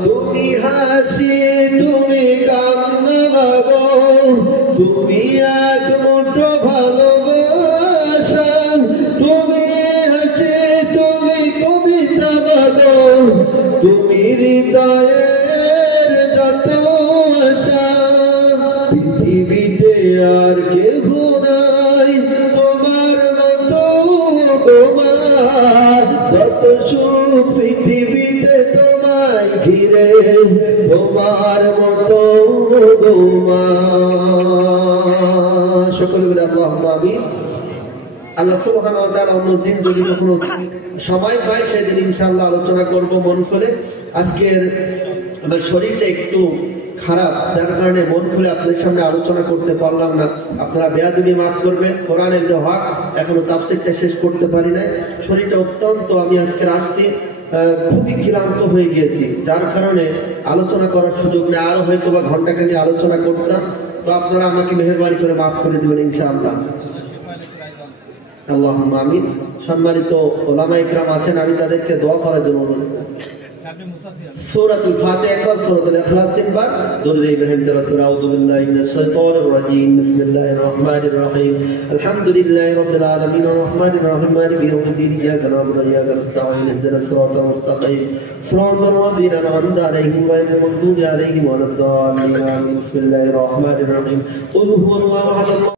তুমি হাসি, তুমি কান্না গো, তুমি এক মুঠো ভালোবাসা। তুমি হাসি, তুমি কবিতা গো, তুমি হৃদয়ের যত আশা। পৃথিবীতে আর কেহ নাই তোমার মতো গো মা। যত সুখ পৃথিবীতে তোমায় ঘিরে, তোমার মতো গো মা। সকলে বলে আল্লাহুম্মা আমিন। আল্লাহ সুবহানাহু ওয়া তাআলা অন্যদিন যদি কখনো সময় পাই সেদিন ইনশাআল্লাহ আলোচনা করব মন খুলে। আজকের আমার শরীরটা একটু খারাপ, যার কারণে মন খুলে আপনাদের সামনে আলোচনা করতে পারলাম না। আপনারা বেয়াদবি মাফ করবেন। কোরআনের যে হক এখনো তাফসীরটা শেষ করতে পারি নাই। শরীরটা অত্যন্ত, আমি আজকে আসছি খুবই ক্লান্ত হয়ে গিয়েছি, যার কারণে আলোচনা করার সুযোগ নেই। আরো হয়তো বা ঘন্টাখানি আলোচনা করতাম, তো আপনারা আমাকে মেহেরবানি করে মাফ করে দেবেন ইনশাআল্লাহ। আল্লাহুম্মা আমিন। সম্মানিত ওলামা ইকরাম আছেন, আমি তাদেরকে দোয়া করার জন্য অনুরোধ করব। সূরাতুল ফাতিহা একবার, সূরাতুল ইখলাস তিনবার, দরুদ ইব্রাহিম তেলাওয়াত করে। আউযু বিল্লাহি মিনাশ শাইতানির রাজীম। বিসমিল্লাহির রহমানির রহিম। আলহামদুলিল্লাহি রাব্বিল আলামিন আর রহমানির রহিম মালিকি ইয়াউমিদ্দিন। ইয়্যাকা না'বুদু ওয়া ইয়্যাকা নাস্তাঈন। ইহদিনাস সিরাতাল মুস্তাকিম সিরাতাল লাযীনা আন'আমতা আলাইহিম গায়রিল মাগদূবি আলাইহিম ওয়ালাদ-দাল্লিন। বিসমিল্লাহির রহমানির রহিম। কুল হুয়াল্লাহু আহাদ।